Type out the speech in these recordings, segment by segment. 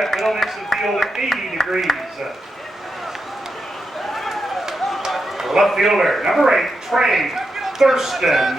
at Middle Nixon Field at 80 degrees. Left fielder, number 8, Trey Thurston.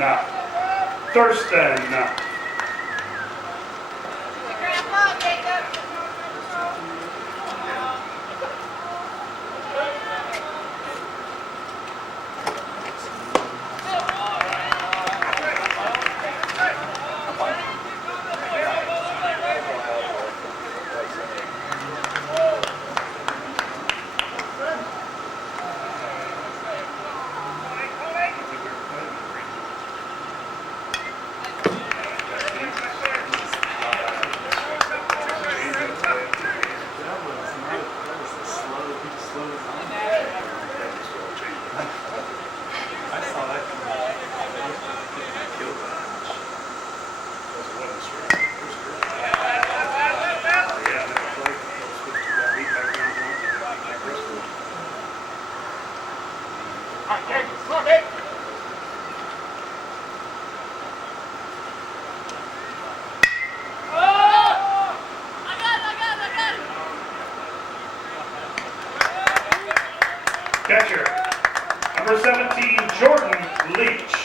Catcher, number 17, Jordan Leach.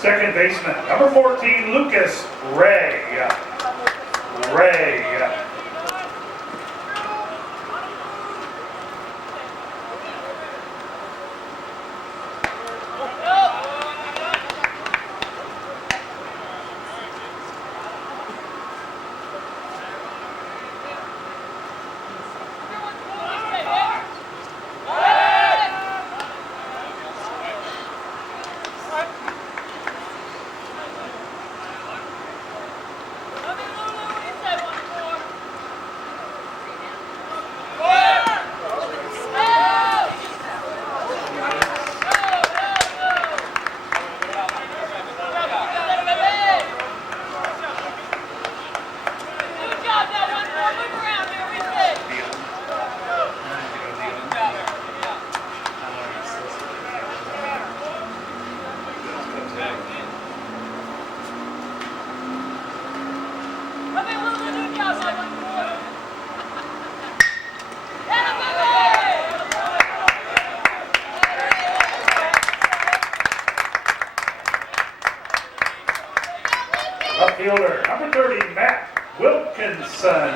Second baseman, number 14, Lucas Ray. fielder, number 30, Matt Wilkinson.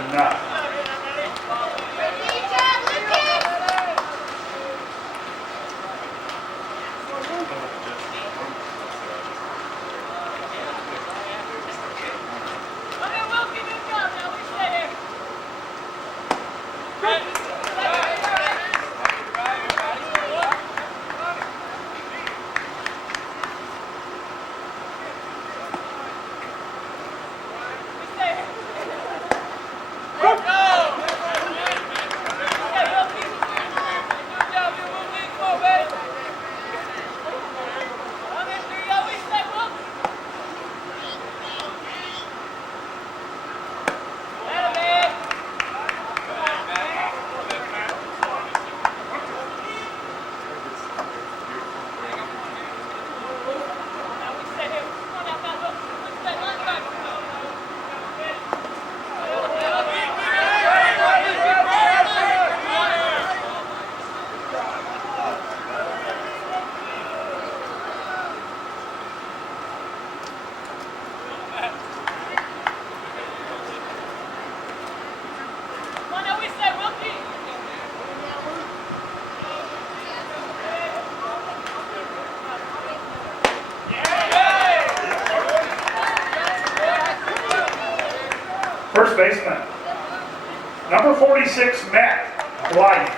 First baseman, number 46, Matt Blythe.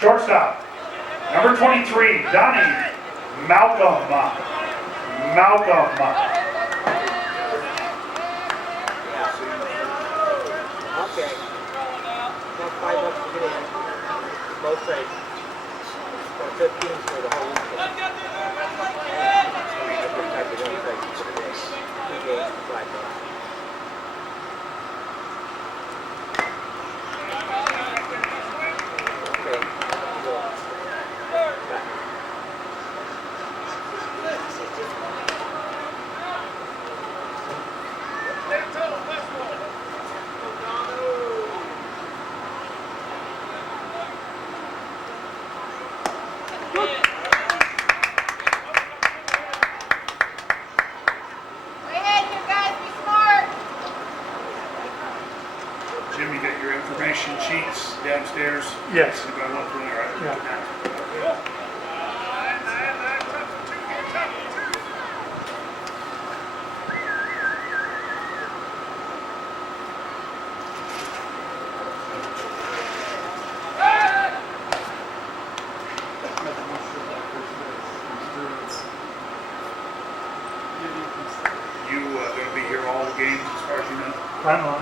Shortstop, number 23, Donnie Malcolm. Okay. That's $5 to get in. Both sides. Or 15 for the whole weekend. Every type of one side for the day. 2 games for $5. Jimmy, got your information sheets downstairs? Yes. You got one through there, right? Yeah. You going to be here all the games as far as you know? Plan on.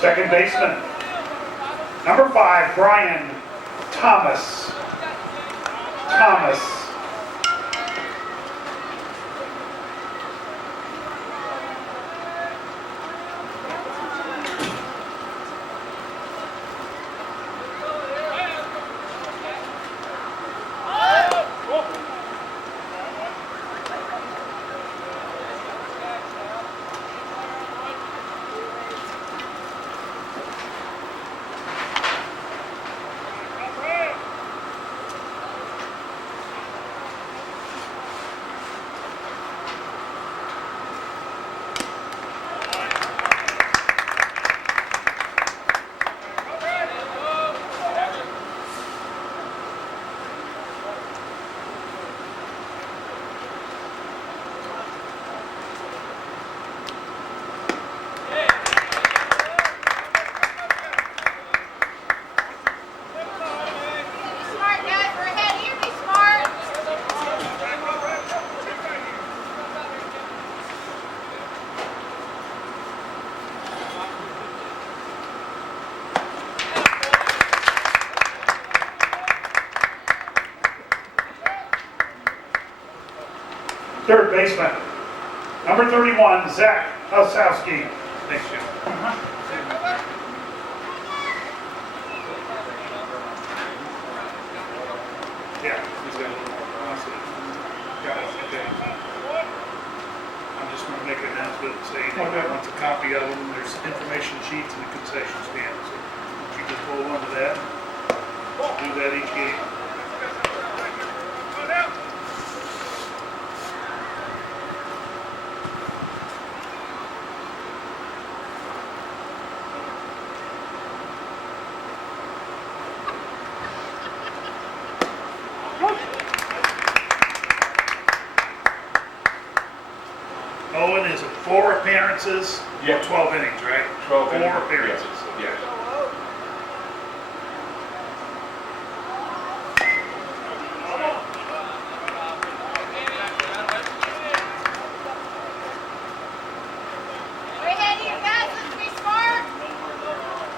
Second baseman, number 5, Brian Thomas. Third baseman, number 31, Zach Osowski. Thanks, Jim. Yeah, he's got a little more. Got it, okay. I'm just going to make an announcement and say anybody wants a copy of them. There's information sheets and a concession stand. So you just hold on to that. Do that each game. Owen is 4 appearances, Yeah. 12 innings, right? 12 4 innings. appearances. Yeah. Way ahead of you guys, let's be smart.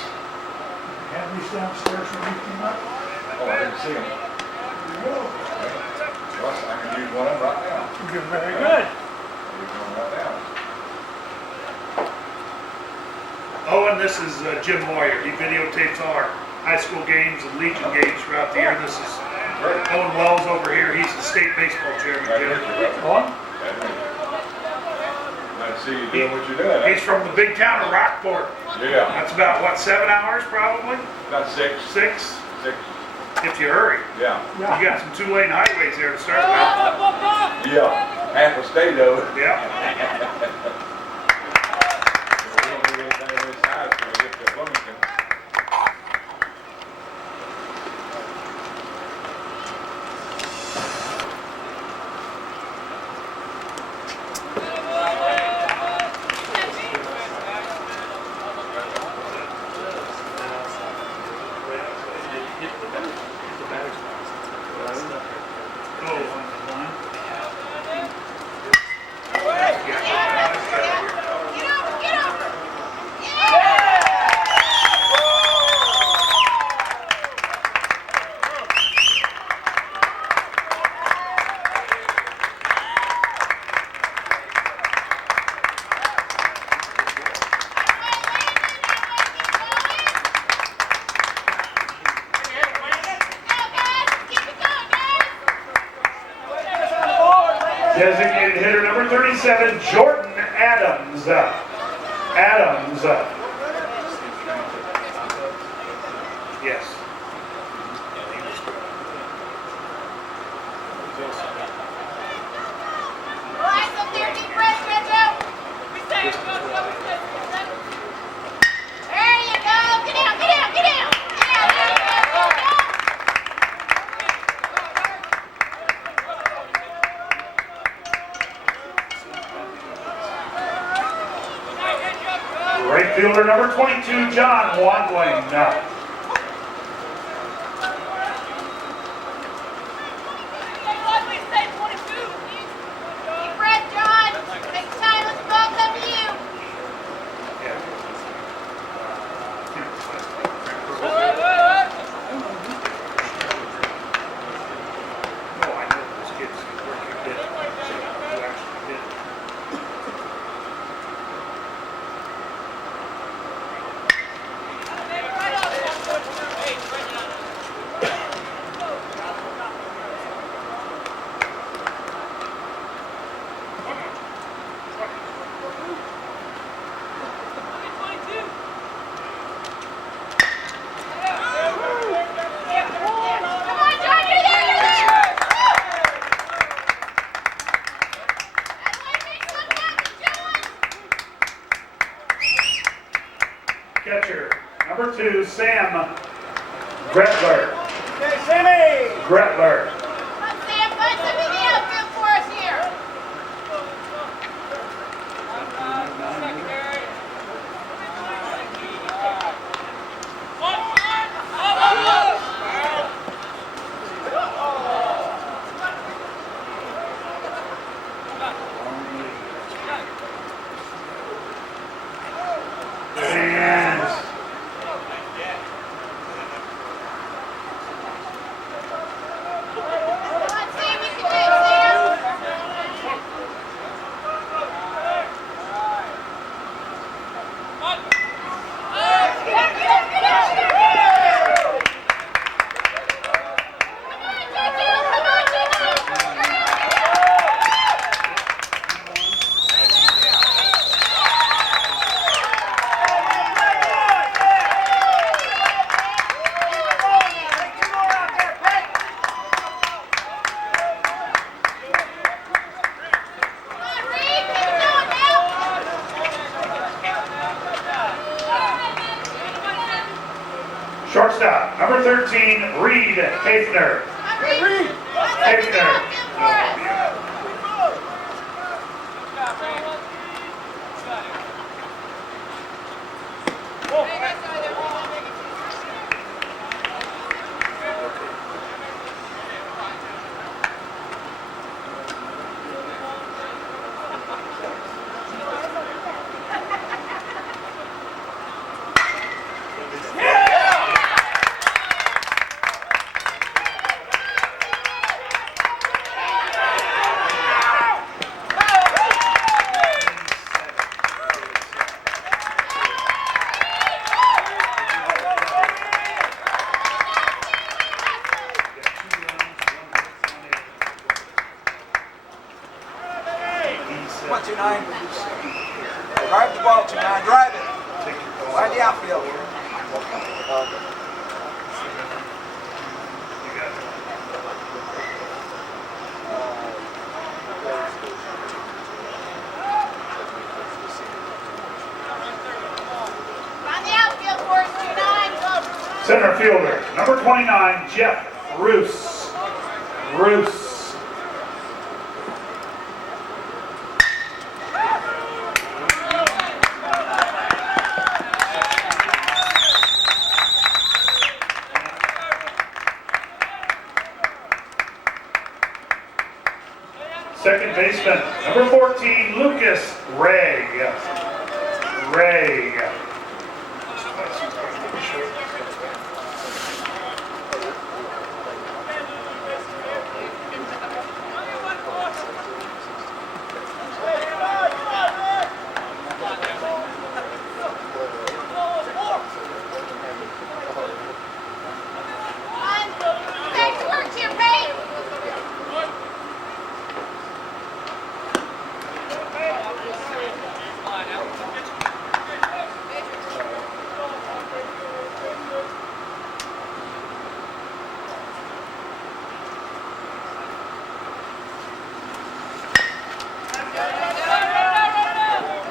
Have these downstairs when you came up? Oh, I didn't see him. Russ, I can use one of them right now. You're very good. I'll use one right now. Owen, this is Jim Moyer. He videotapes all our high school games and Legion games throughout the year. This is Great. Owen Wells over here. He's the state baseball chairman, Glad to Jim. meet you, brother. Glad to meet you. Glad to see you doing what you're doing. He's from the big town of Rockport. Yeah, That's about, what, 7 hours probably? about 6. 6, 6. if you hurry. Yeah. You got some 2-lane highways there to start with. Yeah. Half a state though. Yeah. We don't need anything on this side till we get to Plymouth. Oh, on the line. Get up. Designated hitter number 37, Jordan Adams. Yes. Relax up there, deep breath, Jojo. There you go. Get down. There you go. Right fielder number 22, John Wandling. Catcher, number 2, Sam Gretler. Okay, Sammy! Gretler. Come, Sam, find something in the outfield for us here. And Come on, Sam, you can do it, Sam. shortstop, number 13, Reed Hafner. Hafner. Come on, 2-9. Drive the ball, 2-9. Drive it. Right the outfield. On the outfield for us, 2-9. Center fielder, number 29, Jeff Roos. Roos. Second baseman, number 14, Lucas Ray. Ray. Back to work here, Ray.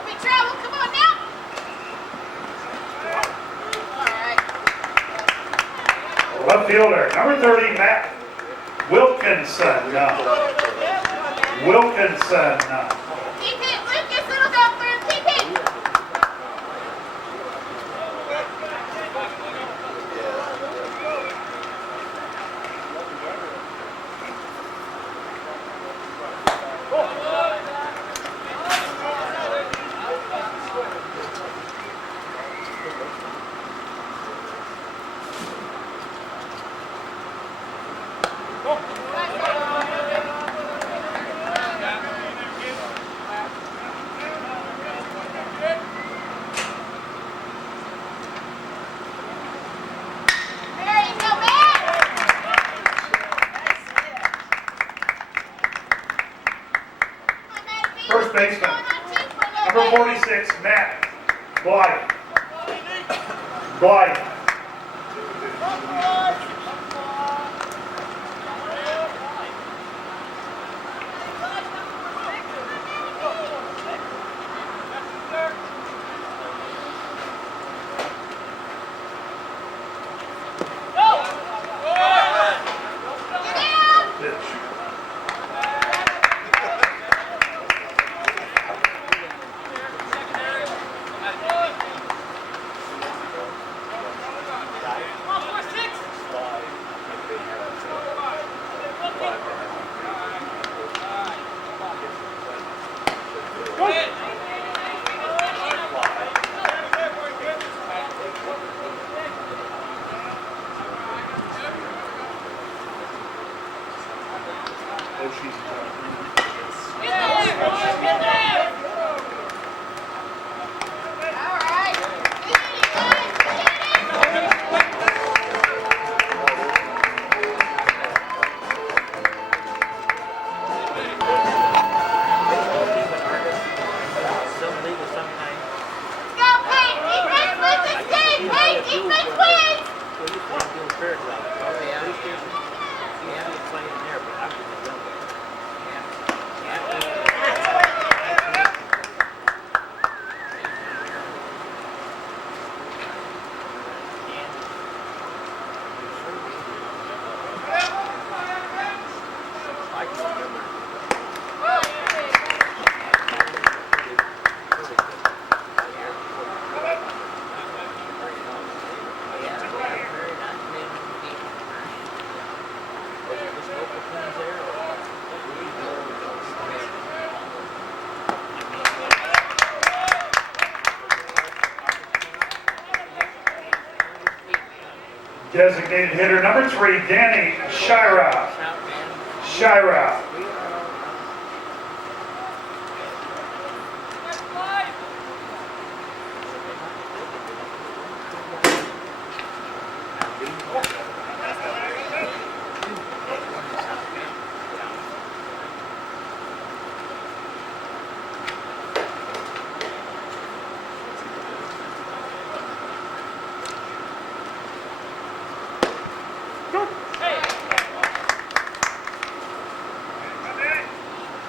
We travel, come on now. All right. Left fielder, number 30, Matt Wilkinson. Wilkinson. Keep it, Lucas, it'll go through. Keep it. There you go, man. Come on, Madison. First baseman, Going on two for a number little bit. 46, Matt Blythe. Blythe. Designated hitter number 3, Danny Shira. Shira.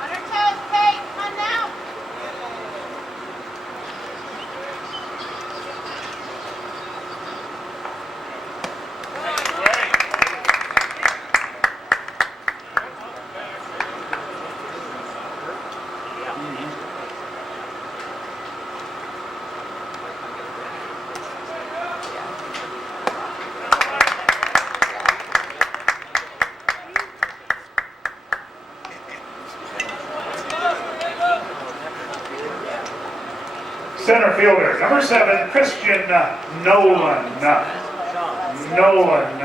On her toes, Kate. Come on now. Center fielder number 7, Christian Nolan. Nolan.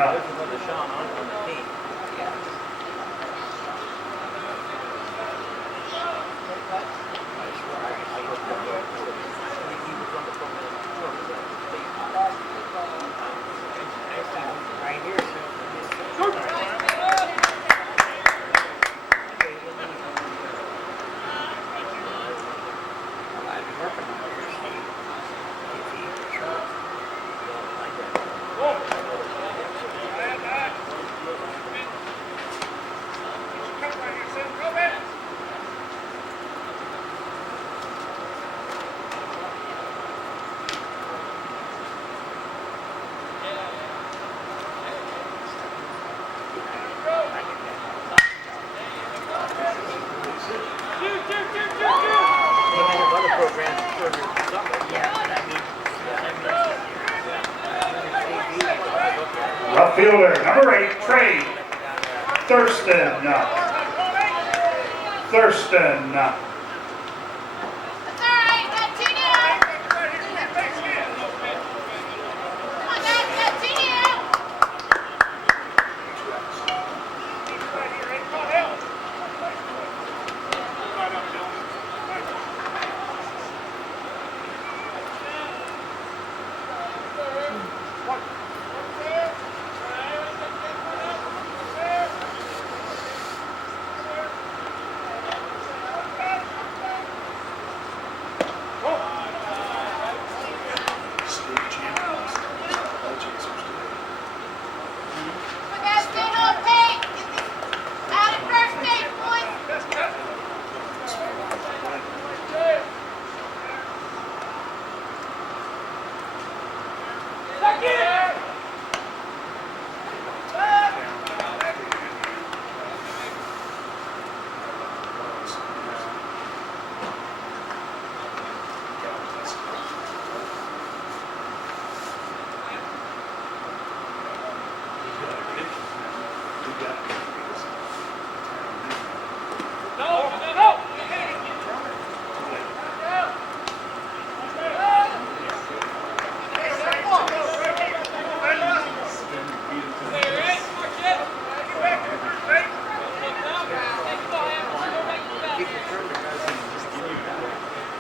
Left fielder number 8, Trey Thurston. Thurston. That's all right. Got 2 down. Come on, guys. Got 2 down. Come on, guys. Stay on, Kate. Out at first base, boys.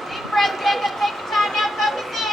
Deep breath, Jacob. Take your time now. Focus in.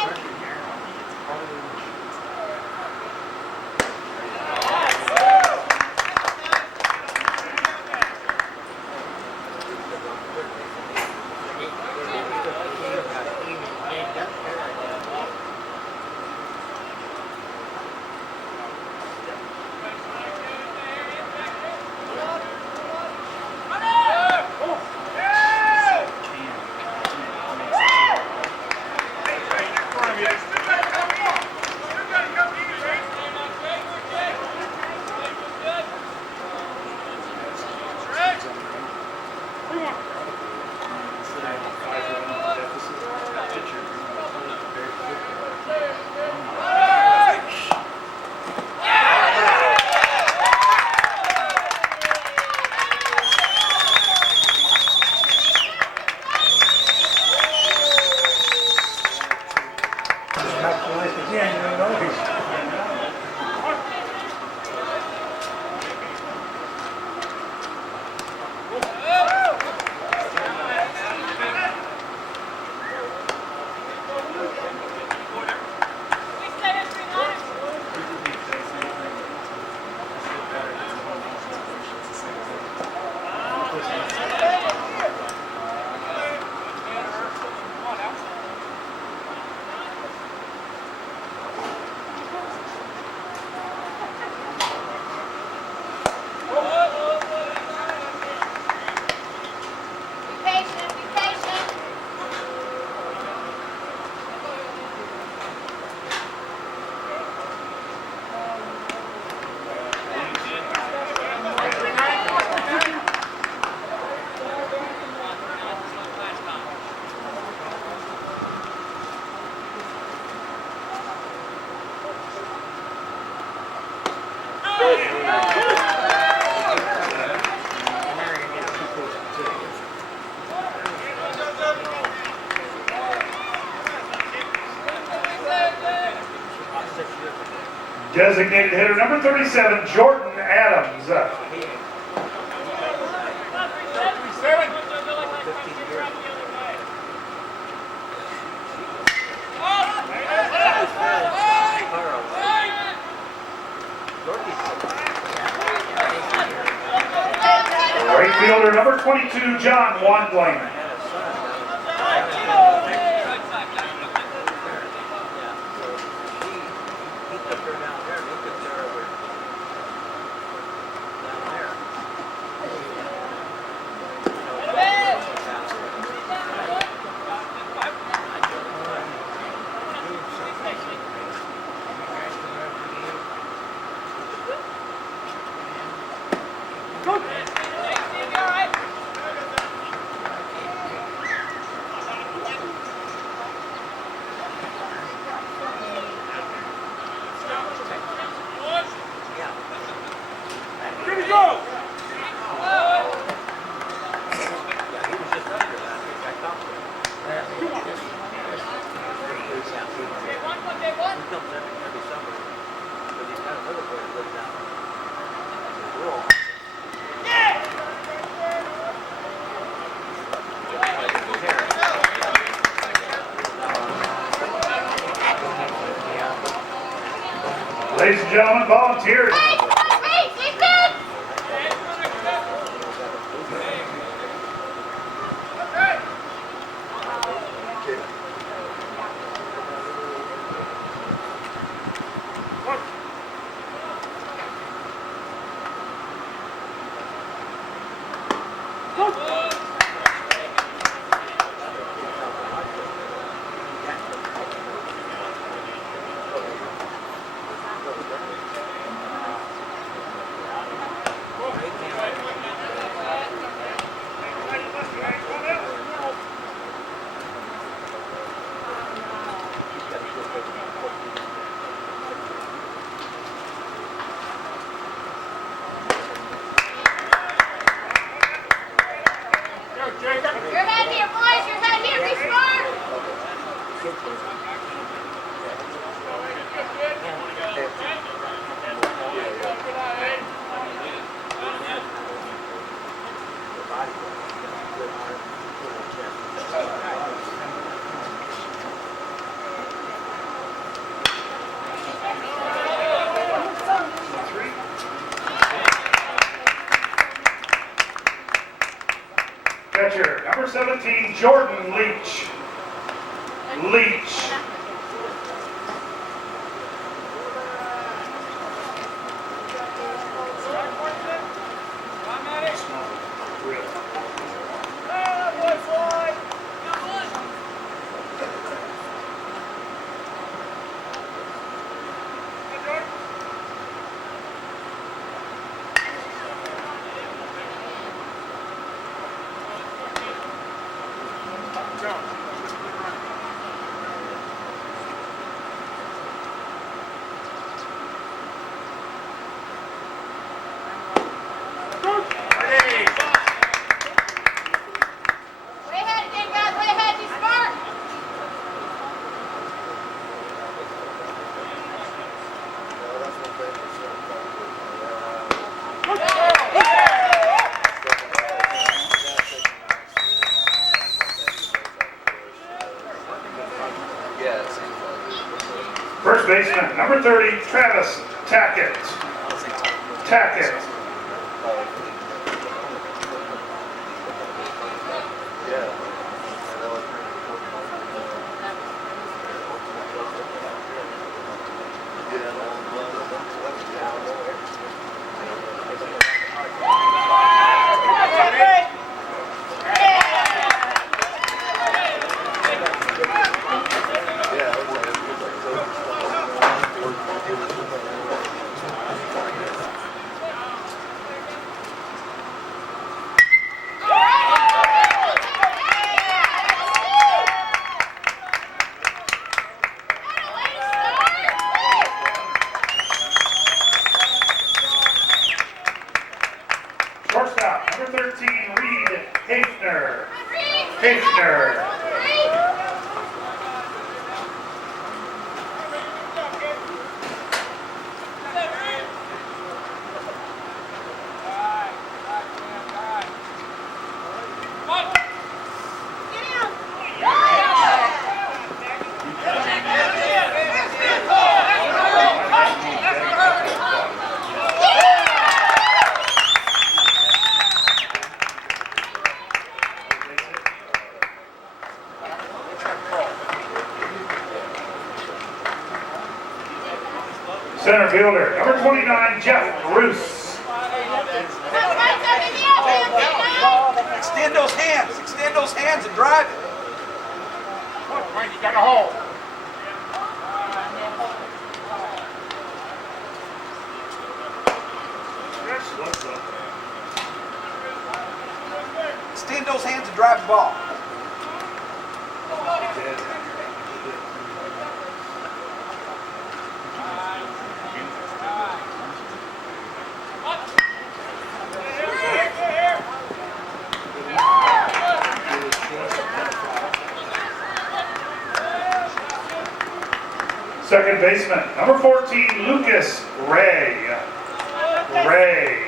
Designated hitter number 37, Jordan Adams. 15 years. Right fielder number 22, John Wandling. Ladies and gentlemen, volunteers. Your head here, boys. Your head here. Be smart. Catcher number 17, Jordan Leach. Leach. Way ahead again, guys. Way ahead. Be smart. First baseman number 30, Travis Tackett. Tackett. Shortstop number 13, Reed Hafner. Hafner. Center fielder, number 29, Jeff Bruce. Extend those hands. Extend those hands and drive it. You got a hole. Extend those hands and drive the ball. Second baseman, number 14, Lucas Ray. Ray.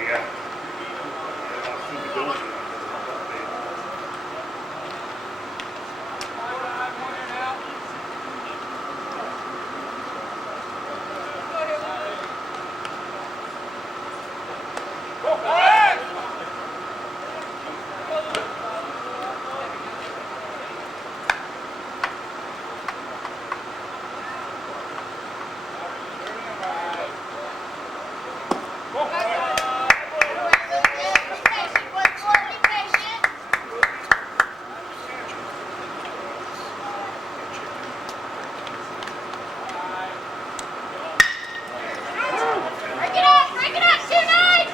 Break it up, 2-9!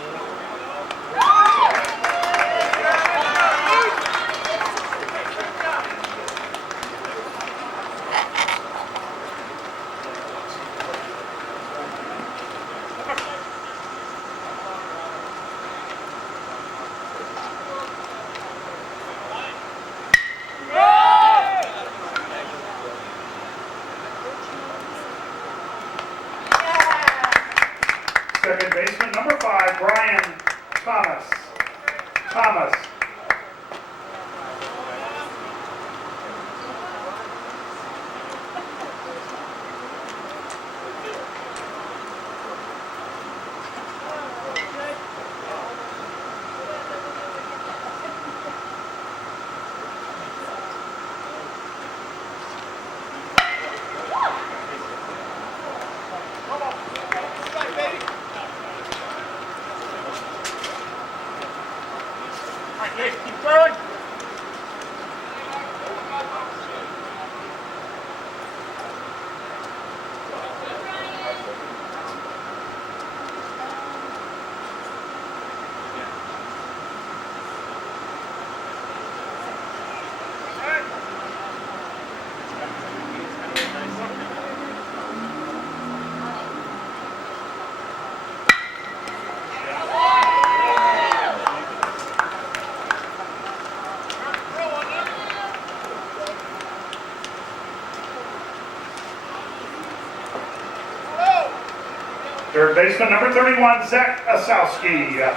Second baseman, number 5, Brian Thomas. Thomas. Keep going. Third baseman, number 31, Zach Asowski.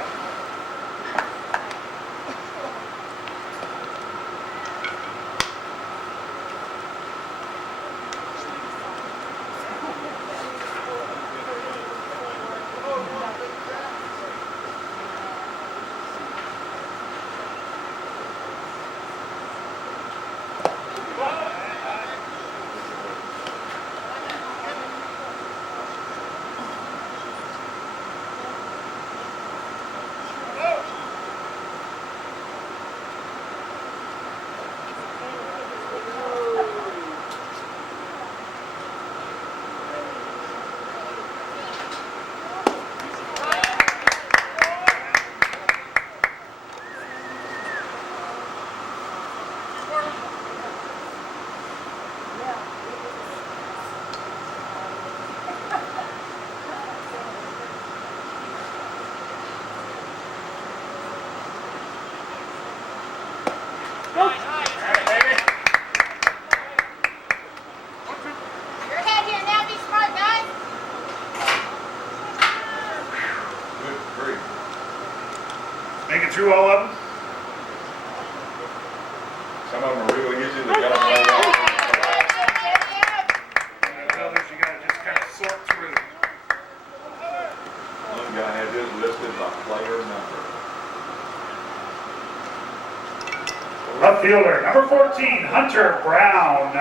Your head here now, be smart, guys. Good grief. Make it through all of them? Some of them are real easy, they got them right off. And others you gotta just kind of sort through. One guy had his listed by player number. Left fielder, number 14, Hunter Brown.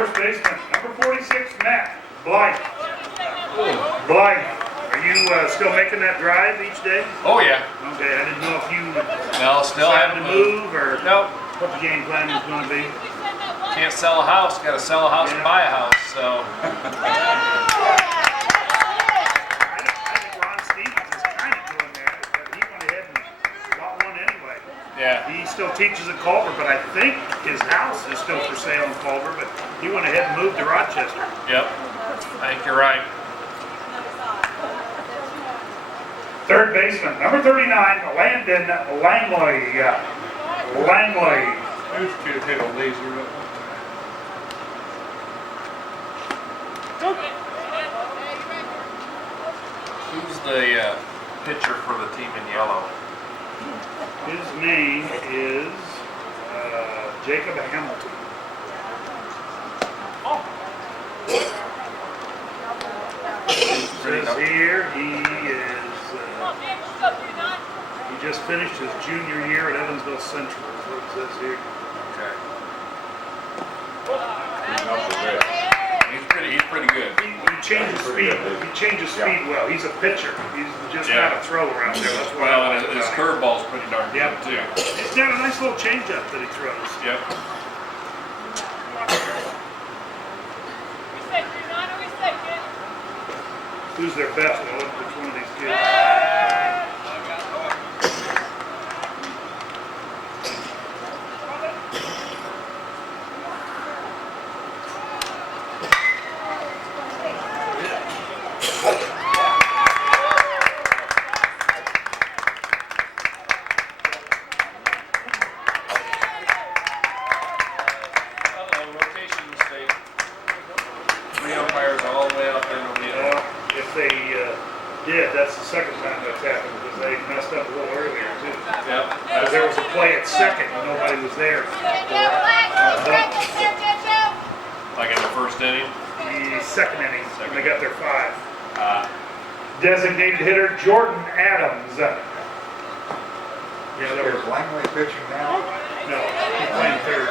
first baseman, number 46, Matt Blythe. Blythe, are you still making that drive each day? Oh, yeah. Okay, I didn't know if you No, still decided to haven't moved. move or Nope. what the game plan was going to be. Can't sell a house. Got to sell a house and buy a house. So. I think Ron Stevens is kind of doing that, but he went ahead and bought one anyway. Yeah. He still teaches at Culver, but I think his house is still for sale in Culver, but he went ahead and moved to Rochester. Yep. I think you're right. Third baseman, number 39, Landon Langley. Langley. This kid hit a laser. Who's the pitcher for the team in yellow? His name is Jacob Hamilton. Says here he is, he just finished his junior year at Evansville Central, is what it says here. Okay. He's not so bad. He's pretty good. He changes speed. He changes speed well. He's a pitcher. He's just not a thrower out there. That's why Well, I and like his him. curveball's pretty darn good Yep. too. He's got a nice little changeup that he throws. Yep. Who's their best? Well, which one of these kids? Rotation mistake. 3 umpires all the way out there in the middle. Well, if they did, that's the second time that's happened because they messed up a little earlier too. Yep. Because there was a play at second and nobody was there. Like in the first inning. The second inning, when they got their 5. Designated hitter Jordan Adams. Yeah, there was Is Langley pitching now? no. He's playing third.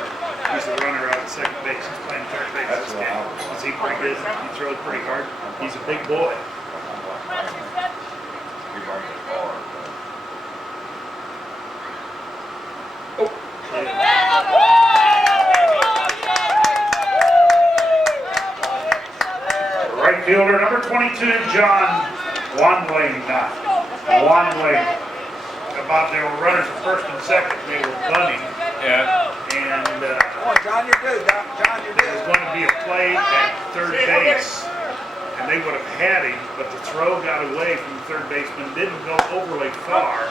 He's the runner out at second base. He's playing third base That's this what game. I was- Is he pretty good? He throws pretty hard. He's a big boy. He might get far. Right fielder number 22, John Wanley. About there were runners at first and second. They were bunting, Yeah. and Come on, John, you're due. John, you're there was due. going to be a play at third base, and they would have had him, but the throw got away from the third baseman. Didn't go overly far.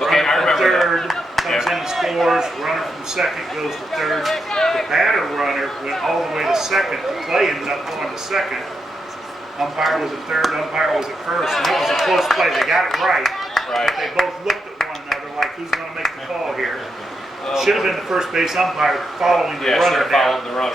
Okay, I Runner from remember third comes in and scores. Runner from second goes to third. The batter runner went all the way to second. The play ended up going to second. Umpire was at third. Umpire was at first, and it was a close play. They got it right. Right. They both looked at one another like, who's going to make the call here? Should have been the first base umpire following the Yeah, runner should have down. followed the runner.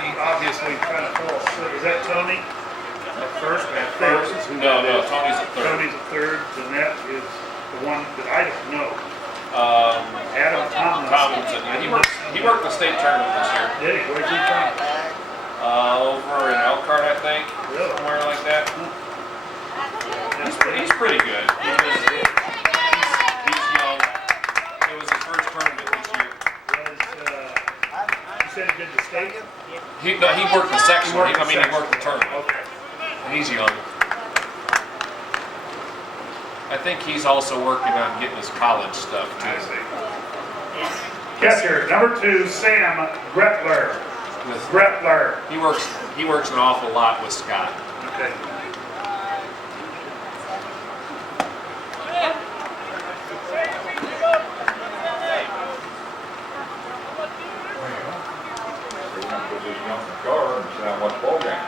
He obviously kind of fell asleep. Is that Tony? At first? At first. Is who No, that no, is. Tony's at third. Tony's at third. Jeanette is the one that I don't know. Um, Adam Tomlinson. Tomlinson. He worked the state tournament this year. Did he? Where's he from? Over in Elkhart, I think. Really? Somewhere like that. He's pretty good. He's young. It was his first tournament this year. You said he did the state? He worked the section. He worked the He section. worked the tournament. Okay. And he's young. I think he's also working on getting his college stuff I too. see. Catcher, number 2, Sam Gretler. With Gretler. he works an awful lot with Scott. Okay. They're gonna put this young in the car and sit down and watch ball game.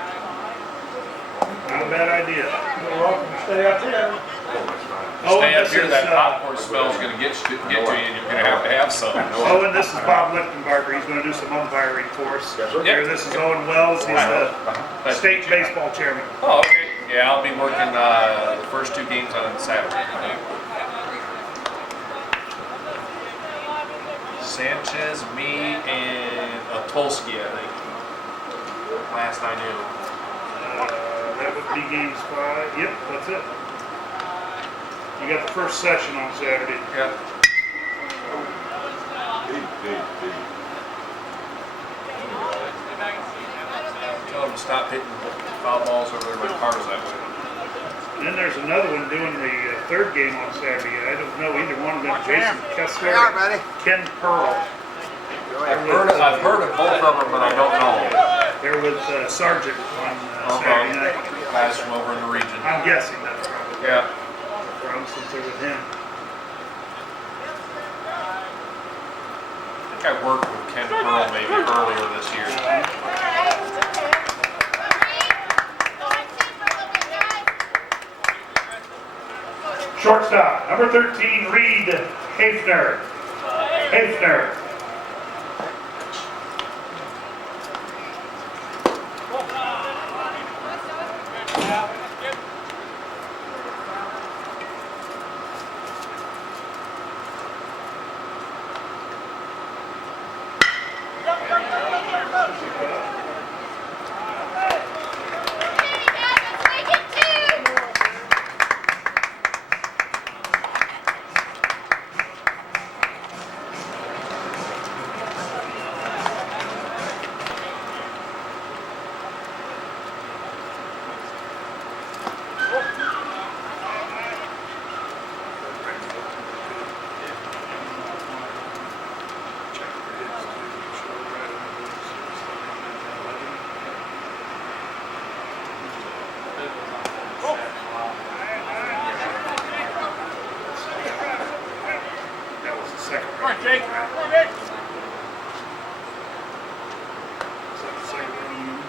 Not a bad idea. You're welcome to stay up here. Oh, Stay and up this here, is, that popcorn smell's gonna get to you, and you're gonna have some. Oh, and this is Bob Lichtenbarger. He's going to do some umpiring for us. Yes, sir. Here, this is Owen Wells. He's the state baseball chairman. Oh, okay. Yeah, I'll be working the first 2 games on Saturday. Sanchez, me, and Tolsky, I think. Last I knew. That would be games 5. Yep, that's it. You got the first session on Saturday. Yep. Big. Tell them to stop hitting foul balls over there by cars that way. And then there's another one doing the third game on Saturday. I don't know either one of them. Jason Kessler, They are, buddy. Ken Pearl. I've heard of both of them, but I don't know. They're with Sargent on Saturday night. Guys from over in the region. I'm guessing that's probably Yeah. from since they're with him. I think I worked with Ken Pearl maybe earlier this year. Shortstop, number 13, Reed Hafner. That was the second Come on, round. Jake. Come on, Jake. Is that the second round?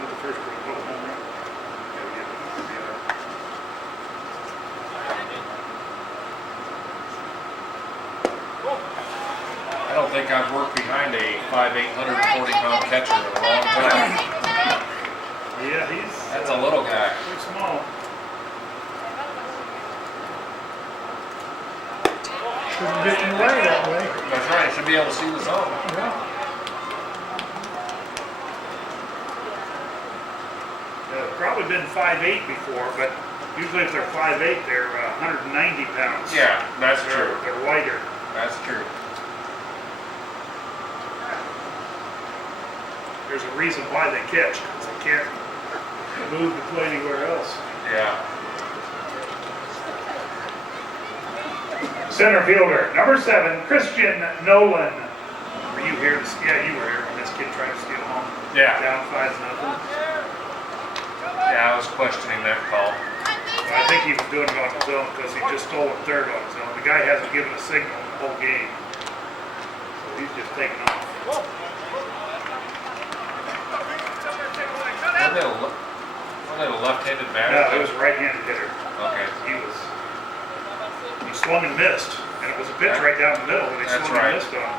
Not the first round, home run. Yeah, we get the other. I don't think I've worked behind a 5'8", 140-pound catcher in a long time. Yeah, he's That's a little guy. pretty small. Shouldn't get in the way that way. That's right. Should be able to see the zone. Probably been 5'8" before, but usually if they're 5'8", they're 190 pounds. Yeah, that's true. They're lighter. That's true. There's a reason why they catch, because they can't move to play anywhere else. Yeah. Center fielder, number 7, Christian Nolan. Were you here? Yeah, you were here when this kid tried to steal home. Yeah. Down 5-0. Yeah, I was questioning that call. I think he was doing it on his own because he just stole a third on his own. The guy hasn't given a signal the whole game. So he's just taking off. Wasn't it a left-handed No, batter? it was a right-handed hitter. Okay. He swung and missed. And it was a pitch right down the middle and he That's swung right. and missed on.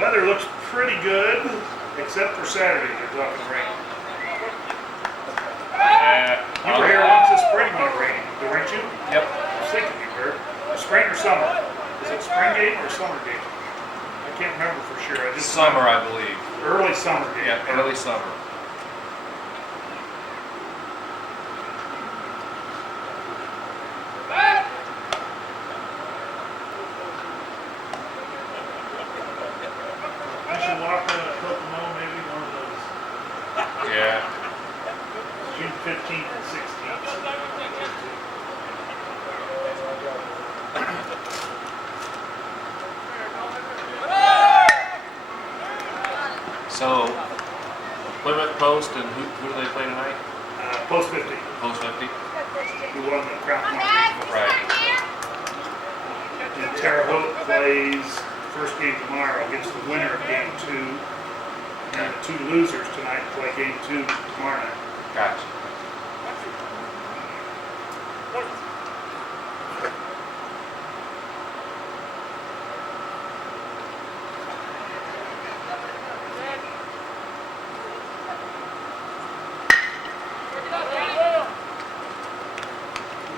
Weather looks pretty good, except for Saturday, they're talking rain. Yeah. You were here once this spring when it rained, weren't you? Yep. I was thinking you were. Spring or summer? Is it spring game or summer game? I can't remember for sure. I just Summer, I believe. Early summer game. Yeah, early summer. I should walk Kokomo, maybe one of those. Yeah. June 15th and 16th. So, Plymouth Post and who do they play tonight? Post 50, Post 50? who won the Crown Point. Right. And Terre Haute plays first game tomorrow against the winner of game 2. And the 2 losers tonight play game 2 tomorrow night. Gotcha.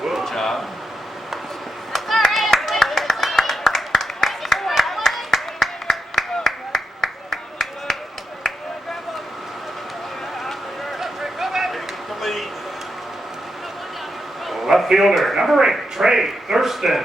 Good job. That's all right. Let's wait and see. Make it quick, Willie. The lead. Left fielder, number 8, Trey Thurston.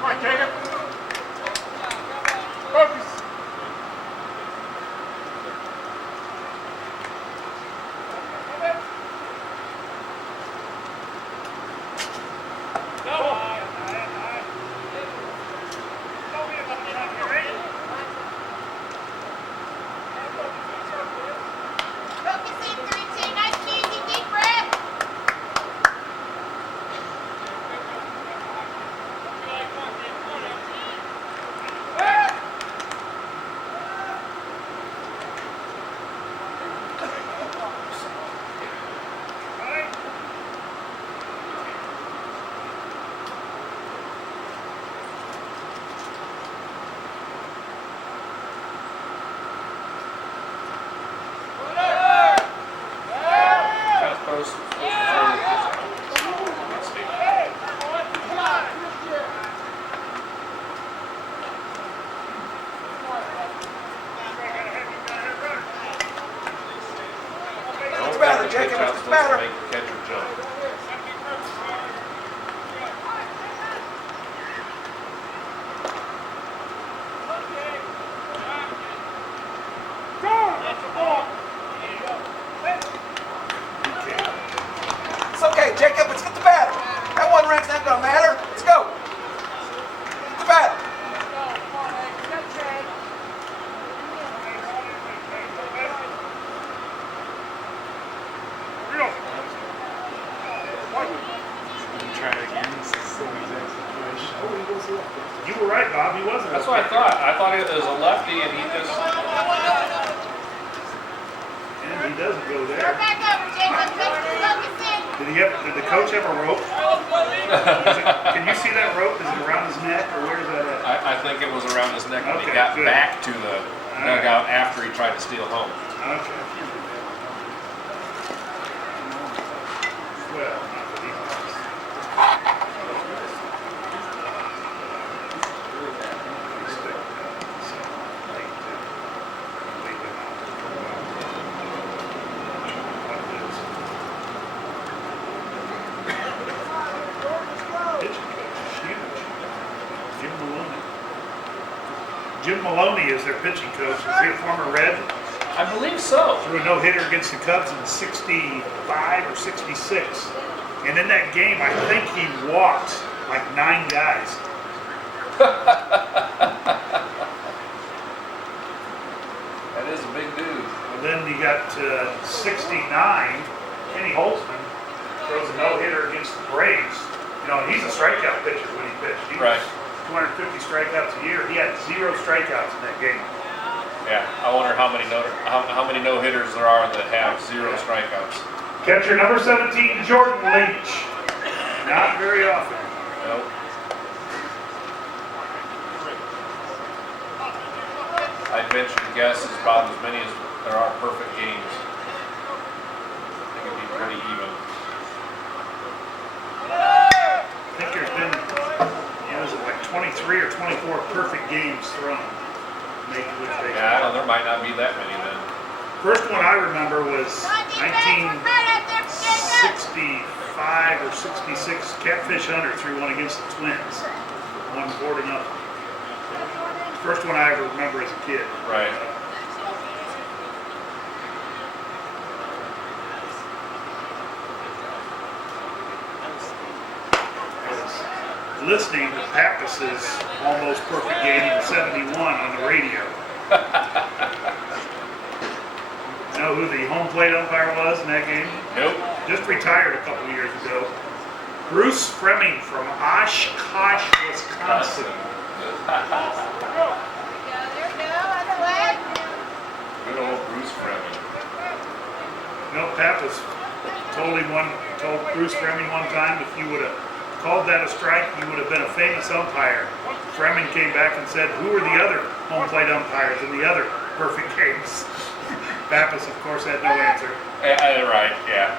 Come on, Jacob. Focus. Focus in, 3-2. Nice and easy. Deep breath. Fast post. Let's see. What's the matter, Jacob? What's the matter? Make the catcher jump. It's okay, Jacob. Let's get the batter. That 1 run's not gonna matter. Let's go. Get the batter. Try it again. It's the same exact situation. You were right, Bob. He wasn't. That's what I thought. I thought it was a lefty and he just. And he doesn't go Throw there. back over, Jacob. Focus in. Did the coach have a rope? Can you see that rope? Is it around his neck or where is that at? I think it was around his neck when he Okay, got good. back to the dugout after he tried to steal home. Okay. Well, not that he was. Pitching coach is huge. Jim Maloney. Jim Maloney is their pitching coach. Is he a former Red? I believe so. Threw a no-hitter against the Cubs in 65 or 66. And in that game, I think he walked like 9 guys. That is a big dude. And then you got 69, Kenny Holtzman throws a no-hitter against the Braves. You know, he's a strikeout pitcher when he pitched. He was Right. 250 strikeouts a year. He had 0 strikeouts in that game. Yeah, I wonder how many no hitters there are that have 0 strikeouts. Catcher number 17, Jordan Leach. Not very often. Nope. I'd venture to guess it's about as many as there are perfect games. I think it'd be pretty even. I think there's been, was it like 23 or 24 perfect games thrown in Major League Baseball. Yeah, I don't know, there might not be that many then. First one I remember was Come on, defense. We're right out there for Jacob. 1965 or 66. Catfish Hunter threw one against the Twins. Won 4-0. First one I ever remember as a kid. Right. listening to Pappas's almost perfect game in 71 on the radio. You know who the home plate umpire was in that game? Nope. Just retired a couple years ago. Bruce Fremming from Oshkosh, Wisconsin. There we go. That's flag. Good old Bruce Fremming. No, Pappas told Bruce Fremming one time, if you would have called that a strike, you would have been a famous umpire. Fremming came back and said, who were the other home plate umpires in the other perfect games? Pappas, of course, had no answer. Right, yeah.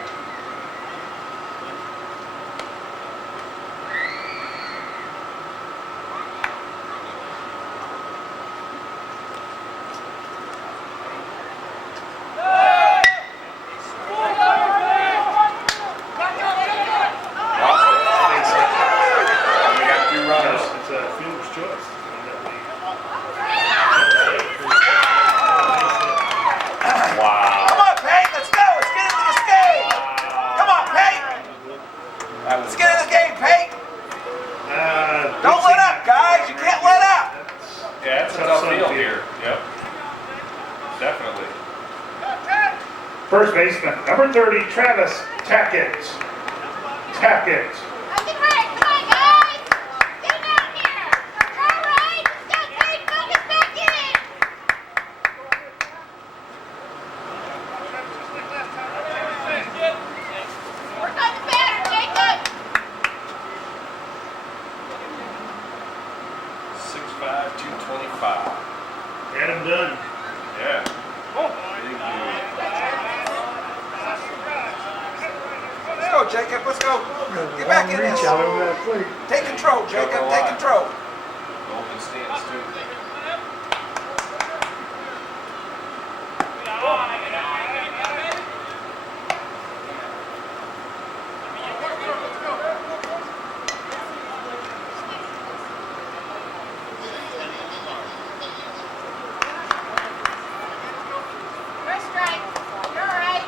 We got 2 runners. It's a fielder's choice. Wow. Come on, Pate, let's go. Let's get into this game. Come on, Pate. That was Let's get in this game, Pate. Don't we've let seen up, that guys. You can't let up. Yeah, it's a tough field here. Yep. Definitely. First baseman, number 30, Travis Tackett. Tackett. That's it right. Come on, guys. Get it out here. All right. Go, Kate. Focus back in. Work on the batter, Jacob. 6'5", 225. Had him done. Yeah. Big dude. Let's go, Jacob. Let's go. Get back in this. Reach out over that plate. Take control, Jacob. Take control. Golden stands too. First strike. You're all right.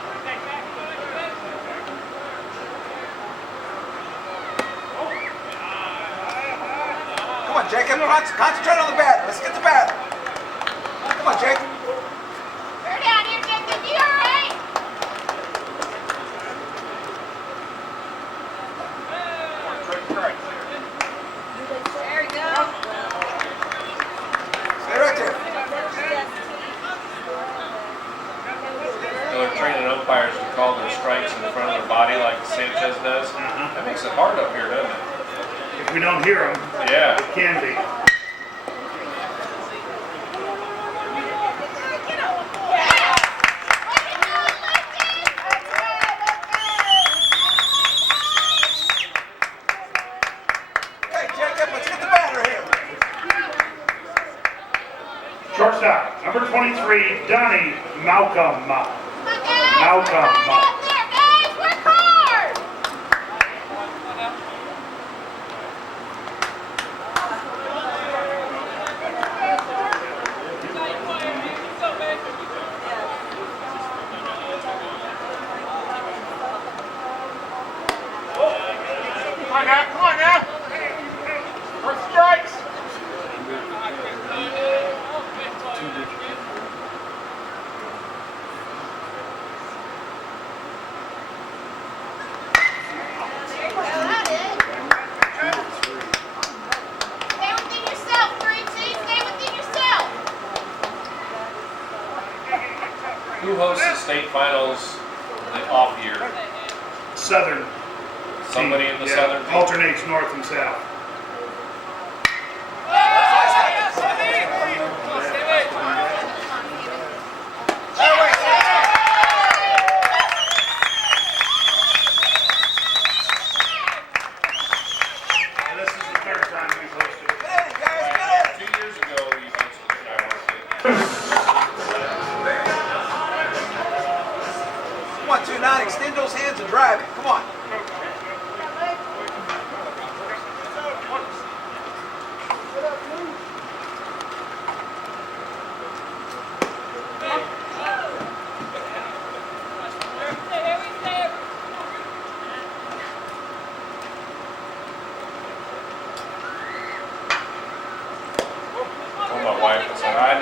Come on, Jacob. Concentrate on the batter. Let's get the batter. Come on, Jacob. Bear down here, Jacob. You all right? There we go. Stay right there. They're training umpires to call their strikes in front of their body like Sanchez does. That makes it hard up here, doesn't it? If we don't hear him, Yeah. it can be. Hey, Jacob, let's get the batter here. Shortstop, number 23, Donnie Malcolm. Out there, guys. Work hard. Come on now. First strikes. That is. Stay within yourself, 3-2. Stay within yourself. Who hosts the state finals in the off year? Southern. Somebody in the Yeah, southern team? alternates north and south. And this is the third time we've hosted it. Get in, guys. Get in. 2 years ago, he hosted the guy hosted. Come on, 2-9. Extend those hands and drive it. Come on.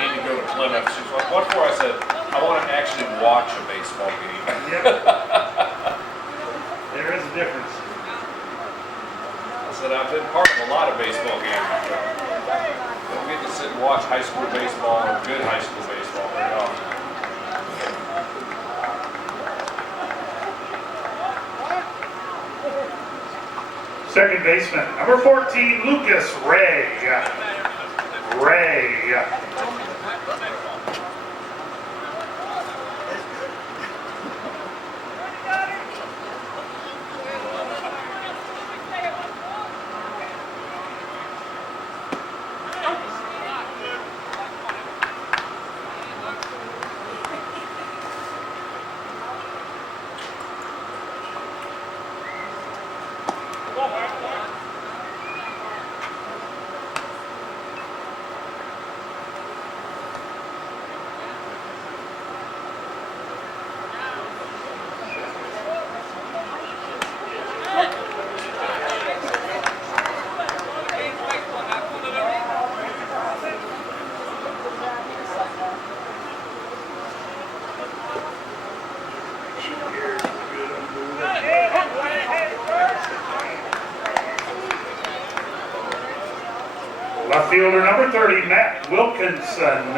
need to go to Plymouth. She's like, what for? I said, I want to actually watch a baseball game. Yep. There is a difference. I said, I've been part of a lot of baseball games. But don't get to sit and watch high school baseball or good high school baseball very often. Second baseman, number 14, Lucas Ray. Left fielder number 30, Matt Wilkinson.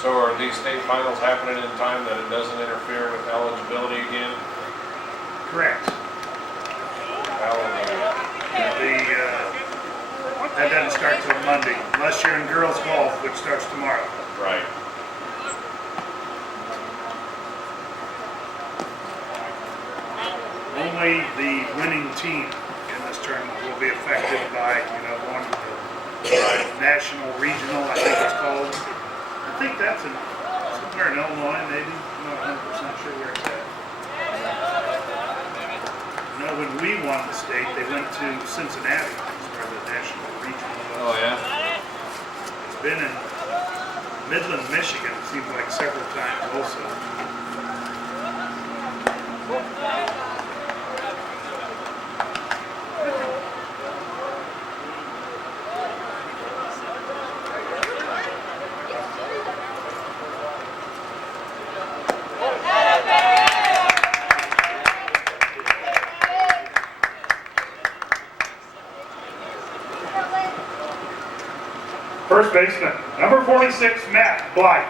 So are these state finals happening in time that it doesn't interfere with eligibility again? Correct. Hallelujah. That doesn't start till Monday, unless you're in girls golf, which starts tomorrow. Right. Only the winning team in this tournament will be affected by, going to the national, regional, I think it's called. I think that's somewhere in Illinois, maybe. I'm not 100% sure where it's at. When we won the state, they went to Cincinnati for the national regional. Oh, yeah? It's been in Midland, Michigan, it seems like several times also. First baseman, number 46, Matt Blythe.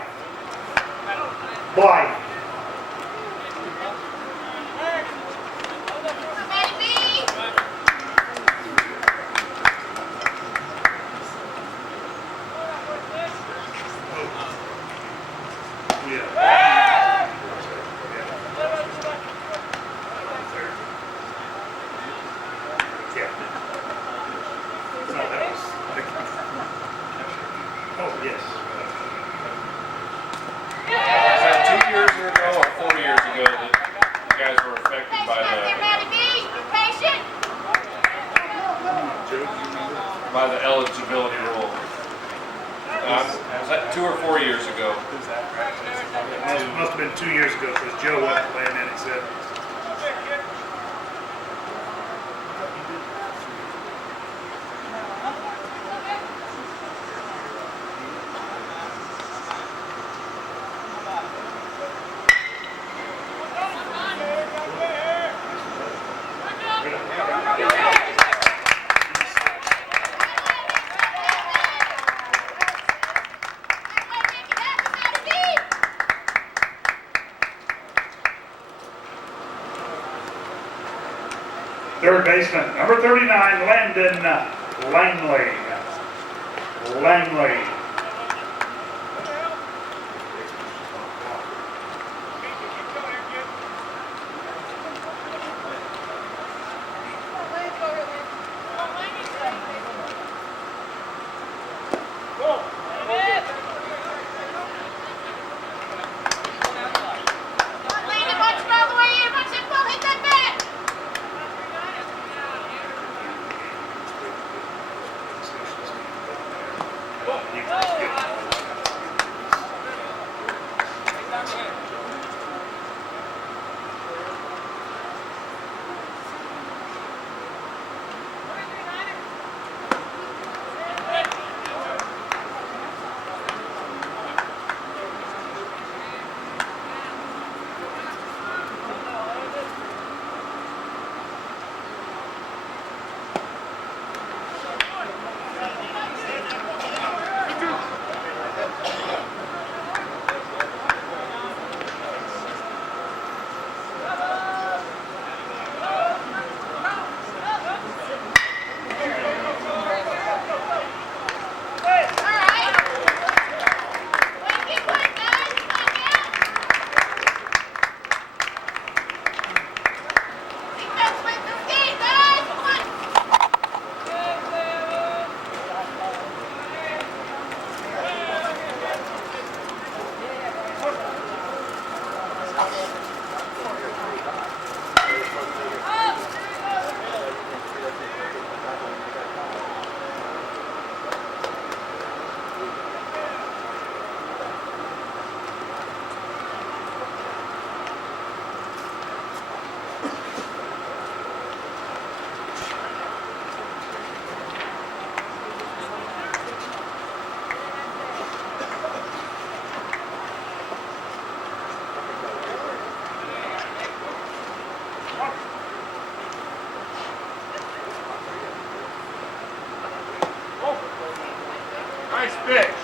Oh, yes. Was that 2 years ago or 4 years ago that you guys were affected by the eligibility rule? Was that 2 or 4 years ago? It must have been 2 years ago because Joe wasn't playing in, he said. Third baseman, number 39, Landon Langley. Nice pitch.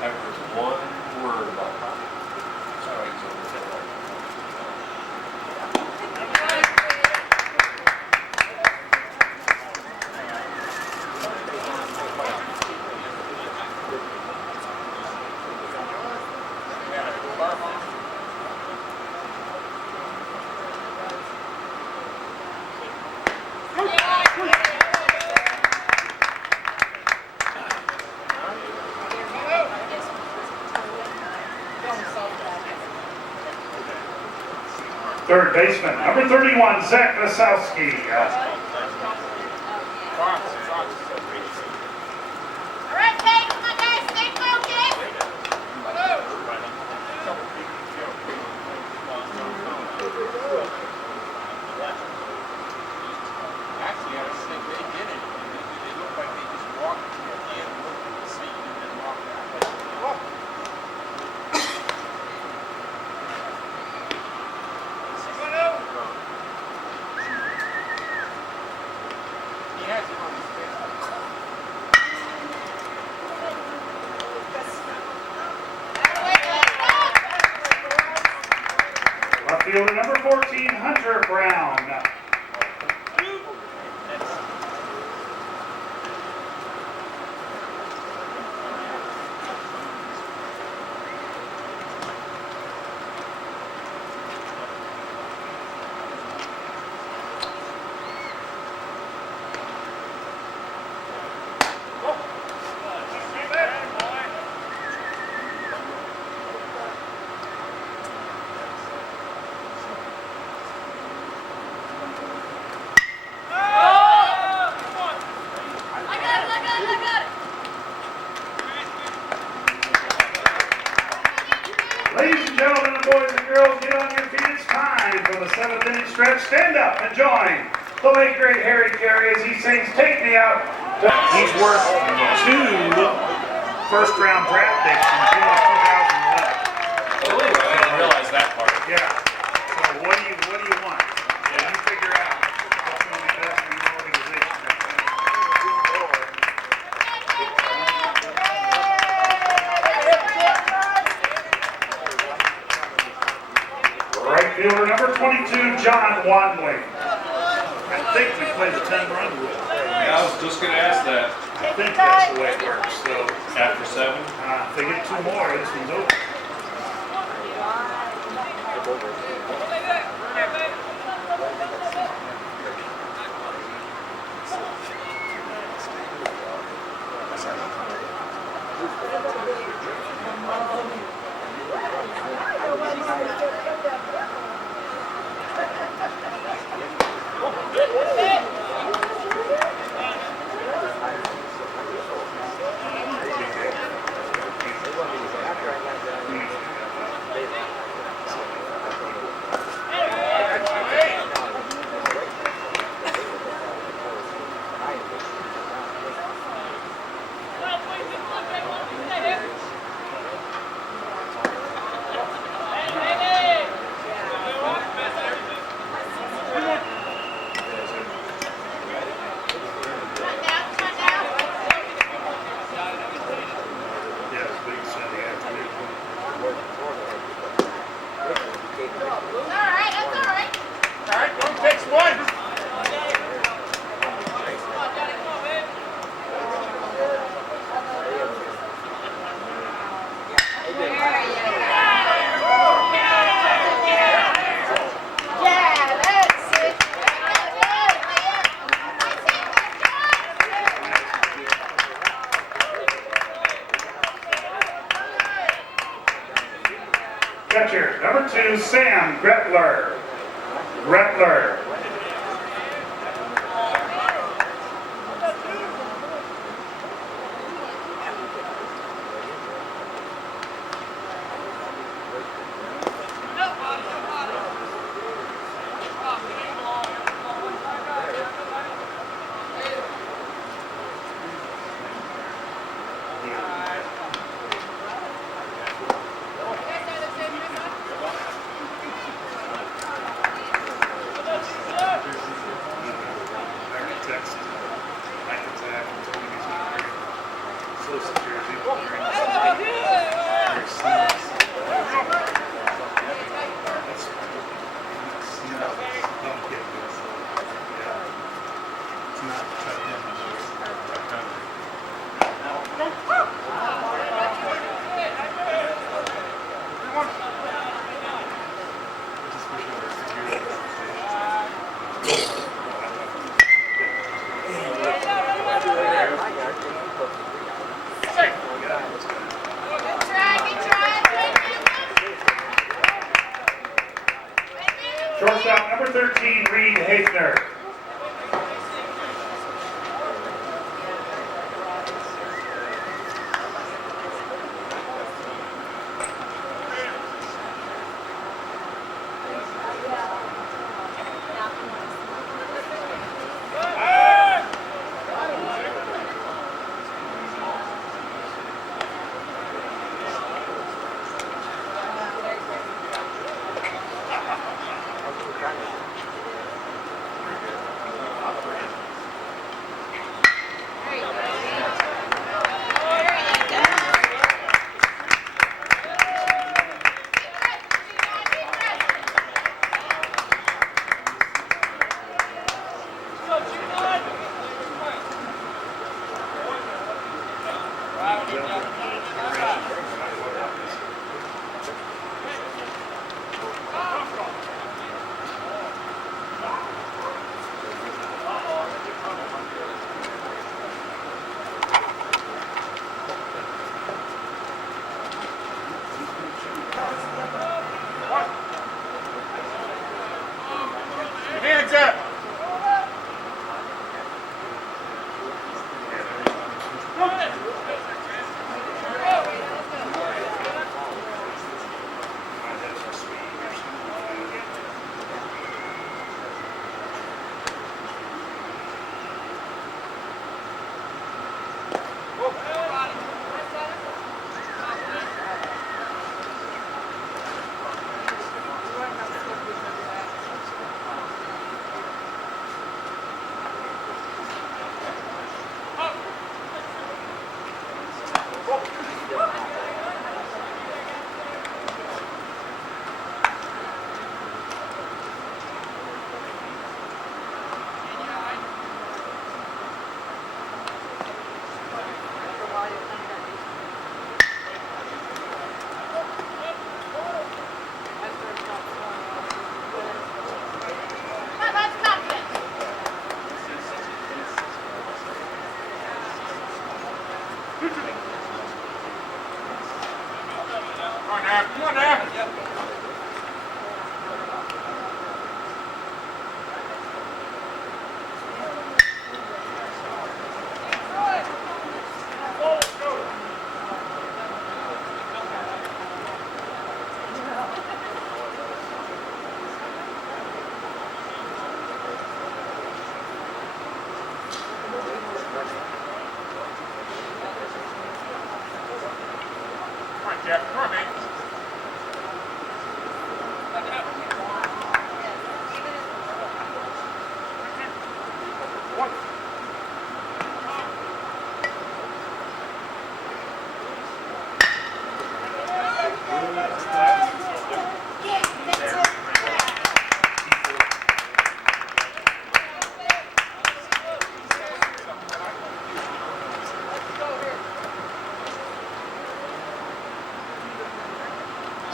I've heard one word about strikes over there. Third baseman, number 31, Zach Wasowski. All right, Tate, come on, guys, stay focused. Actually, I think they did it. They looked like they just walked in and looked at the seat and then walked out. He has it on his face. Left fielder, number 14, Hunter Brown. Ladies and gentlemen, boys and girls, get on your feet. It's time for the 7th inning stretch. Stand up and join the late great Harry Carey as he sings "Take Me Out." He's worth 2 first-round draft picks from June of 2011. Oh, I didn't realize that part. Yeah. So what do you want? Yeah, you figure out what's going to be best for your organization. Right fielder, number 22, John Wadley. I think we play the 10-run rule. Yeah, I was just gonna ask that. I think that's the way it works. So After 7? if they get 2 more, this one's over. Yeah, it's a big Sunday afternoon. All right, that's all right. All right, one takes one. Yeah, that's it. Catcher, number 2, Sam Gretler. Gretler. It's not tucked in, it's tucked under. Just wish it was security conversation. Good try, Shortstop number 13, Reed Hafner. Hands up! Come on now. Come on, Jeff. Come on, man.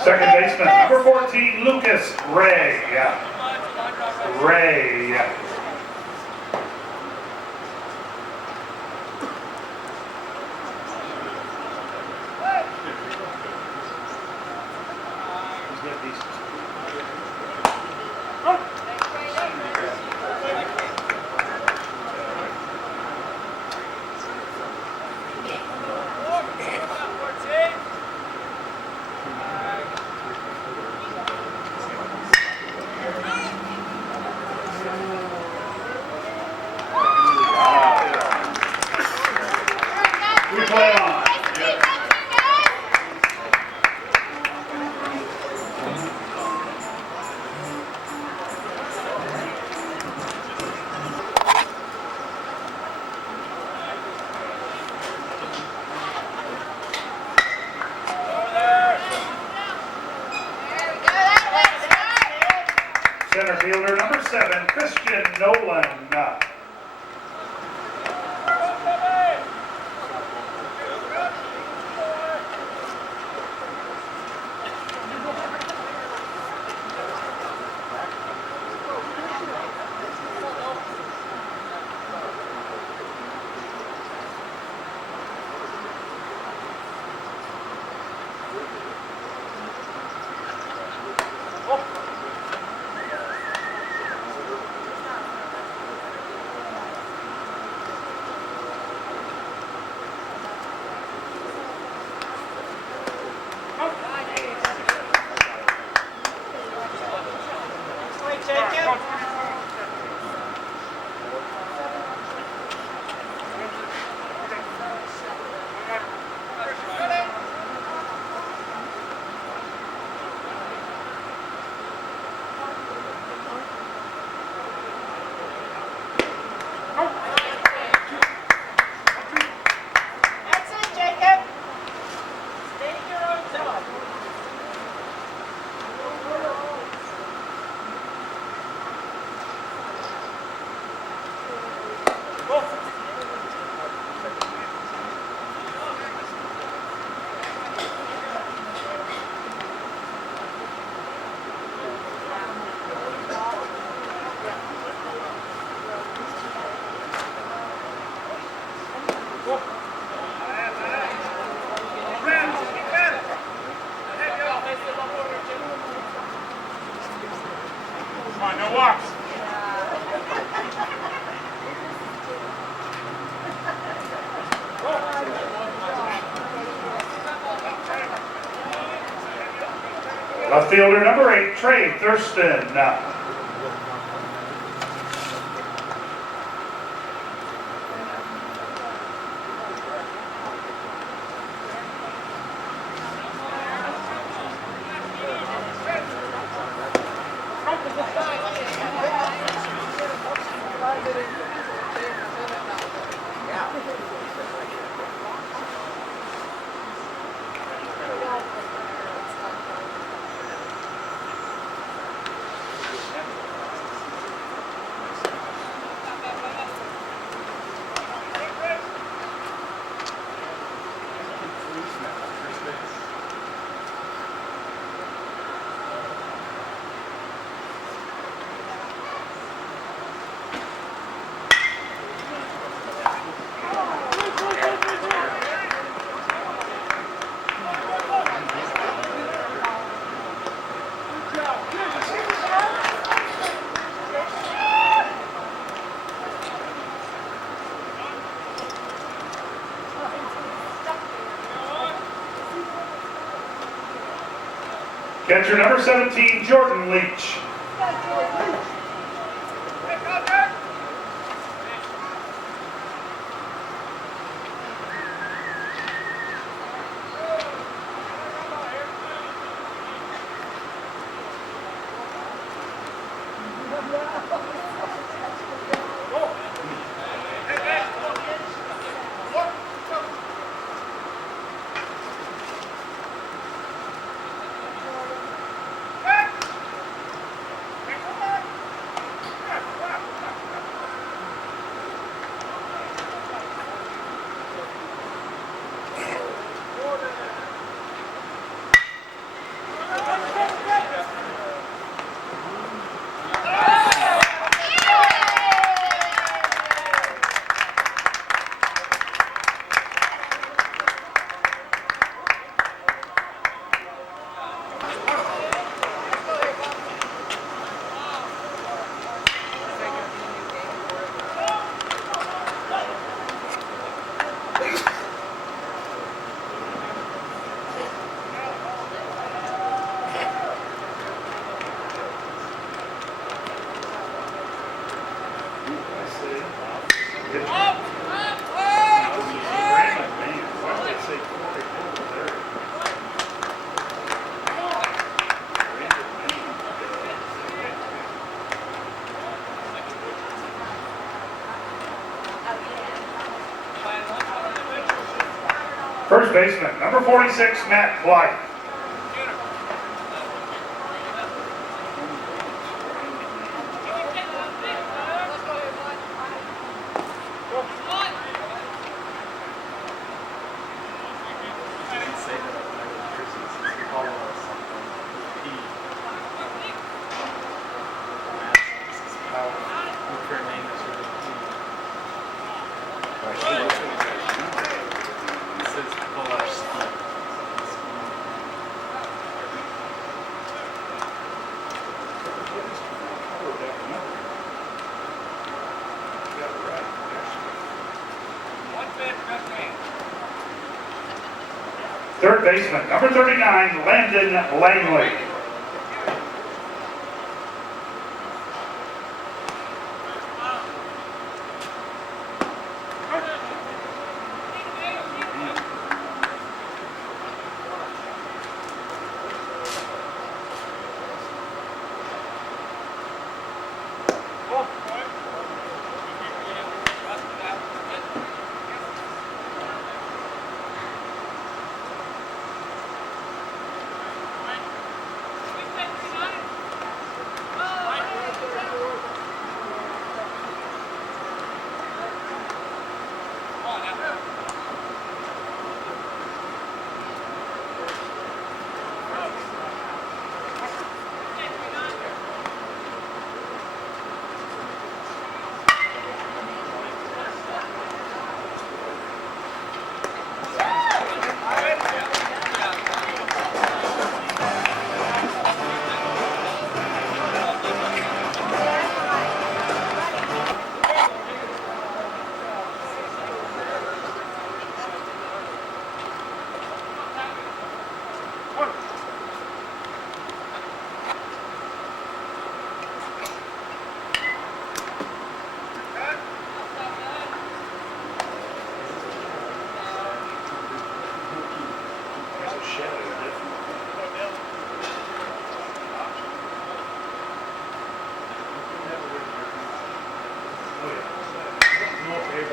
Second baseman, number 14, Lucas Ray. Ray. We play on. Center fielder number 7, Christian Nolan. Jacob? That's it, Jacob. Stay in your own zone. Come on, no walks. Left fielder number 8, Trey Thurston. Catcher number 17, Jordan Leach. First baseman, number 46, Matt Blythe. Third baseman, number 39, Landon Langley.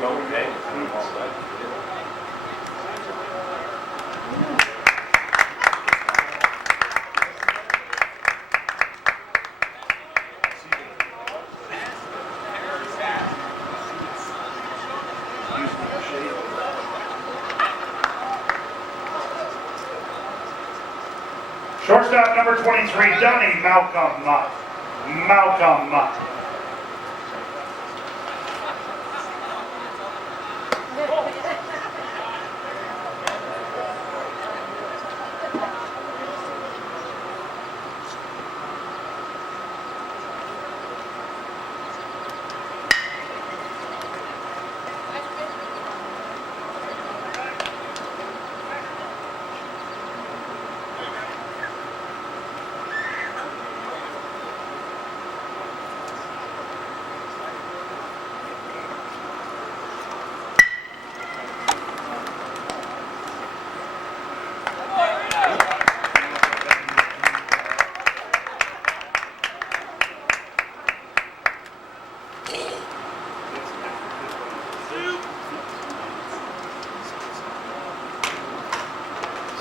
home game. All night. Shortstop number 23, Donnie Malcolm.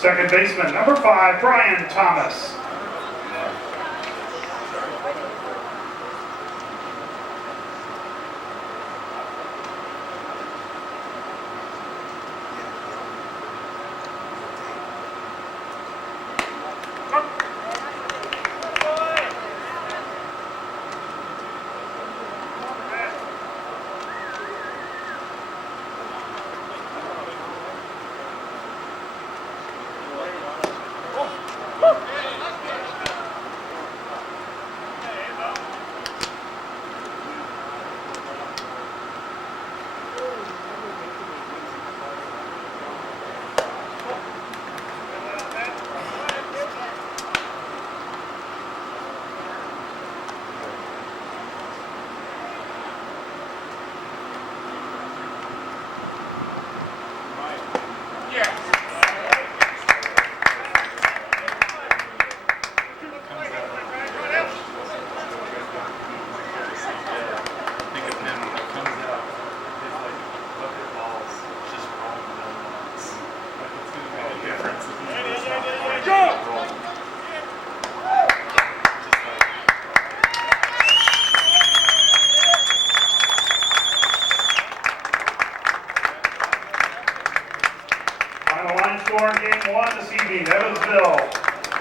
Second baseman, number 5, Brian Thomas. Score in game 1 this evening, Evansville.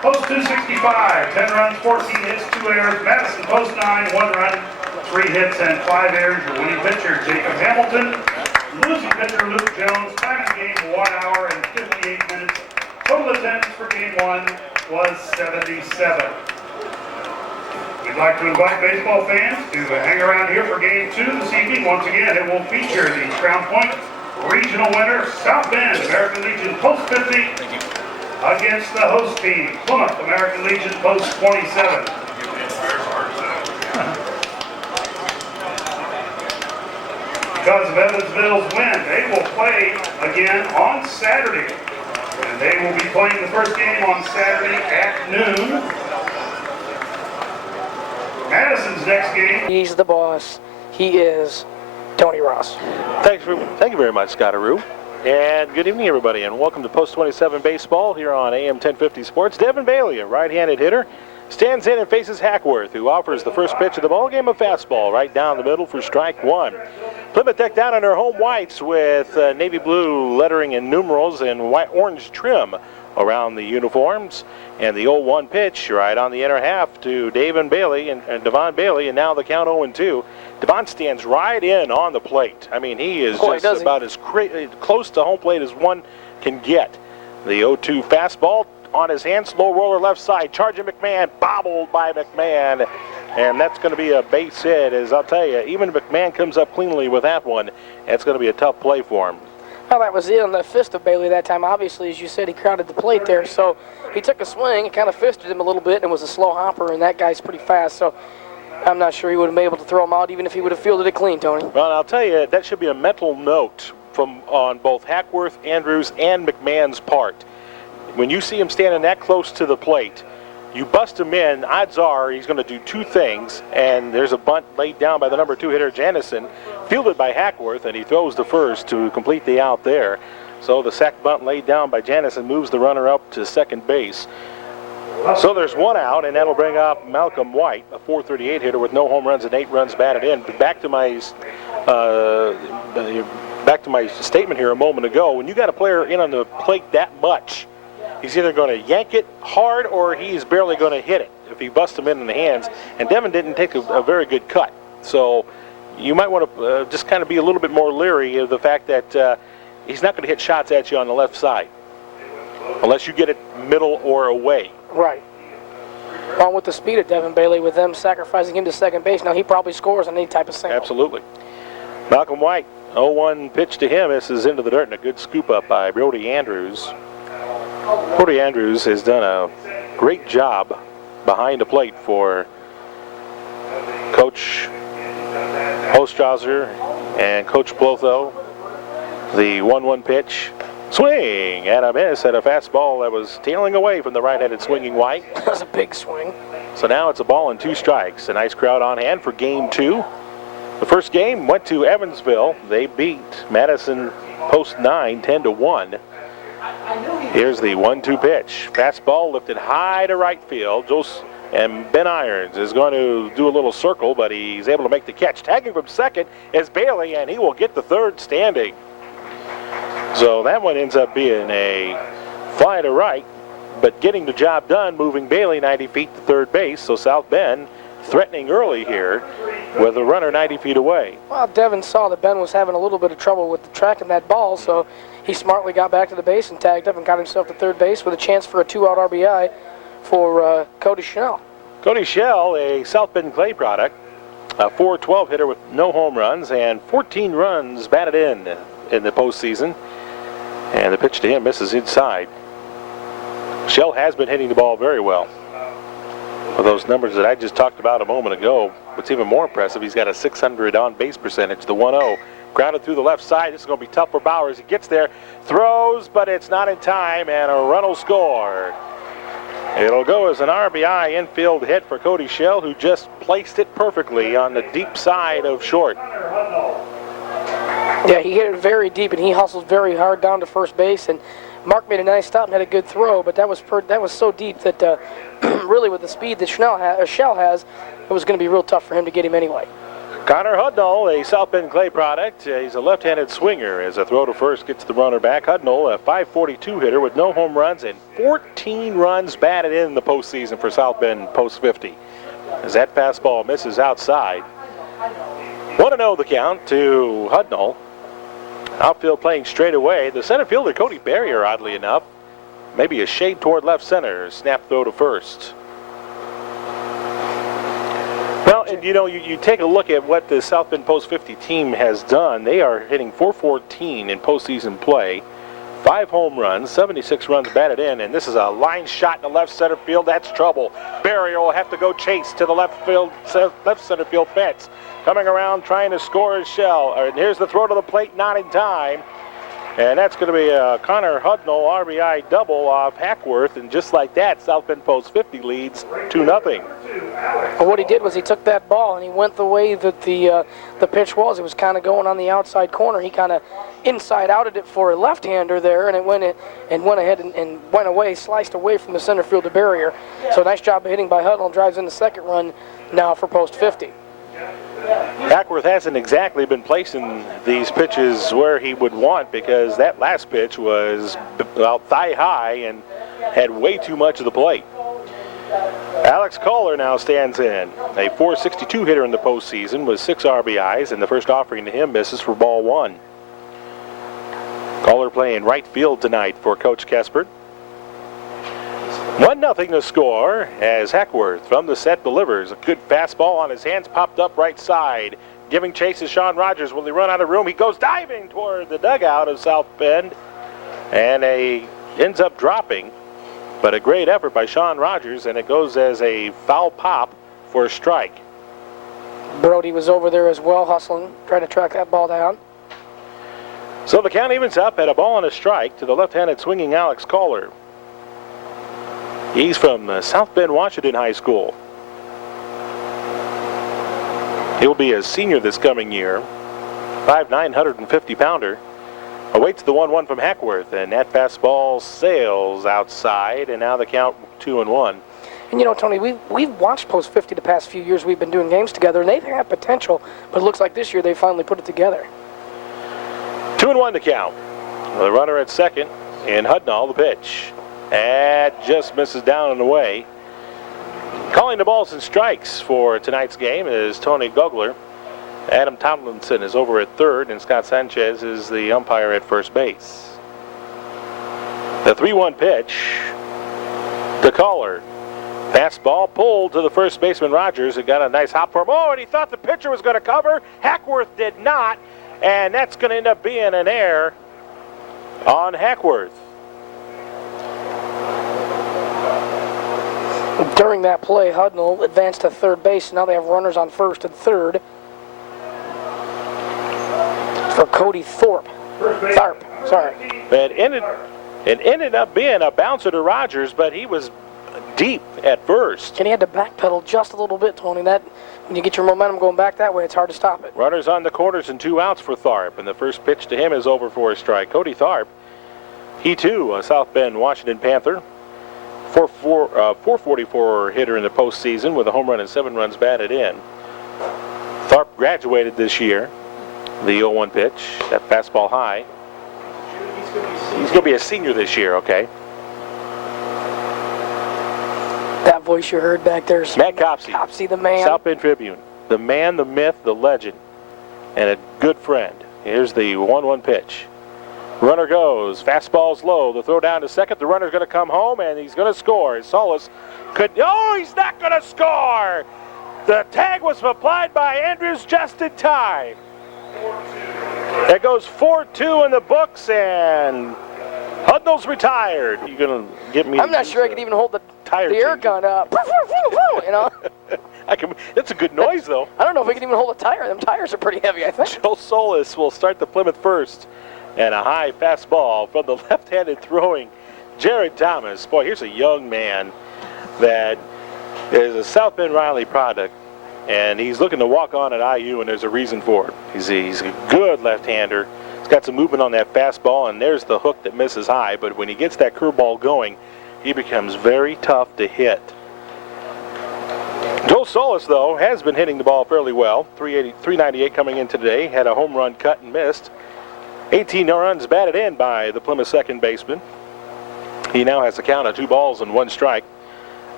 Post 265, 10 runs, 14 hits, 2 errors. Madison post 9, 1 run, 3 hits, and 5 errors. Your winning pitcher, Jacob Hamilton. Losing pitcher, Luke Jones. Time in game, 1 hour and 58 minutes. Total attendance for game 1 was 77. We'd like to invite baseball fans to hang around here for game 2 this evening. Once again, it will feature the Crown Point regional winner, South Bend American Legion Post 50 against the host team, Plymouth American Legion Post 27. Because of Evansville's win, they will play again on Saturday. And they will be playing the first game on Saturday at noon. Madison's next game. He's the boss. He is Tony Ross. Thank you very much, Scottaroo. And good evening, everybody, and welcome to Post 27 Baseball here on AM 1050 Sports. Devin Bailey, a right-handed hitter, stands in and faces Hackworth, who offers the first pitch of the ballgame, a fastball right down the middle for strike 1. Plymouth decked out in their home whites with navy blue lettering and numerals and white orange trim around the uniforms. And the 0-1 pitch right on the inner half to Devin Bailey and Devon Bailey, and now the count 0-2. Devon stands right in on the plate. I mean, he is just about as close to home plate as one can get. The 0-2 fastball on his hand, slow roller left side, charging McMahon, bobbled by McMahon, and that's going to be a base hit. As I'll tell you, even if McMahon comes up cleanly with that one, that's going to be a tough play for him. Well, that was it on the fist of Bailey that time. Obviously, as you said, he crowded the plate there, so he took a swing and kind of fisted him a little bit, and was a slow hopper, and that guy's pretty fast, so I'm not sure he would have been able to throw him out even if he would have fielded it clean, Tony. Well, I'll tell you, that should be a mental note on both Hackworth, Andrews, and McMahon's part. When you see him standing that close to the plate, you bust him in, odds are he's going to do two things, and there's a bunt laid down by the number 2 hitter, Janison, fielded by Hackworth, and he throws the first to complete the out there. So the sac bunt laid down by Janison moves the runner up to second base. So there's one out, and that'll bring up Malcolm White, a .438 hitter with no home runs and 8 runs batted in. But back to my statement here a moment ago, when you got a player in on the plate that much, he's either going to yank it hard or he's barely going to hit it if he busts him in the hands. And Devin didn't take a very good cut. So you might want to just kind of be a little bit more leery of the fact that he's not going to hit shots at you on the left side unless you get it middle or away. Right. Well, with the speed of Devin Bailey, with them sacrificing him to second base, now he probably scores on any type of single. Absolutely. Malcolm White, 0-1 pitch to him. This is into the dirt and a good scoop up by Brody Andrews. Brody Andrews has done a great job behind the plate for Coach Ostrauser and Coach Plotho. The 1-1 pitch. Swing and a miss at a fastball that was tailing away from the right-handed swinging White. That was a big swing. So now it's a ball and 2 strikes. A nice crowd on hand for game 2. The first game went to Evansville. They beat Madison post 9, 10-1. Here's the 1-2 pitch. Fastball lifted high to right field. And Ben Irons is going to do a little circle, but he's able to make the catch. Tagging from second is Bailey, and he will get the third standing. So that one ends up being a fly to right, but getting the job done, moving Bailey 90 feet to third base. So South Bend threatening early here with a runner 90 feet away. Well, Devin saw that Ben was having a little bit of trouble with tracking that ball, so he smartly got back to the base and tagged up and got himself to third base with a chance for a 2-out RBI for Cody Schnell. Cody Schnell, a South Bend Clay product, a .412 hitter with no home runs and 14 runs batted in the postseason. And the pitch to him misses inside. Shell has been hitting the ball very well. With those numbers that I just talked about a moment ago, what's even more impressive, he's got a .600 on-base percentage, the 1-0. Grounded through the left side. This is going to be tough for Bowers. He gets there, throws, but it's not in time, and a run will score. It'll go as an RBI infield hit for Cody Shell, who just placed it perfectly on the deep side of short. Yeah, he hit it very deep, and he hustled very hard down to first base, and Mark made a nice stop and had a good throw, but that was so deep that really with the speed that Shell has, it was going to be real tough for him to get him anyway. Connor Hudnall, a South Bend Clay product. He's a left-handed swinger. As a throw to first gets the runner back. Hudnall, a .542 hitter with no home runs and 14 runs batted in the postseason for South Bend post 50. As that fastball misses outside. 1-0 the count to Hudnall. Outfield playing straight away. The center fielder, Cody Barrier, oddly enough, maybe a shade toward left center. Snap throw to first. Well, and you know, you take a look at what the South Bend Post 50 team has done. They are hitting .414 in postseason play. 5 home runs, 76 runs batted in, and this is a line shot in the left center field. That's trouble. Barrier will have to go chase to the left center field fence. Coming around trying to score his Shell. And here's the throw to the plate, not in time. And that's going to be a Connor Hudnall RBI double off Hackworth. And just like that, South Bend Post 50 leads 2-0. Well, what he did was he took that ball and he went the way that the pitch was. It was kind of going on the outside corner. He kind of inside-outed it for a left-hander there, and it went ahead and went away, sliced away from the center fielder Barrier. So nice job of hitting by Hudnall. Drives in the second run now for Post 50. Hackworth hasn't exactly been placing these pitches where he would want, because that last pitch was about thigh high and had way too much of the plate. Alex Kohler now stands in, a .462 hitter in the postseason with 6 RBIs, and the first offering to him misses for ball 1. Kohler playing right field tonight for Coach Kespert. 1-0 to score as Hackworth from the set delivers. A good fastball on his hands, popped up right side. Giving chase to Sean Rogers. Will he run out of room? He goes diving toward the dugout of South Bend, and ends up dropping. But a great effort by Sean Rogers, and it goes as a foul pop for a strike. Brody was over there as well, hustling, trying to track that ball down. So the count evens up at a ball and a strike to the left-handed swinging Alex Kohler. He's from South Bend, Washington High School. He'll be a senior this coming year. 5'9", 150-pounder. Awaits the 1-1 from Hackworth, and that fastball sails outside, and now the count 2-1. And you know, Tony, we've watched Post 50 the past few years. We've been doing games together, and they've had potential, but it looks like this year they finally put it together. 2-1 to count. The runner at second, and Hudnall the pitch. That just misses down and away. Calling the balls and strikes for tonight's game is Tony Gugler. Adam Tomlinson is over at third, and Scott Sanchez is the umpire at first base. The 3-1 pitch. The caller. Fastball pulled to the first baseman Rogers. It got a nice hop for him. Oh, and he thought the pitcher was going to cover. Hackworth did not, and that's going to end up being an error on Hackworth. During that play, Hudnall advanced to third base. Now they have runners on first and third for Cody Tharp. Sorry. It ended up being a bouncer to Rogers, but he was deep at first. And he had to backpedal just a little bit, Tony. That when you get your momentum going back that way, it's hard to stop it. Runners on the corners and 2 outs for Tharp, and the first pitch to him is over for a strike. Cody Tharp, he too, a South Bend, Washington Panther. 444 hitter in the postseason with a home run and 7 runs batted in. Tharp graduated this year. The 0-1 pitch, that fastball high. He's going to be a senior this year, okay. That voice you heard back there is Matt Copsey. Copsey, the man. South Bend Tribune. The man, the myth, the legend, and a good friend. Here's the 1-1 pitch. Runner goes. Fastball's low. The throw down to second. The runner's going to come home, and he's going to score. Solis could... Oh, he's not going to score! The tag was applied by Andrews just in time. That goes 4-2 in the books, and Hudnall's retired. You going to get me... I'm not sure I could even hold the air gun up. You know? That's a good noise, though. I don't know if we can even hold a tire. Them tires are pretty heavy, I think. Joe Solis will start the Plymouth first. And a high fastball from the left-handed throwing Jared Thomas. Boy, here's a young man that is a South Bend Riley product. And he's looking to walk on at IU, and there's a reason for it. He's a good left-hander. He's got some movement on that fastball, and there's the hook that misses high. But when he gets that curveball going, he becomes very tough to hit. Joe Solis, though, has been hitting the ball fairly well. 398 coming in today. Had a home run cut and missed. 18 runs batted in by the Plymouth second baseman. He now has a count of 2 balls and 1 strike.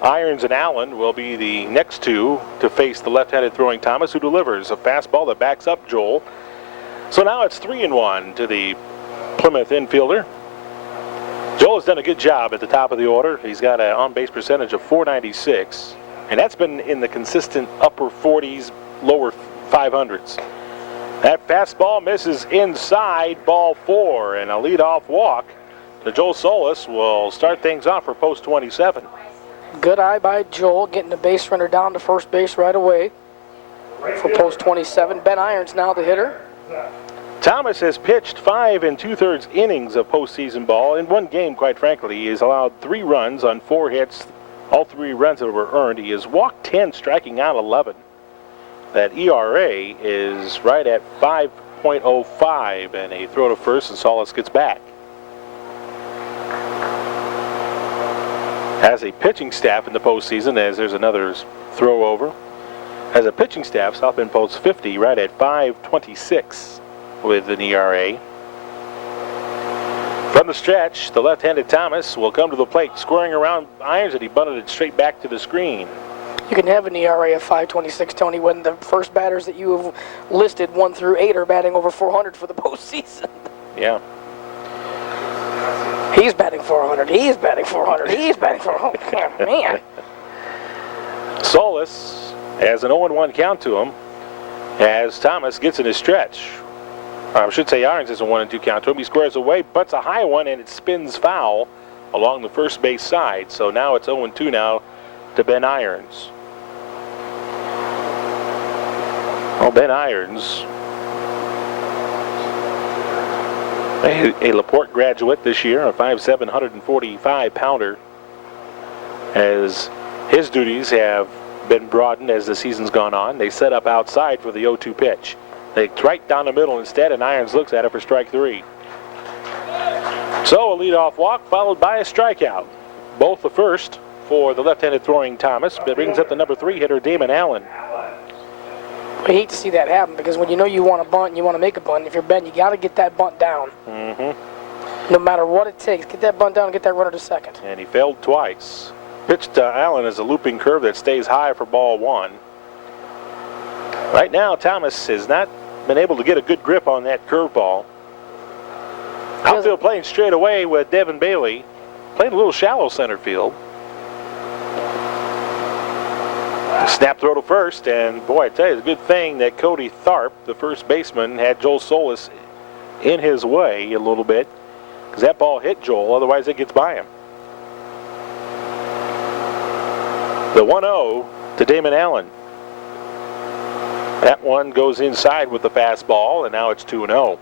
Irons and Allen will be the next two to face the left-handed throwing Thomas, who delivers a fastball that backs up Joel. So now it's 3-1 to the Plymouth infielder. Joel has done a good job at the top of the order. He's got an on-base percentage of .496, and that's been in the consistent upper 40s, lower 500s. That fastball misses inside, ball 4, and a leadoff walk to Joel Solis will start things off for post 27. Good eye by Joel, getting the base runner down to first base right away for post 27. Ben Irons now the hitter. Thomas has pitched 5 2/3 innings of postseason ball. In one game, quite frankly, he has allowed 3 runs on 4 hits. All 3 runs that were earned. He has walked 10, striking out 11. That ERA is right at 5.05, and a throw to first, and Solis gets back. Has a pitching staff in the postseason, as there's another throw over. As a pitching staff, South Bend posts 50, right at 5.26 with an ERA. From the stretch, the left-handed Thomas will come to the plate, scoring around Irons, and he bunted it straight back to the screen. You can have an ERA of 5.26, Tony, when the first batters that you have listed 1 through 8 are batting over 400 for the postseason. Yeah. He's batting 400. He's batting 400. He's batting 400. Oh, man. Solis has an 0-1 count to him as Thomas gets in his stretch. I should say Irons has a 1-2 count to him. He squares away, butts a high one, and it spins foul along the first base side. So now it's 0-2 now to Ben Irons. Well, Ben Irons, a LaPorte graduate this year, a 5'7", 145-pounder. as his duties have been broadened as the season's gone on. They set up outside for the 0-2 pitch. They right down the middle instead, and Irons looks at it for strike 3. So a leadoff walk followed by a strikeout. Both the first for the left-handed throwing Thomas. That brings up the number 3 hitter, Damon Allen. I hate to see that happen because when you know you want to bunt and you want to make a bunt, if you're betting, you got to get that bunt down. No matter what it takes, get that bunt down and get that runner to second. And he failed twice. Pitch to Allen is a looping curve that stays high for ball 1. Right now, Thomas has not been able to get a good grip on that curveball. Outfield playing straight away with Devin Bailey. Playing a little shallow center field. Snap throw to first, and boy, I tell you, it's a good thing that Cody Tharp, the first baseman, had Joel Solis in his way a little bit, because that ball hit Joel, otherwise it gets by him. The 1-0 to Damon Allen. That one goes inside with the fastball, and now it's 2-0.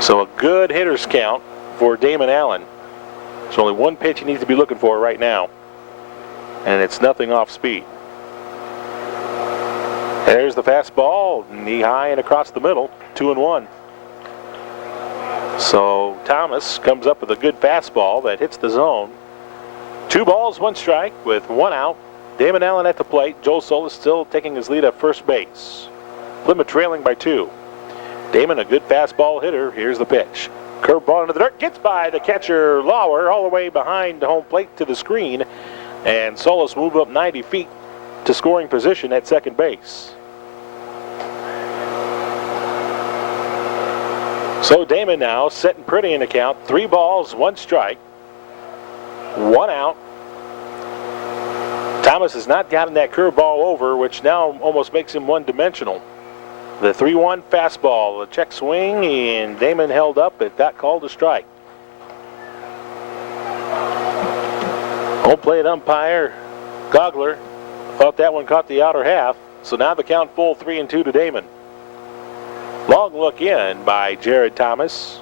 So a good hitter's count for Damon Allen. There's only one pitch he needs to be looking for right now, and it's nothing off speed. There's the fastball, knee high and across the middle, 2-1. So Thomas comes up with a good fastball that hits the zone. 2 balls, 1 strike with 1 out. Damon Allen at the plate. Joel Solis still taking his lead at first base. Plymouth trailing by 2. Damon, a good fastball hitter. Here's the pitch. Curveball into the dirt. Gets by the catcher, Lauer, all the way behind the home plate to the screen. And Solis moved up 90 feet to scoring position at second base. So Damon now sitting pretty in the count. 3 balls, 1 strike. 1 out. Thomas has not gotten that curveball over, which now almost makes him one-dimensional. The 3-1 fastball, a check swing, and Damon held up. It got called a strike. Home plate umpire Gogler thought that one caught the outer half. So now the count full 3-2 to Damon. Long look in by Jared Thomas.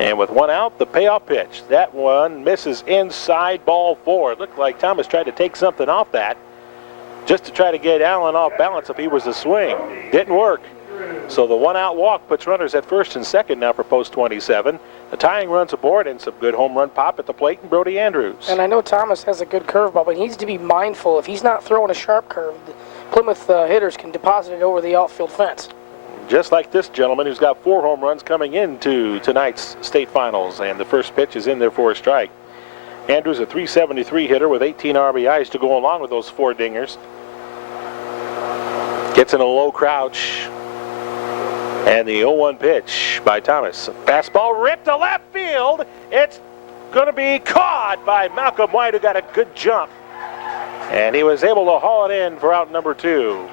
And with 1 out, the payoff pitch. That one misses inside, ball 4. It looked like Thomas tried to take something off that just to try to get Allen off balance if he was to swing. Didn't work. So the 1 out walk puts runners at first and second now for post 27. The tying runs aboard and some good home run pop at the plate and Brody Andrews. And I know Thomas has a good curveball, but he needs to be mindful. If he's not throwing a sharp curve, the Plymouth hitters can deposit it over the outfield fence. Just like this gentleman who's got 4 home runs coming into tonight's state finals, and the first pitch is in there for a strike. Andrews, a .373 hitter with 18 RBIs to go along with those 4 dingers. Gets in a low crouch, and the 0-1 pitch by Thomas. Fastball ripped to left field. It's going to be caught by Malcolm White, who got a good jump, and he was able to haul it in for out number 2.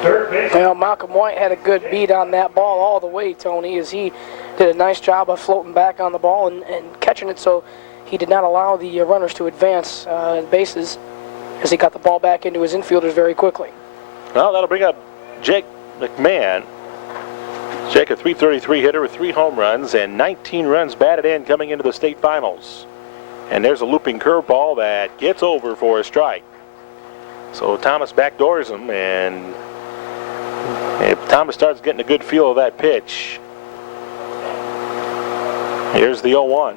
Well, Malcolm White had a good beat on that ball all the way, Tony, as he did a nice job of floating back on the ball and catching it, so he did not allow the runners to advance the bases as he got the ball back into his infielders very quickly. Well, that'll bring up Jake McMahon. Jake, a .333 hitter with 3 home runs and 19 runs batted in coming into the state finals. And there's a looping curveball that gets over for a strike. So Thomas backdoors him, and if Thomas starts getting a good feel of that pitch, here's the 0-1.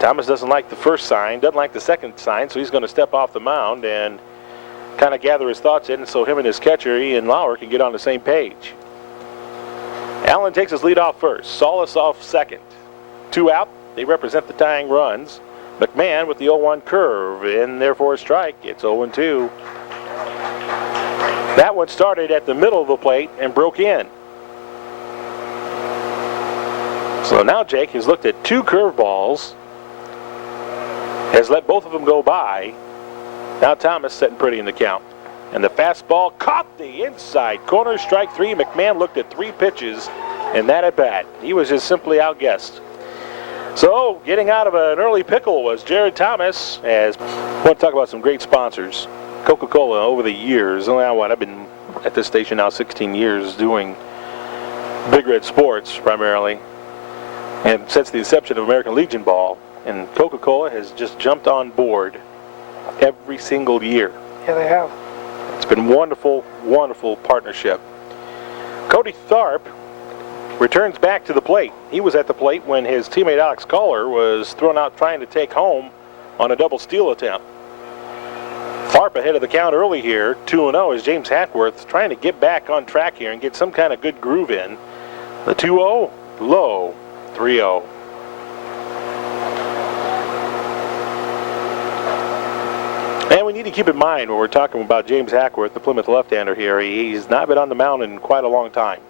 Thomas doesn't like the first sign, doesn't like the second sign, so he's going to step off the mound and kind of gather his thoughts in so him and his catcher, Ian Lauer, can get on the same page. Allen takes his lead off first. Solis off second. 2 out. They represent the tying runs. McMahon with the 0-1 curve in there for a strike. It's 0-2. That one started at the middle of the plate and broke in. So now Jake has looked at 2 curveballs, has let both of them go by. Now Thomas sitting pretty in the count. And the fastball caught the inside corner, strike 3. McMahon looked at 3 pitches in that at bat. He was just simply outguessed. So getting out of an early pickle was Jared Thomas. As I want to talk about some great sponsors. Coca-Cola over the years, I've been at this station now 16 years doing Big Red Sports primarily, and since the inception of American Legion Ball, and Coca-Cola has just jumped on board every single year. Yeah, they have. It's been wonderful, wonderful partnership. Cody Tharp returns back to the plate. He was at the plate when his teammate Alex Kohler was thrown out trying to take home on a double steal attempt. Tharp ahead of the count early here, 2-0, as James Hackworth trying to get back on track here and get some kind of good groove in. The 2-0, low, 3-0. And we need to keep in mind when we're talking about James Hackworth, the Plymouth left-hander here, he's not been on the mound in quite a long time.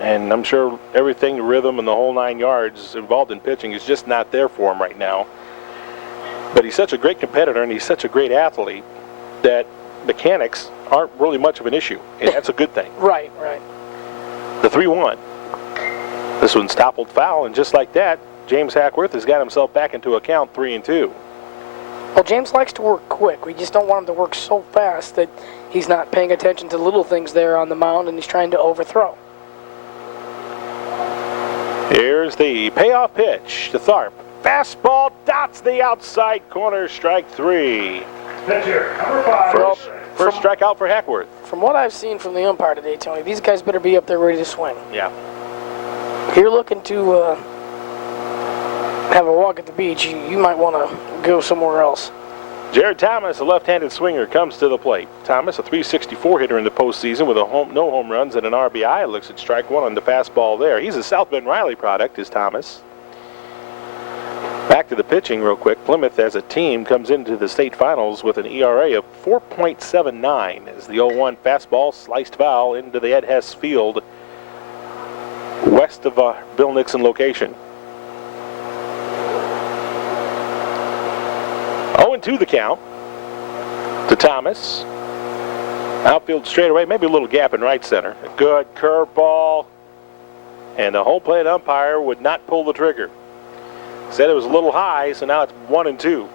And I'm sure everything, the rhythm and the whole 9 yards involved in pitching is just not there for him right now. But he's such a great competitor and he's such a great athlete that mechanics aren't really much of an issue. And that's a good thing. Right, right. The 3-1. This one's toppled foul, and just like that, James Hackworth has got himself back into a count 3-2. Well, James likes to work quick. We just don't want him to work so fast that he's not paying attention to little things there on the mound and he's trying to overthrow. Here's the payoff pitch to Tharp. Fastball dots the outside corner, strike 3. Pitcher, number 5. First strikeout for Hackworth. From what I've seen from the umpire today, Tony, these guys better be up there ready to swing. Yeah. If you're looking to have a walk at the beach, you might want to go somewhere else. Jared Thomas, a left-handed swinger, comes to the plate. Thomas, a .364 hitter in the postseason with no home runs and an RBI. Looks at strike 1 on the fastball there. He's a South Bend Riley product, is Thomas. Back to the pitching real quick. Plymouth as a team comes into the state finals with an ERA of 4.79 as the 0-1 fastball sliced foul into the Ed Hess Field west of Bill Nixon location. 0-2 the count to Thomas. Outfield straightaway, maybe a little gap in right center. A good curveball, and the home plate umpire would not pull the trigger. Said it was a little high, so now it's 1-2.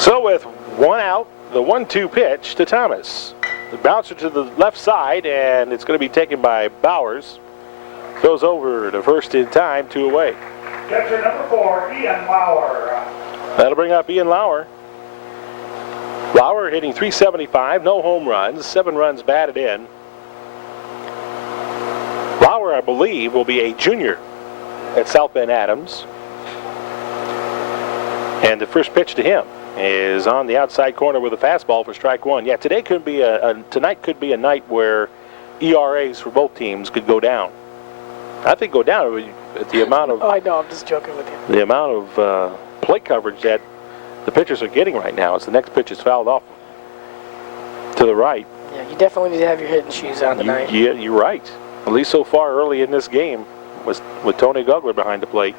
So with 1 out, the 1-2 pitch to Thomas. The bouncer to the left side, and it's going to be taken by Bowers. Goes over to first in time, 2 away. Catcher number 4, Ian Lauer. That'll bring up Ian Lauer. Lauer hitting .375, no home runs, 7 runs batted in. Lauer, I believe, will be a junior at South Bend Adams. And the first pitch to him is on the outside corner with a fastball for strike 1. Yeah, tonight could be a night where ERAs for both teams could go down. I think go down at the amount of. Oh, I know. I'm just joking with you. The amount of plate coverage that the pitchers are getting right now as the next pitch is fouled off to the right. Yeah, you definitely need to have your hitting shoes on tonight. Yeah, you're right. At least so far early in this game was with Tony Gugler behind the plate.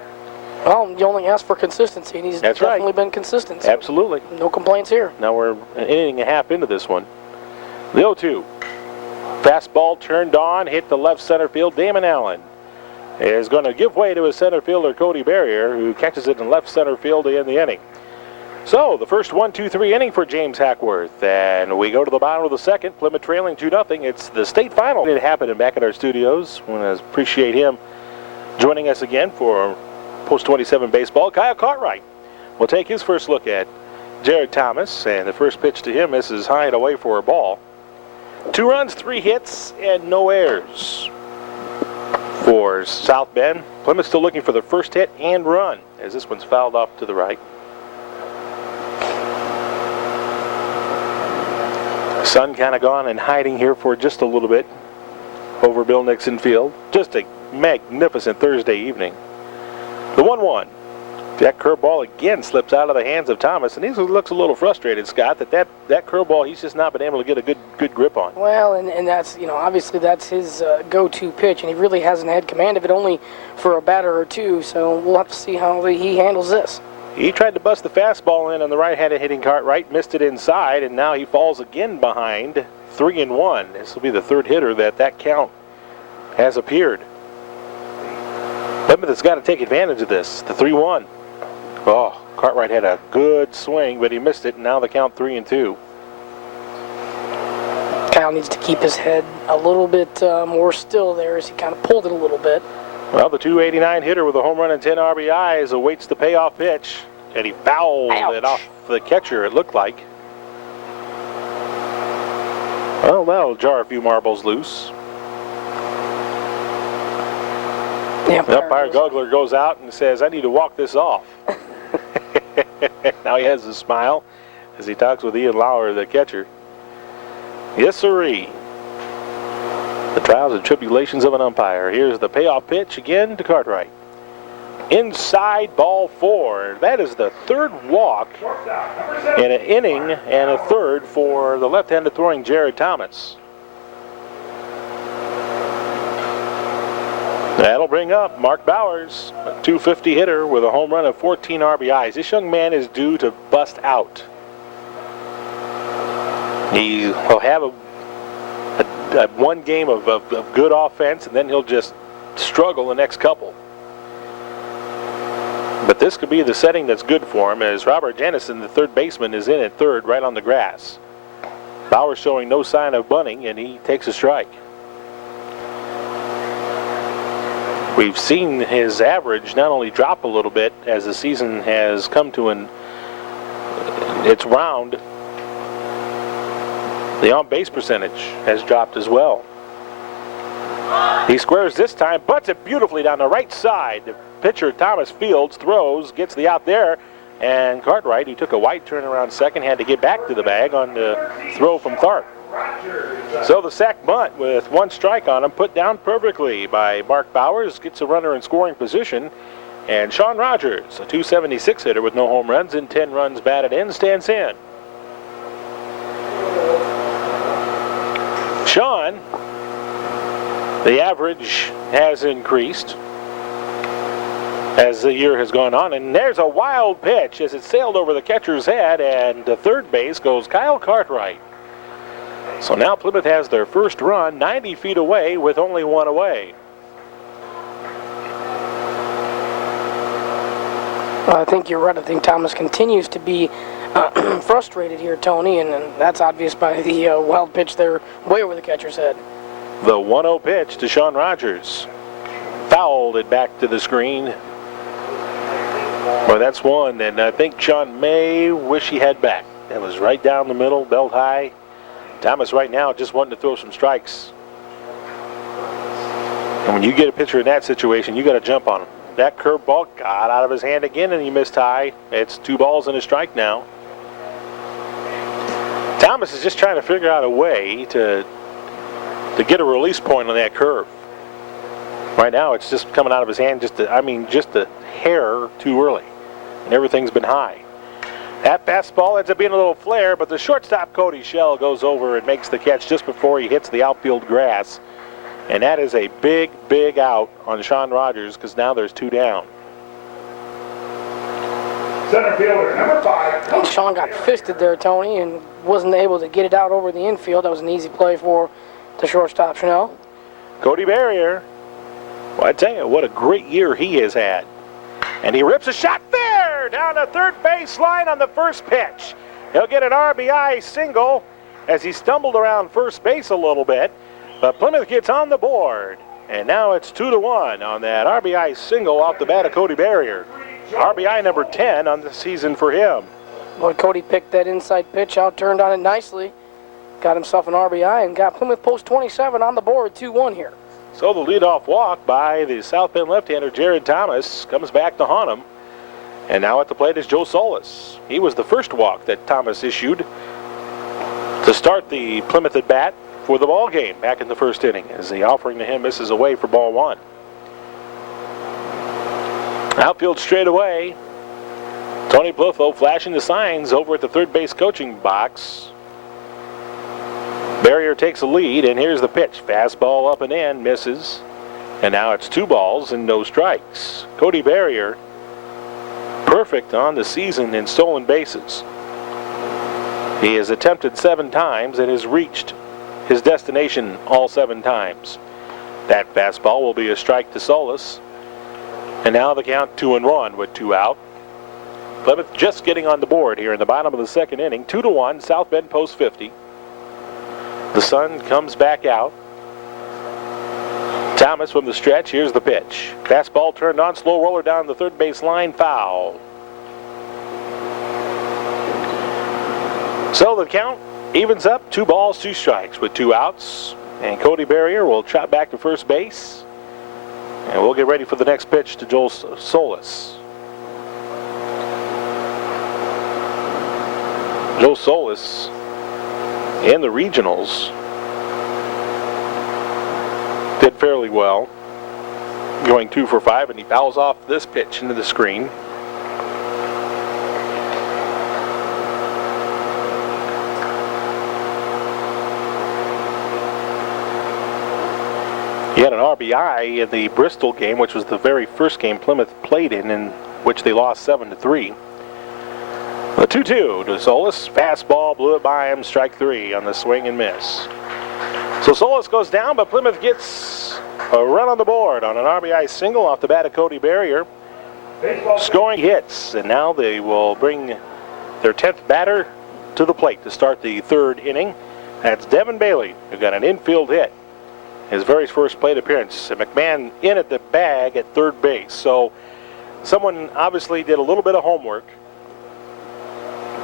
Well, you only ask for consistency, and he's definitely been consistent. So absolutely. No complaints here. Now we're an inning and a half into this one. The 0-2. Fastball turned on, hit the left center field. Damon Allen is going to give way to his center fielder, Cody Barrier, who catches it in left center field to end the inning. So the first 1-2-3 inning for James Hackworth, and we go to the bottom of the second. Plymouth trailing 2-0. It's the state final. It happened back at our studios. I want to appreciate him joining us again for Post 27 baseball. Kyle Cartwright will take his first look at Jared Thomas, and the first pitch to him misses high and away for a ball. 2 runs, 3 hits, and no errors for South Bend. Plymouth still looking for the first hit and run as this one's fouled off to the right. Sun kind of gone and hiding here for just a little bit over Bill Nixon Field. Just a magnificent Thursday evening. The 1-1. That curveball again slips out of the hands of Thomas, and he looks a little frustrated, Scott, that curveball he's just not been able to get a good grip on. Well, and that's, obviously that's his go-to pitch, and he really hasn't had command of it only for a batter or two, so we'll have to see how he handles this. He tried to bust the fastball in on the right-handed hitting Cartwright, missed it inside, and now he falls again behind 3-1. This will be the third hitter that count has appeared. Plymouth has got to take advantage of this. The 3-1. Oh, Cartwright had a good swing, but he missed it, and now the count 3-2. Kyle needs to keep his head a little bit more still there as he kind of pulled it a little bit. Well, the 289 hitter with a home run and 10 RBIs awaits the payoff pitch, and he fouled it off the catcher, it looked like. Well, that'll jar a few marbles loose. The umpire Gugler goes out and says, I need to walk this off. Now he has a smile as he talks with Ian Lauer, the catcher. Yes, sirree. The trials and tribulations of an umpire. Here's the payoff pitch again to Cartwright. Inside, ball 4. That is the third walk in an inning and a third for the left-handed throwing Jared Thomas. That'll bring up Mark Bowers, a 250 hitter with a home run of 14 RBIs. This young man is due to bust out. He'll have one game of good offense, and then he'll just struggle the next couple. But this could be the setting that's good for him, as Robert Jennison, the third baseman, is in at third right on the grass. Bauer showing no sign of bunting, and he takes a strike. We've seen his average not only drop a little bit as the season has come to its round, the on-base percentage has dropped as well. He squares this time, butts it beautifully down the right side. The pitcher Thomas Fields throws, gets the out there, and Cartwright, who took a wide turn around second, had to get back to the bag on the throw from Tharp. So the sack bunt with one strike on him, put down perfectly by Mark Bowers, gets a runner in scoring position, and Sean Rogers, a 276 hitter with no home runs and 10 runs batted in, stands in. Sean, the average has increased as the year has gone on, and there's a wild pitch as it sailed over the catcher's head, and to third base goes Kyle Cartwright. So now Plymouth has their first run 90 feet away with only one away. I think you're right. I think Thomas continues to be frustrated here, Tony, and that's obvious by the wild pitch there way over the catcher's head. The 1-0 pitch to Sean Rogers. Fouled it back to the screen. Well, that's one, and I think Sean may wish he had back. That was right down the middle, belt high. Thomas right now just wanting to throw some strikes. And when you get a pitcher in that situation, you got to jump on him. That curveball got out of his hand again, and he missed high. It's 2 balls and a strike now. Thomas is just trying to figure out a way to get a release point on that curve. Right now, it's just coming out of his hand just a hair too early, and everything's been high. That fastball ends up being a little flare, but the shortstop Cody Shell goes over and makes the catch just before he hits the outfield grass. And that is a big, big out on Sean Rogers, because now there's 2 down. Center fielder, number 5. Sean got fisted there, Tony, and wasn't able to get it out over the infield. That was an easy play for the shortstop, Chanel. Cody Barrier. Well, I tell you, what a great year he has had. And he rips a shot there down the third base line on the first pitch. He'll get an RBI single as he stumbled around first base a little bit. But Plymouth gets on the board. And now it's 2-1 on that RBI single off the bat of Cody Barrier. RBI number 10 on the season for him. Boy, Cody picked that inside pitch out, turned on it nicely. Got himself an RBI and got Plymouth Post 27 on the board, 2-1 here. So the leadoff walk by the South Bend left-hander Jared Thomas comes back to haunt him. And now at the plate is Joe Solis. He was the first walk that Thomas issued to start the Plymouth at bat for the ball game back in the first inning, as the offering to him misses away for ball 1. Outfield straight away. Tony Blotho flashing the signs over at the third base coaching box. Barrier takes a lead, and here's the pitch. Fastball up and in, misses. And now it's 2 balls and no strikes. Cody Barrier, perfect on the season in stolen bases. He has attempted 7 times and has reached his destination all 7 times. That fastball will be a strike to Solis. And now the count 2-1 with 2 out. Plymouth just getting on the board here in the bottom of the second inning. 2-1, South Bend Post 50. The sun comes back out. Thomas from the stretch. Here's the pitch. Fastball turned on, slow roller down the third base line, foul. So the count evens up, 2 balls, 2 strikes with 2 outs. And Cody Barrier will trot back to first base. And we'll get ready for the next pitch to Joel Solis. Joe Solis in the regionals did fairly well, going 2 for 5, and he fouls off this pitch into the screen. He had an RBI in the Bristol game, which was the very first game Plymouth played in which they lost 7-3. The 2-2 to Solis. Fastball blew it by him. Strike 3 on the swing and miss. So Solis goes down, but Plymouth gets a run on the board on an RBI single off the bat of Cody Barrier. Scoring hits, and now they will bring their 10th batter to the plate to start the 3rd inning. That's Devin Bailey, who got an infield hit. His very first plate appearance. McMahon in at the bag at 3rd base. So someone obviously did a little bit of homework.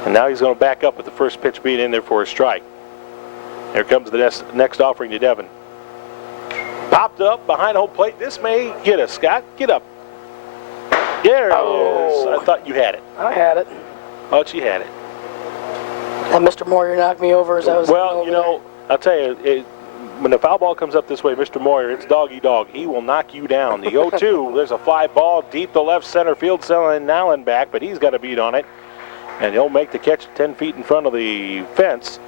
And now he's going to back up with the first pitch being in there for a strike. Here comes the next offering to Devin. Popped up behind home plate. This may get us, Scott. Get up. There it is. I thought you had it. I had it. Thought you had it. And Mr. Moyer knocked me over as I was. Well, you know, I'll tell you, when the foul ball comes up this way, Mr. Moyer, it's doggy dog. He will knock you down. The 0-2, there's a fly ball deep to left center field, sending Allen back, but he's got a beat on it. And he'll make the catch 10 feet in front of the fence,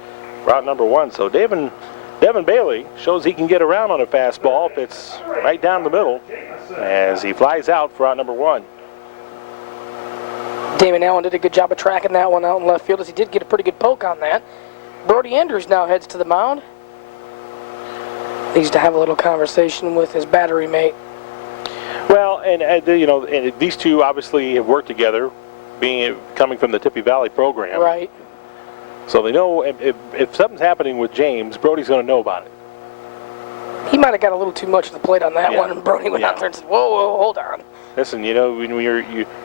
route number 1. So Devin Bailey shows he can get around on a fastball if it's right down the middle as he flies out for route number 1. Damon Allen did a good job of tracking that one out in left field, as he did get a pretty good poke on that. Brody Andrews now heads to the mound. Needs to have a little conversation with his battery mate. Well, and these two obviously have worked together, coming from the Tippy Valley program. Right. So they know if something's happening with James, Brody's going to know about it. He might have got a little too much of the plate on that one, and Brody went out there and said, whoa, hold on. Listen, when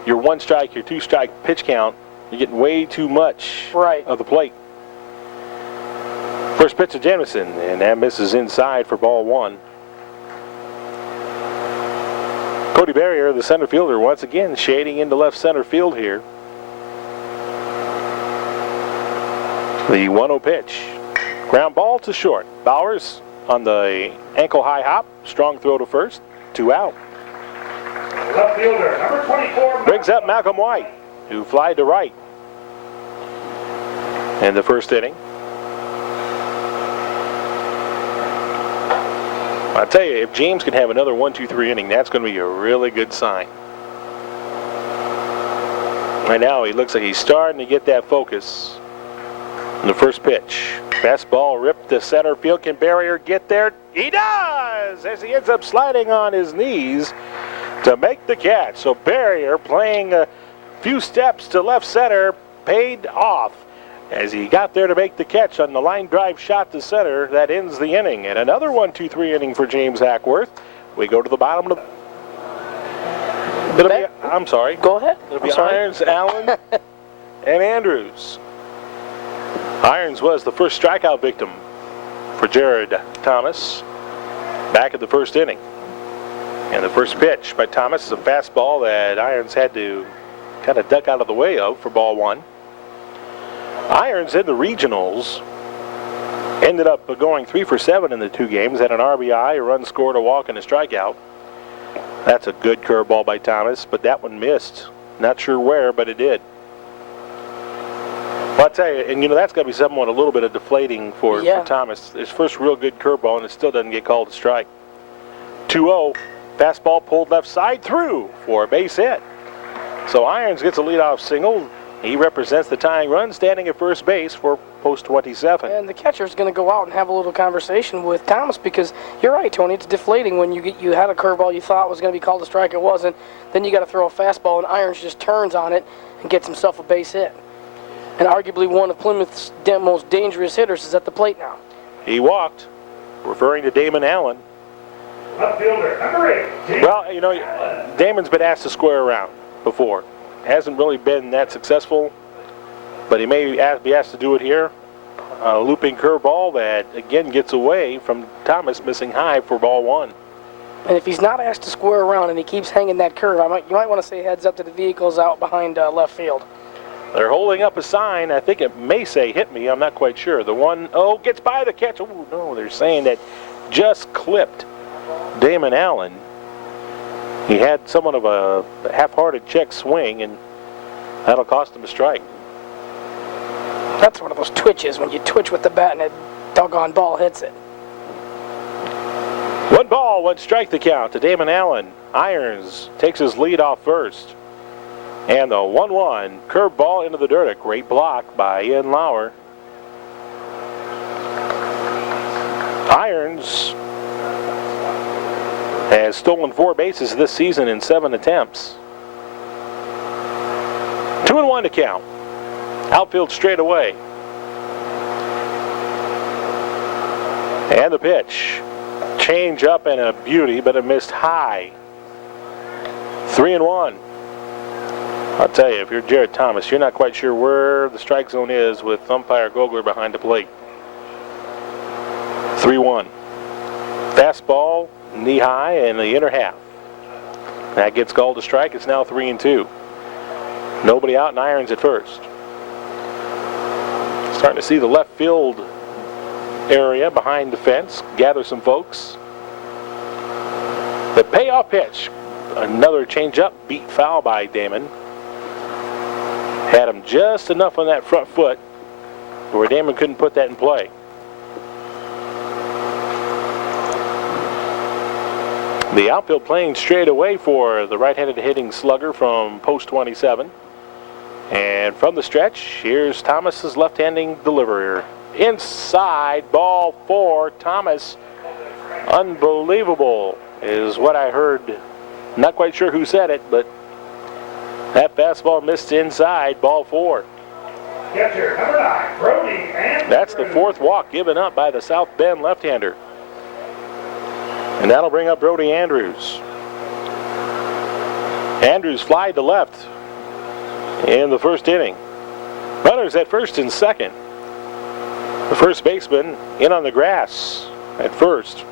you're 1 strike, your 2 strike pitch count, you're getting way too much of the plate. First pitch to Jamison, and that misses inside for ball 1. Cody Barrier, the center fielder, once again shading into left center field here. The 1-0 pitch. Ground ball to short. Bowers on the ankle high hop. Strong throw to first. 2 out. Left fielder, number 24. Brings up Malcolm White, who flied to right in the first inning. I tell you, if James can have another 1-2-3 inning, that's going to be a really good sign. Right now, he looks like he's starting to get that focus. In the first pitch, fastball ripped to center field. Can Barrier get there? He does, as he ends up sliding on his knees to make the catch. So Barrier, playing a few steps to left center, paid off as he got there to make the catch on the line drive shot to center. That ends the inning. And another 1-2-3 inning for James Hackworth. We go to the bottom of the... I'm sorry. Go ahead. It'll be Irons, Allen, and Andrews. Irons was the first strikeout victim for Jared Thomas back in the first inning. And the first pitch by Thomas is a fastball that Irons had to kind of duck out of the way of for ball 1. Irons in the regionals ended up going 3 for 7 in the 2 games. Had an RBI, a run scored, a walk, and a strikeout. That's a good curveball by Thomas, but that one missed. Not sure where, but it did. Well, I'll tell you, and that's got to be somewhat a little bit of deflating for Thomas. His first real good curveball, and it still doesn't get called a strike. 2-0, fastball pulled left side through for a base hit. So Irons gets a leadoff single. He represents the tying run, standing at first base for post 27. And the catcher's going to go out and have a little conversation with Thomas, because you're right, Tony. It's deflating when you had a curveball you thought was going to be called a strike. It wasn't. Then you got to throw a fastball, and Irons just turns on it and gets himself a base hit. And arguably one of Plymouth's most dangerous hitters is at the plate now. He walked, referring to Damon Allen. Left fielder, number 8. Well, you know, Damon's been asked to square around before. Hasn't really been that successful, but he may be asked to do it here. A looping curveball that, again, gets away from Thomas, missing high for ball 1. And if he's not asked to square around and he keeps hanging that curve, you might want to say heads up to the vehicles out behind left field. They're holding up a sign. I think it may say hit me. I'm not quite sure. The 1-0 gets by the catch. Oh, no, they're saying that just clipped Damon Allen. He had somewhat of a half-hearted check swing, and that'll cost him a strike. That's one of those twitches when you twitch with the bat and a doggone ball hits it. 1 ball, 1 strike the count to Damon Allen. Irons takes his lead off first. And the 1-1 curveball into the dirt. A great block by Ian Lauer. Irons has stolen 4 bases this season in 7 attempts. 2-1 to count. Outfield straight away. And the pitch. Change up and a beauty, but it missed high. 3-1. I'll tell you, if you're Jared Thomas, you're not quite sure where the strike zone is with umpire Gogler behind the plate. 3-1. Fastball, knee high in the inner half. That gets called a strike. It's now 3-2. Nobody out and Irons at first. Starting to see the left field area behind the fence gather some folks. The payoff pitch. Another changeup, beat foul by Damon. Had him just enough on that front foot where Damon couldn't put that in play. The outfield playing straight away for the right-handed hitting slugger from post 27. And from the stretch, here's Thomas's left-handing deliverer. Inside, ball 4. Thomas, unbelievable is what I heard. Not quite sure who said it, but that fastball missed inside, ball 4. Catcher, number 9, Brody Andrews. That's the 4th walk given up by the South Bend left-hander. And that'll bring up Brody Andrews. Andrews flied to left in the first inning. Runners at first and second. The first baseman in on the grass at first.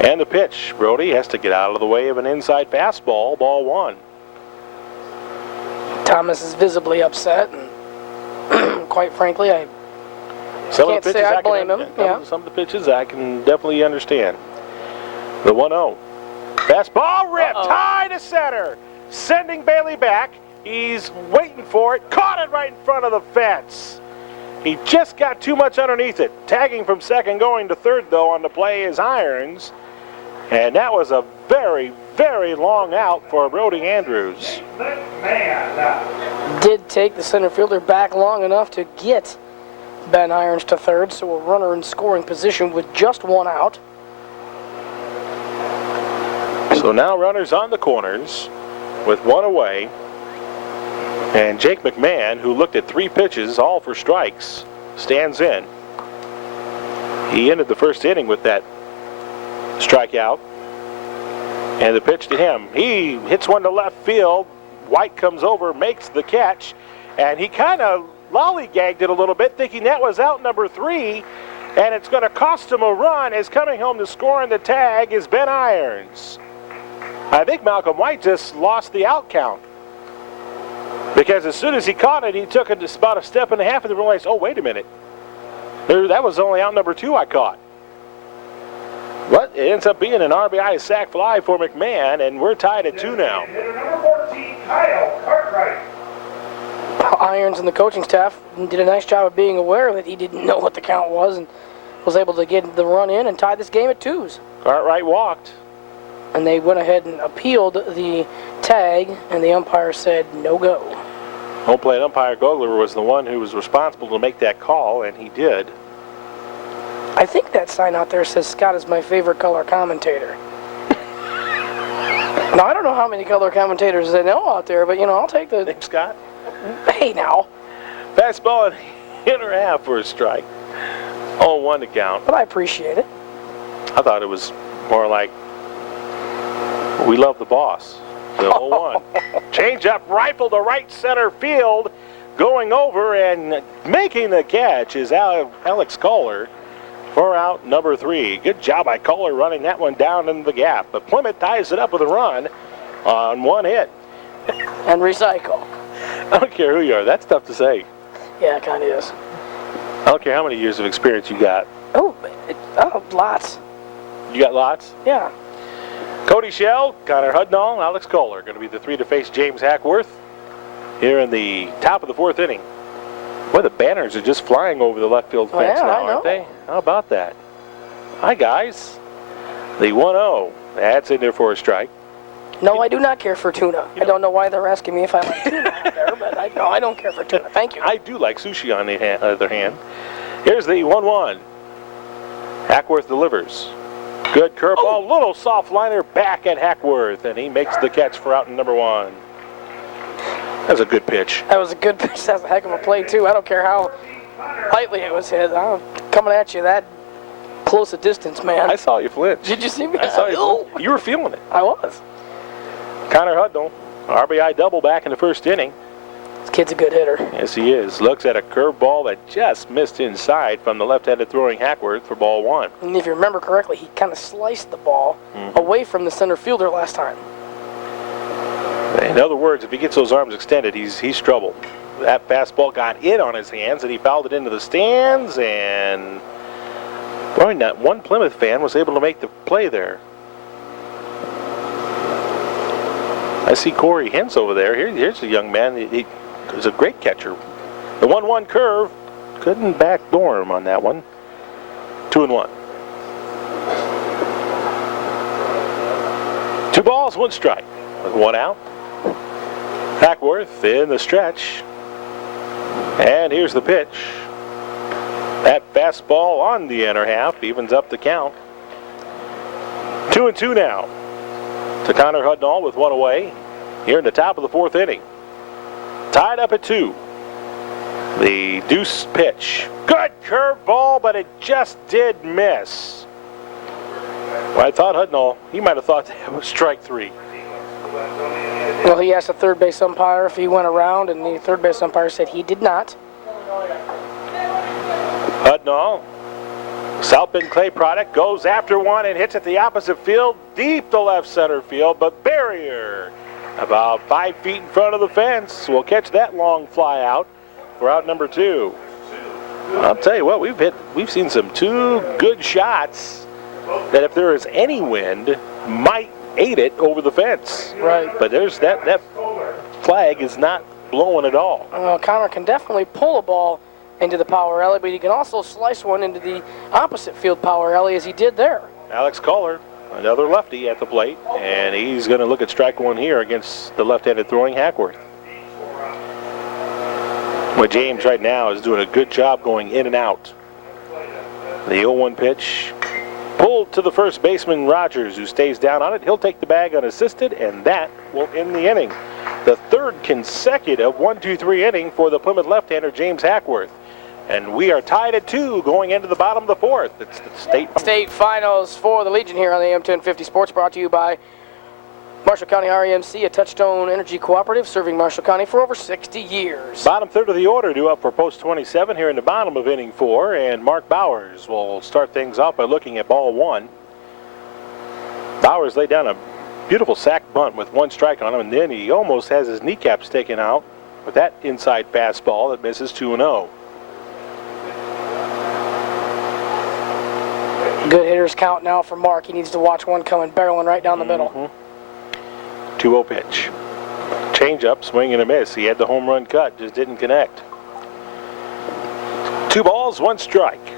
And the pitch. Brody has to get out of the way of an inside fastball, ball 1. Thomas is visibly upset, and quite frankly, I can't say I blame him. Some of the pitches I can definitely understand. The 1-0. Fastball ripped high to center. Sending Bailey back. He's waiting for it. Caught it right in front of the fence. He just got too much underneath it. Tagging from second, going to third, though, on the play is Irons. And that was a very, very long out for Brody Andrews. Did take the center fielder back long enough to get Ben Irons to third, so a runner in scoring position with just 1 out. So now runners on the corners with 1 away. And Jake McMahon, who looked at 3 pitches, all for strikes, stands in. He ended the first inning with that strikeout. And the pitch to him. He hits one to left field. White comes over, makes the catch. And he kind of lollygagged it a little bit, thinking that was out number 3. And it's going to cost him a run. As coming home to score on the tag is Ben Irons. I think Malcolm White just lost the out count. Because as soon as he caught it, he took it about a step and a half and then realized, oh, wait a minute. That was only out number 2 I caught. But it ends up being an RBI sac fly for McMahon, and we're tied at 2 now. Number 14, Kyle Cartwright. Irons and the coaching staff did a nice job of being aware that he didn't know what the count was and was able to get the run in and tie this game at 2s. Cartwright walked. And they went ahead and appealed the tag, and the umpire said no go. Home plate umpire Gogler was the one who was responsible to make that call, and he did. I think that sign out there says Scott is my favorite color commentator. Now, I don't know how many color commentators they know out there, but, you know, I'll take the... Name Scott? Hey, now. Fastball in the inner half for a strike. 0-1 to count. But I appreciate it. I thought it was more like We love the boss. The 0-1. Change up, rifle to right center field. Going over and making the catch is Alex Kohler for out number 3. Good job by Kohler running that one down in the gap. But Plymouth ties it up with a run on one hit. And recycle. I don't care who you are. That's tough to say. Yeah, it kind of is. I don't care how many years of experience you got. Oh, lots. You got lots? Yeah. Cody Shell, Connor Hudnall, Alex Kohler going to be the 3 to face James Hackworth here in the top of the 4th inning. Boy, the banners are just flying over the left field fence yeah, now, aren't they? How about that? Hi, guys. The 1-0. That's in there for a strike. No, I do not care for tuna. I don't know why they're asking me if I like tuna out there, but I don't care for tuna. Thank you. I do like sushi on the other hand. Here's the 1-1. Hackworth delivers. Good curveball, little soft liner back at Hackworth, and he makes the catch for out number 1. That was a good pitch. That was a good pitch. That's a heck of a play, too. I don't care how lightly it was hit. I'm coming at you that close a distance, man. I saw you flinch. Did you see me? I saw you flinch. You were feeling it. I was. Connor Hudnall, RBI double back in the 1st inning. This kid's a good hitter. Yes, he is. Looks at a curveball that just missed inside from the left-handed throwing Hackworth for ball 1. And if you remember correctly, he kind of sliced the ball away from the center fielder last time. In other words, if he gets those arms extended, he's trouble. That fastball got in on his hands, and he fouled it into the stands, and boy, not one Plymouth fan was able to make the play there. I see Corey Hintz over there. Here's a young man. He was a great catcher. The 1-1 curve couldn't backdoor him on that one. 2-1. 2 balls, 1 strike with 1 out. Hackworth in the stretch. And here's the pitch. That fastball on the inner half evens up the count. 2-2 now to Connor Hudnall with 1 away here in the top of the 4th inning. Tied up at 2. The deuce pitch. Good curveball, but it just did miss. Well, I thought Hudnall, he might have thought that was strike 3. Well, he asked the third base umpire if he went around, and the third base umpire said he did not. Hudnall, South Bend Clay product, goes after one and hits at the opposite field, deep to left center field, but barrier about 5 feet in front of the fence will catch that long fly out for out number 2. I'll tell you what, we've seen some 2 good shots that if there is any wind might aid it over the fence. Right. But there's that flag is not blowing at all. Connor can definitely pull a ball into the power alley, but he can also slice one into the opposite field power alley as he did there. Alex Kohler, another lefty at the plate, and he's going to look at strike 1 here against the left-handed throwing Hackworth. Well, James right now is doing a good job going in and out. The 0-1 pitch pulled to the first baseman Rogers, who stays down on it. He'll take the bag unassisted, and that will end the inning. The 3rd consecutive 1-2-3 inning for the Plymouth left-hander James Hackworth. And we are tied at 2 going into the bottom of the 4th. It's the state finals for the Legion here on the AM 1050 Sports, brought to you by Marshall County REMC, a Touchstone Energy Cooperative serving Marshall County for over 60 years. Bottom 3rd of the order due up for post 27 here in the bottom of inning 4, and Mark Bowers will start things off by looking at ball 1. Bowers laid down a beautiful sack bunt with 1 strike on him, and then he almost has his kneecaps taken out with that inside fastball that misses 2-0. Good hitters count now for Mark. He needs to watch one coming barreling right down the middle. 2-0 pitch. Change up, swing and a miss. He had the home run cut, just didn't connect. 2 balls, 1 strike.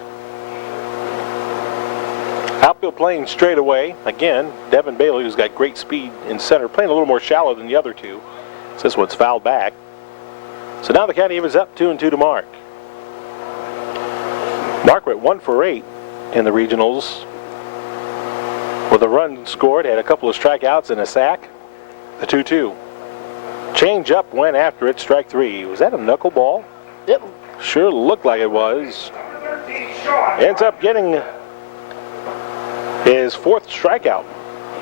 Outfield playing straight away. Again, Devin Bailey, who's got great speed in center, playing a little more shallow than the other 2. This one's fouled back. So now the count evens up 2-2 to Mark. Mark went 1 for 8 in the regionals with a run scored, had a couple of strikeouts and a sack. The 2-2. Change up, went after it, strike 3. Was that a knuckleball? Yep. Sure looked like it was. Ends up getting his 4th strikeout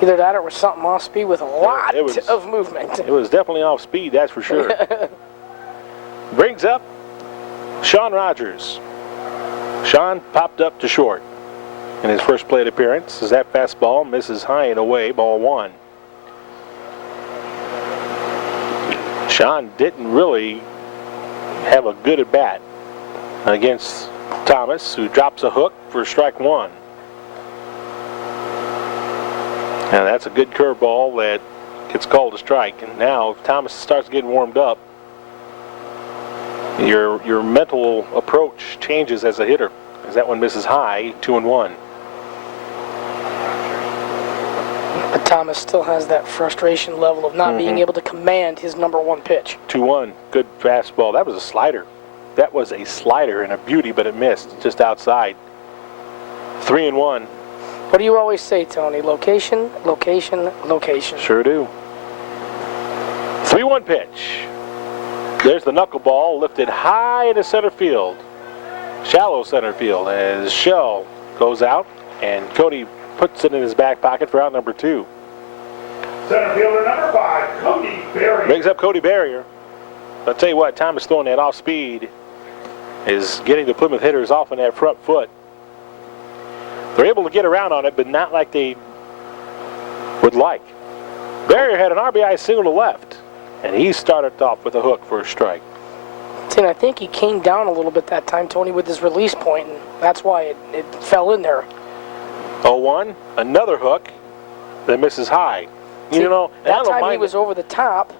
Either that or was something off speed with a lot it was- of movement. It was definitely off speed, that's for sure. Brings up Sean Rogers. Sean popped up to short in his first plate appearance as that fastball misses high and away, ball one. Sean didn't really have a good at bat against Thomas, who drops a hook for strike one. And that's a good curveball that gets called a strike. And now if Thomas starts getting warmed up, your mental approach changes as a hitter. As that one misses high, 2-1. But Thomas still has that frustration level of not being able to command his number one pitch. 2-1, good fastball. That was a slider. That was a slider and a beauty, but it missed just outside. 3-1. What do you always say, Tony? Location, location, location. Sure do. 3-1 pitch. There's the knuckleball lifted high into center field. Shallow center field as Shell goes out and Cody puts it in his back pocket for out number 2. Center fielder number 5, Cody Berry. Brings up Cody Barrier. I'll tell you what, Thomas throwing that off speed is getting the Plymouth hitters off on that front foot. They're able to get around on it, but not like they would like. Barrier had an RBI single to left, and he started off with a hook for a strike. And I think he came down a little bit that time, Tony, with his release point, and that's why it fell in there. 0-1, another hook that misses high. See, You know, and I that don't time he mind, was over the top.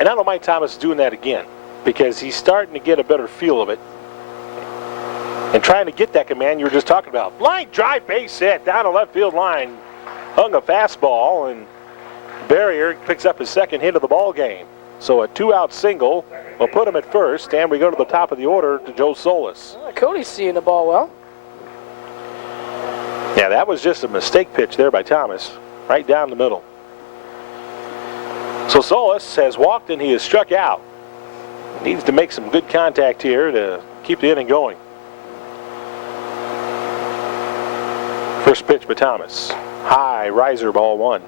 and I don't mind Thomas doing that again because he's starting to get a better feel of it and trying to get that command you were just talking about. Line drive, base hit down the left field line, hung a fastball, and Barrier picks up his second hit of the ball game. So a 2-out single will put him at first, and we go to the top of the order to Joe Solis. Cody's seeing the ball well. Yeah, that was just a mistake pitch there by Thomas, right down the middle. So Solis has walked and he has struck out. Needs to make some good contact here to keep the inning going. First pitch by Thomas. High riser, ball one.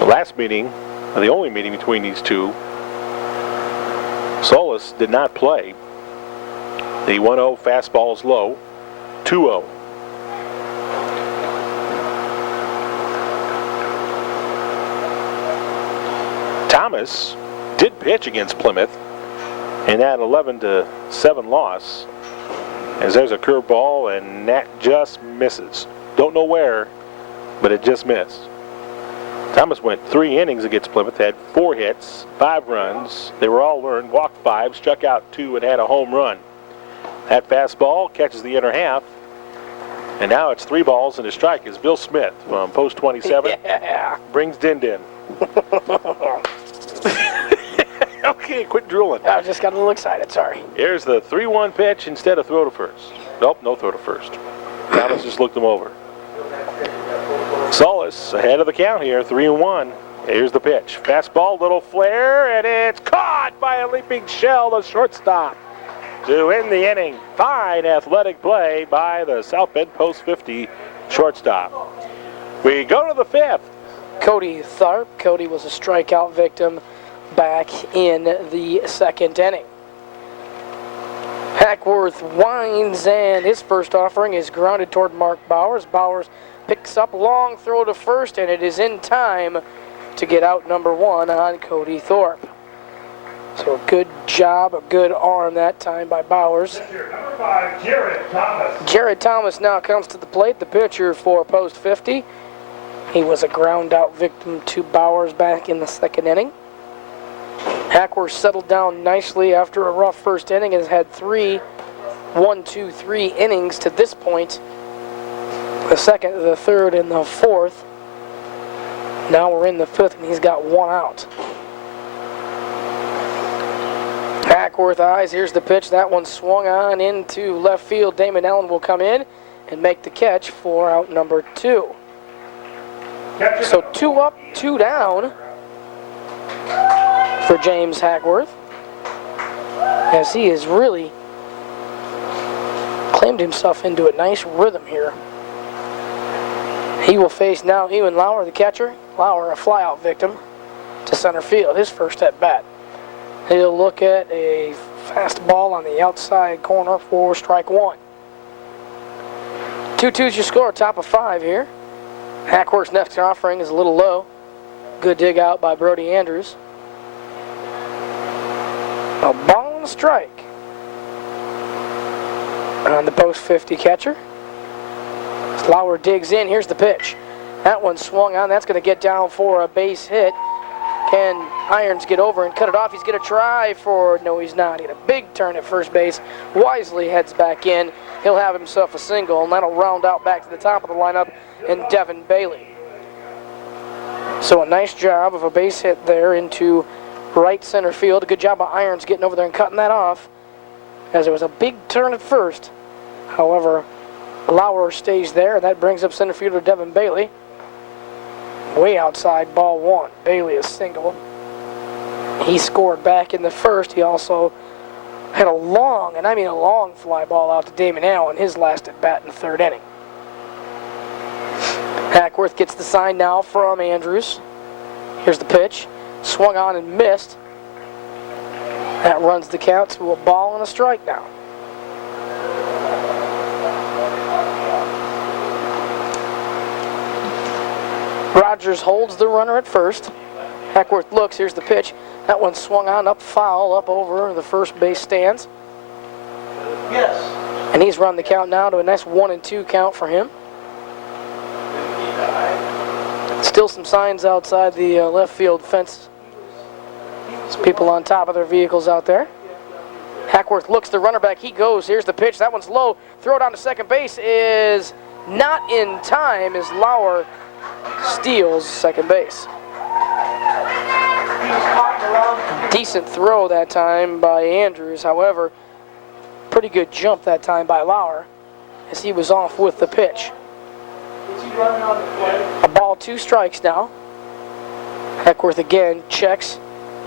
The last meeting, the only meeting between these two, Solis did not play. The 1-0 fastball is low. 2-0. Thomas did pitch against Plymouth in that 11-7 loss. As there's a curveball and that just misses. Don't know where, but it just missed. Thomas went 3 innings against Plymouth, had 4 hits, 5 runs. They were all earned, walked 5, struck out 2, and had a home run. That fastball catches the inner half, and now it's 3 balls and a strike as Bill Smith from post 27 brings Din Din. Okay, quit drooling. I just got a little excited, sorry. Here's the 3-1 pitch instead of throw to first. Nope, no throw to first. Thomas just looked them over. Solis ahead of the count here, 3-1. Here's the pitch. Fastball, little flare, and it's caught by a leaping Shell, the shortstop, to end the inning. Fine athletic play by the South Bend post 50 shortstop. We go to the 5th. Cody Tharp. Cody was a strikeout victim back in the 2nd inning. Hackworth winds, and his first offering is grounded toward Mark Bowers. Bowers picks up long throw to first, and it is in time to get out number 1 on Cody Thorpe. So a good job, a good arm that time by Bowers. Number 5, Jared Thomas. Jared Thomas now comes to the plate, the pitcher for post 50. He was a ground out victim to Bowers back in the 2nd inning. Hackworth settled down nicely after a rough first inning and has had 3 innings to this point. The 2nd, the 3rd, and the 4th. Now we're in the 5th, and he's got 1 out. Hackworth eyes, here's the pitch. That one swung on into left field. Damon Allen will come in and make the catch for out number 2. So 2 up, 2 down for James Hackworth, as he is really slammed himself into a nice rhythm here. He will face now Ewan Lauer, the catcher. Lauer, a flyout victim to center field, his first at bat. He'll look at a fastball on the outside corner for strike one. 2-2's your score, top of 5 here. Hackworth's next offering is a little low. Good dig out by Brody Andrews. A ball and a strike on the post 50 catcher. Lauer digs in. Here's the pitch. That one swung on. That's going to get down for a base hit. Can Irons get over and cut it off? He's going to try for... No, he's not. He had a big turn at first base. Wisely heads back in. He'll have himself a single, and that'll round out back to the top of the lineup in Devin Bailey. So a nice job of a base hit there into right center field. A good job by Irons getting over there and cutting that off, as it was a big turn at first. However, Lauer stays there, and that brings up center fielder Devin Bailey. Way outside, ball 1. Bailey is single. He scored back in the first. He also had a long, and I mean a long fly ball out to Damon Allen, his last at bat in the 3rd inning. Hackworth gets the sign now from Andrews. Here's the pitch. Swung on and missed. That runs the count to a ball and a strike now. Rogers holds the runner at first. Hackworth looks. Here's the pitch. That one swung on, up foul, up over the first base stands. Yes. And he's run the count now to a nice 1-2 count for him. Still some signs outside the left field fence. There's people on top of their vehicles out there. Hackworth looks the runner back. He goes. Here's the pitch. That one's low. Throw down to second base is not in time as Lauer steals second base. Decent throw that time by Andrews. However, pretty good jump that time by Lauer as he was off with the pitch. A ball, 2 strikes now. Hackworth again checks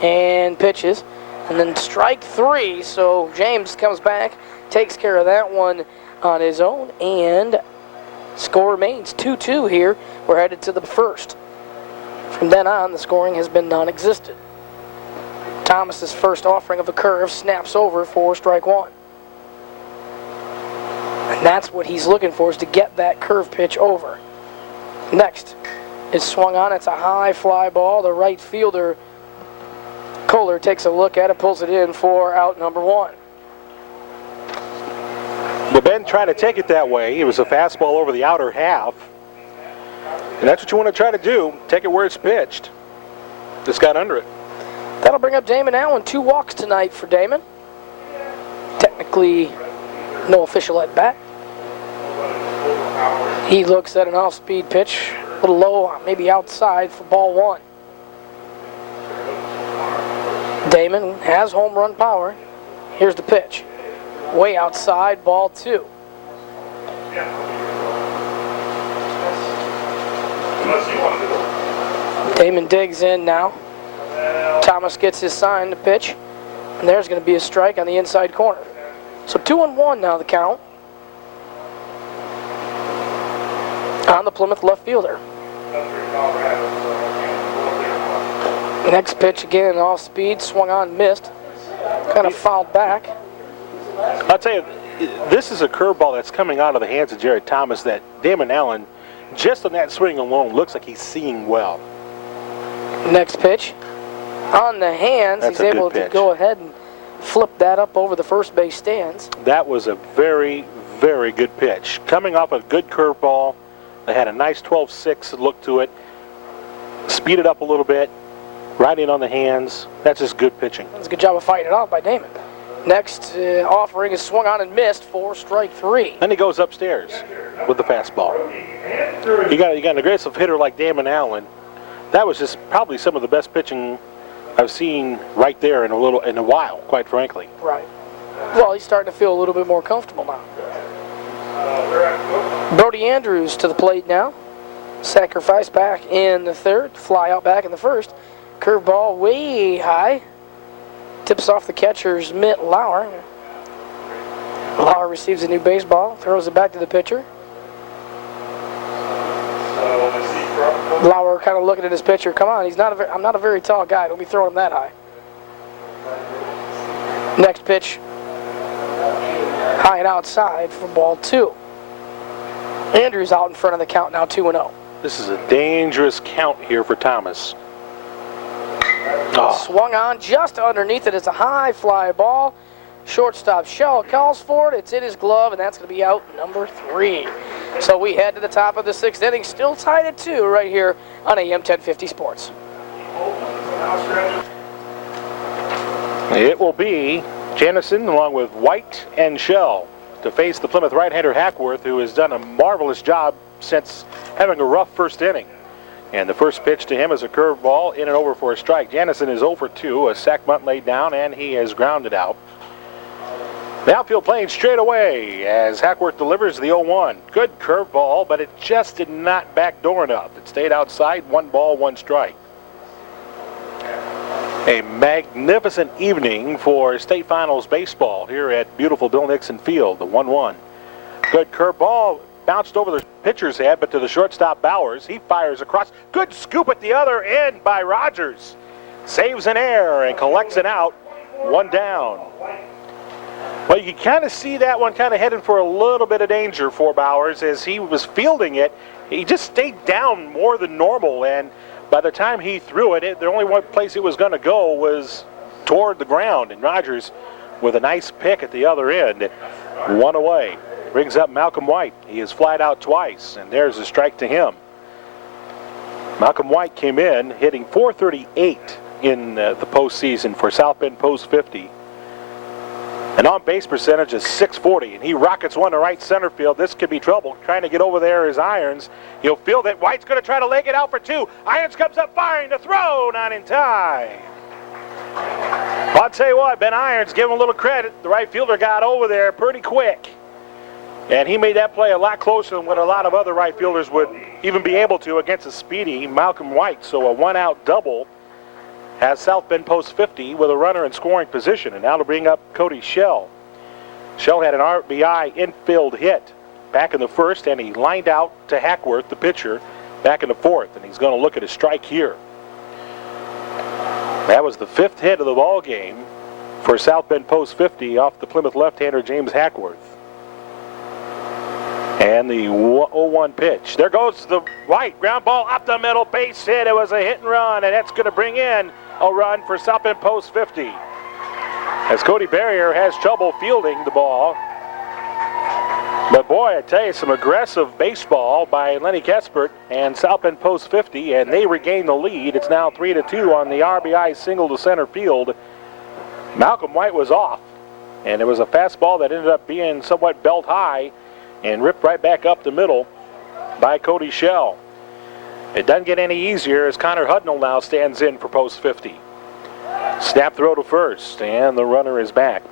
and pitches. And then strike 3, so James comes back, takes care of that one on his own, and score remains 2-2 here. We're headed to the first. From then on, the scoring has been non-existent. Thomas's first offering of a curve snaps over for strike 1. And that's what he's looking for, is to get that curve pitch over. Next is swung on. It's a high fly ball. The right fielder, Kohler, takes a look at it, pulls it in for out number 1. Well, Ben tried to take it that way. It was a fastball over the outer half. And that's what you want to try to do. Take it where it's pitched. Just got under it. That'll bring up Damon Allen. 2 walks tonight for Damon. Technically, no official at bat. He looks at an off-speed pitch, a little low, maybe outside for ball 1. Damon has home run power. Here's the pitch. Way outside, ball 2. Damon digs in now. Thomas gets his sign to pitch. And there's going to be a strike on the inside corner. So 2-1 now the count on the Plymouth left fielder. Next pitch again off speed, swung on, missed. Kind of fouled back. I'll tell you, this is a curveball that's coming out of the hands of Jared Thomas that Damon Allen, just on that swing alone, looks like he's seeing well. Next pitch on the hands. That's he's able to pitch. go ahead and flip that up over the first base stands. That was a very, very good pitch. Coming off a good curveball. They had a nice 12-6 look to it. Speed it up a little bit. Right in on the hands. That's just good pitching. That's a good job of fighting it off by Damon. Next offering is swung on and missed for strike 3. Then he goes upstairs with the fastball. You got an aggressive hitter like Damon Allen. That was just probably some of the best pitching I've seen right there in a while, quite frankly. Right. Well, he's starting to feel a little bit more comfortable now. Brody Andrews to the plate now. Sacrifice back in the 3rd. Fly out back in the 1st. Curveball way high. Tips off the catcher's mitt, Lauer. Lauer receives a new baseball, throws it back to the pitcher. Lauer kind of looking at his pitcher. Come on, I'm not a very tall guy. Don't be throwing him that high. Next pitch, high and outside for ball 2. Andrews out in front of the count now, 2-0. This is a dangerous count here for Thomas. Swung on just underneath it. It's a high fly ball. Shortstop Shell calls for it. It's in his glove, and that's going to be out number 3. So we head to the top of the 6th inning, still tied at 2 right here on AM 1050 Sports. It will be Janison along with White and Shell to face the Plymouth right-hander Hackworth, who has done a marvelous job since having a rough first inning. And the first pitch to him is a curveball in and over for a strike. Janison is 0 for 2, a sac bunt laid down, and he has grounded out. The outfield playing straight away as Hackworth delivers the 0-1. Good curveball, but it just did not backdoor enough. It stayed outside, 1 ball, 1 strike. A magnificent evening for state finals baseball here at beautiful Bill Nixon Field, the 1-1. Good curveball, bounced over the pitcher's head, but to the shortstop Bowers. He fires across. Good scoop at the other end by Rogers. Saves an error and collects it out. 1 down. Well, you can kind of see that one kind of heading for a little bit of danger for Bowers as he was fielding it. He just stayed down more than normal, and by the time he threw it, the only one place it was going to go was toward the ground. And Rogers, with a nice pick at the other end, 1 away. Brings up Malcolm White. He is flied out twice, and there's a strike to him. Malcolm White came in hitting .438 in the postseason for South Bend Post 50. An on-base percentage is .640, and he rockets one to right center field. This could be trouble. Trying to get over there is Irons. He'll field it. White's going to try to leg it out for 2. Irons comes up firing the throw, not in time. I'll tell you what, Ben Irons, give him a little credit. The right fielder got over there pretty quick. And he made that play a lot closer than what a lot of other right fielders would even be able to against a speedy Malcolm White. So a 1-out double has South Bend Post 50 with a runner in scoring position. And now to bring up Cody Shell. Shell had an RBI infield hit back in the first, and he lined out to Hackworth, the pitcher, back in the 4th. And he's going to look at a strike here. That was the 5th hit of the ball game for South Bend Post 50 off the Plymouth left-hander James Hackworth. And the 0-1 pitch. There goes the White. Ground ball up the middle, base hit. It was a hit and run, and that's going to bring in a run for South Bend Post 50. As Cody Barrier has trouble fielding the ball. But boy, I tell you, some aggressive baseball by Lenny Kespert and South Bend Post 50, and they regain the lead. It's now 3-2 on the RBI single to center field. Malcolm White was off, and it was a fastball that ended up being somewhat belt high and ripped right back up the middle by Cody Shell. It doesn't get any easier as Connor Hudnall now stands in for Post 50. Snap throw to first, and the runner is back.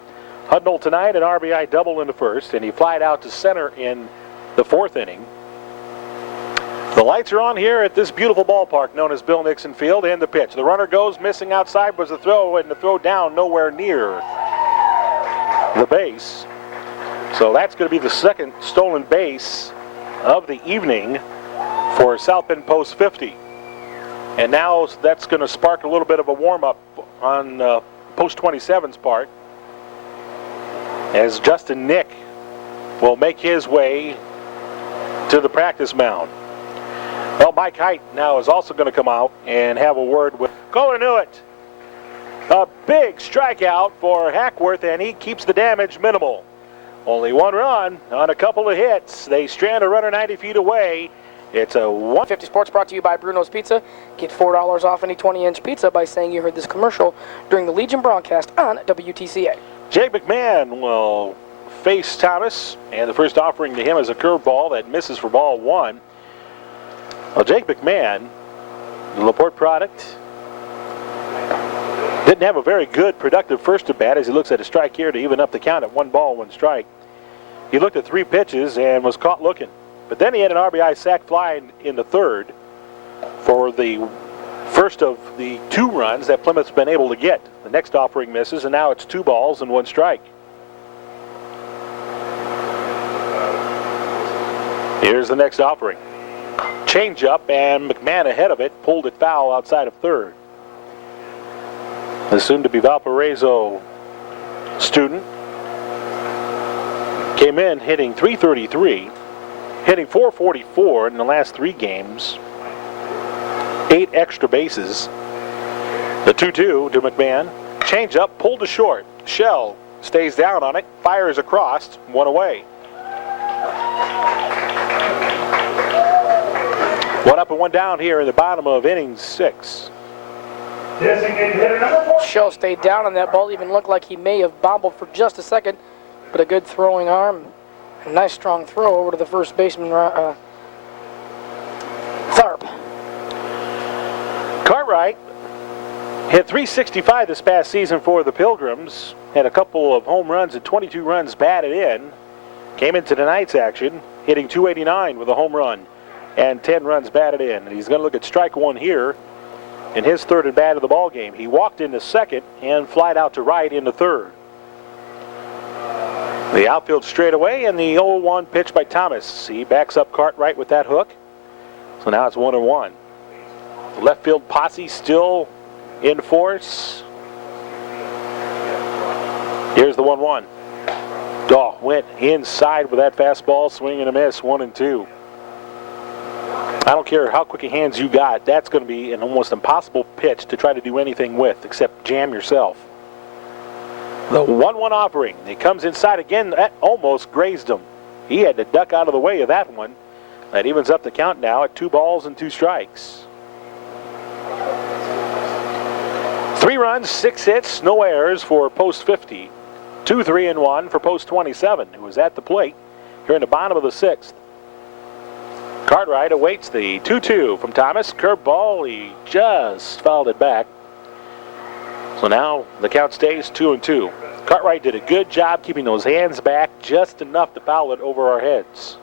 Hudnall tonight an RBI double in the first, and he flied out to center in the 4th inning. The lights are on here at this beautiful ballpark known as Bill Nixon Field, and the pitch. The runner goes, missing outside was the throw, and the throw down nowhere near the base. So that's going to be the 2nd stolen base of the evening for South Bend Post 50. And now that's going to spark a little bit of a warm-up on Post 27's part, as Justin Nick will make his way to the practice mound. Well, Mike Height now is also going to come out and have a word with Kohler Newitt. A big strikeout for Hackworth, and he keeps the damage minimal. Only 1 run on a couple of hits. They strand a runner 90 feet away. It's a 150 Sports brought to you by Bruno's Pizza. Get $4 off any 20-inch pizza by saying you heard this commercial during the Legion broadcast on WTCA. Jake McMahon will face Thomas, and the first offering to him is a curveball that misses for ball 1. Well, Jake McMahon, the LaPorte product, didn't have a very good, productive first at bat as he looks at a strike here to even up the count at 1 ball, 1 strike. He looked at 3 pitches and was caught looking. But then he had an RBI sac fly in the 3rd for the first of the 2 runs that Plymouth's been able to get. The next offering misses, and now it's 2 balls and 1 strike. Here's the next offering. Change up, and McMahon ahead of it, pulled it foul outside of third. The soon-to-be Valparaiso student came in hitting .333, hitting .444 in the last 3 games, 8 extra bases. The 2-2 to McMahon. Change up, pulled to short. Shell stays down on it, fires across, 1 away. 1 up and 1 down here in the bottom of inning 6. Designated hitter number 4. Shell stayed down on that ball. Even looked like he may have bobbled for just a second, but a good throwing arm. A nice strong throw over to the first baseman, Tharp. Cartwright hit .365 this past season for the Pilgrims. Had a couple of home runs and 22 runs batted in. Came into tonight's action hitting .289 with a home run and 10 runs batted in. And he's going to look at strike 1 here in his 3rd at bat of the ball game. He walked into 2nd and flied out to right into 3rd. The outfield straight away, and the 0-1 pitch by Thomas. He backs up Cartwright with that hook. So now it's 1-1. The left field posse still in force. Here's the 1-1. Oh, went inside with that fastball, swing and a miss, 1-2. I don't care how quick a hands you got, that's going to be an almost impossible pitch to try to do anything with except jam yourself. The 1-1 offering. It comes inside again. That almost grazed him. He had to duck out of the way of that one. That evens up the count now at 2 balls and 2 strikes. 3 runs, 6 hits, no errors for post 50. 2, 3, and 1 for post 27, who was at the plate here in the bottom of the 6th. Cartwright awaits the 2-2 from Thomas. Curveball, he just fouled it back. So now the count stays 2-2. Cartwright did a good job keeping those hands back just enough to foul it over our heads.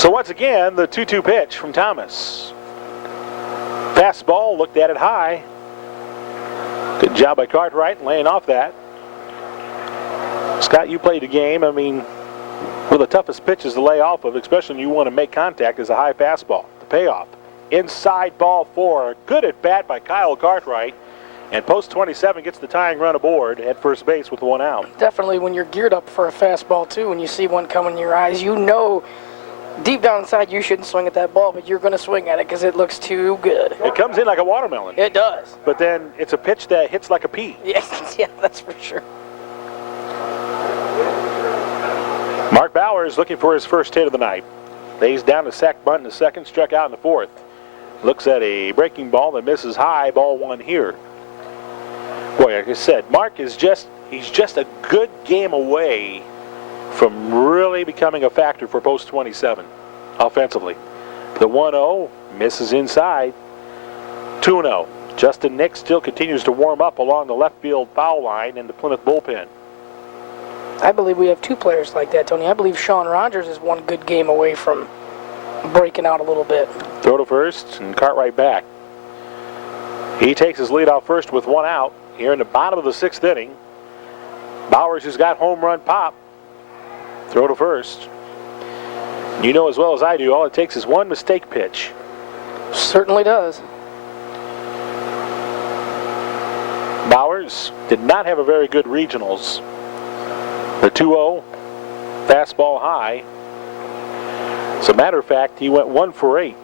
So once again, the 2-2 pitch from Thomas. Fastball, looked at it high. Good job by Cartwright laying off that. Scott, you played the game. I mean, one of the toughest pitches to lay off of, especially when you want to make contact, is a high fastball. The payoff. Inside ball 4. Good at bat by Kyle Cartwright. And post 27 gets the tying run aboard at first base with 1 out. Definitely when you're geared up for a fastball, too, when you see one coming in your eyes, you know deep down inside you shouldn't swing at that ball, but you're going to swing at it because it looks too good. It comes in like a watermelon. It does. But then it's a pitch that hits like a pea. Yes, yeah, that's for sure. Mark Bowers looking for his first hit of the night. Lays down the sack bunt in the 2nd, struck out in the 4th. Looks at a breaking ball that misses high, ball 1 here. Boy, like I said, Mark is he's just a good game away from really becoming a factor for post 27 offensively. The 1-0 misses inside. 2-0. Justin Nick still continues to warm up along the left field foul line in the Plymouth bullpen. I believe we have 2 players like that, Tony. I believe Sean Rogers is one good game away from breaking out a little bit. Throw to first and Cartwright back. He takes his lead off first with 1 out here in the bottom of the 6th inning. Bowers has got home run pop. Throw to first. You know as well as I do, all it takes is 1 mistake pitch. Certainly does. Bowers did not have a very good regionals. The 2-0, fastball high. As a matter of fact, he went 1 for 8.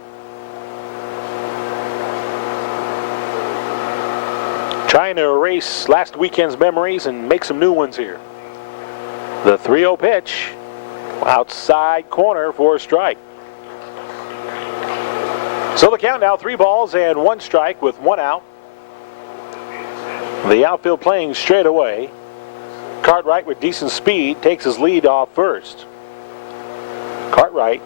Trying to erase last weekend's memories and make some new ones here. The 3-0 pitch, outside corner for a strike. So the count now 3 balls and 1 strike with 1 out. The outfield playing straight away. Cartwright with decent speed takes his lead off first. Cartwright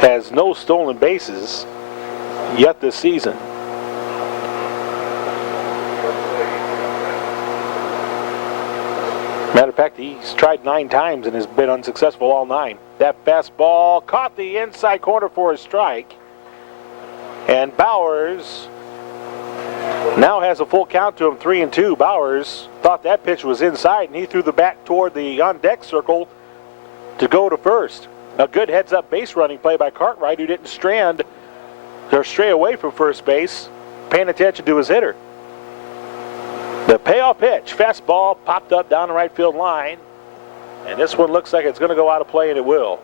has no stolen bases yet this season. Matter of fact, he's tried 9 times and has been unsuccessful all 9. That fastball caught the inside corner for a strike. And Bowers Now has a full count to him, 3-2. Bowers thought that pitch was inside, and he threw the bat toward the on-deck circle to go to first. A good heads-up base running play by Cartwright, who didn't stray away from first base, paying attention to his hitter. The payoff pitch, fastball, popped up down the right field line, and this one looks like it's going to go out of play, and it will.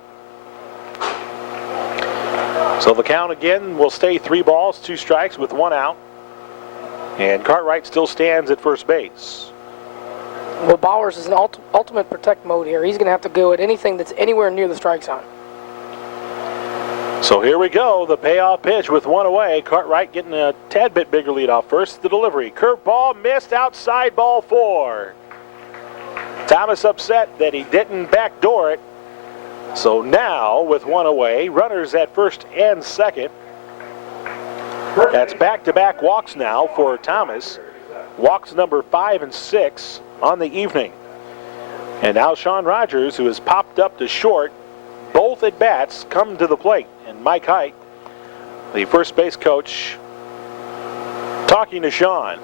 So the count again will stay 3 balls, 2 strikes with 1 out, and Cartwright still stands at first base. Well, Bowers is in ultimate protect mode here. He's going to have to go at anything that's anywhere near the strike zone. So here we go, the payoff pitch with 1 away. Cartwright getting a tad bit bigger lead off first. The delivery, curveball missed outside, ball 4. Thomas upset that he didn't backdoor it. So now with 1 away, runners at first and second. That's back-to-back walks now for Thomas. Walks number 5 and 6 on the evening. And now Sean Rogers, who has popped up to short, both at bats come to the plate. And Mike Height, the first base coach, talking to Sean.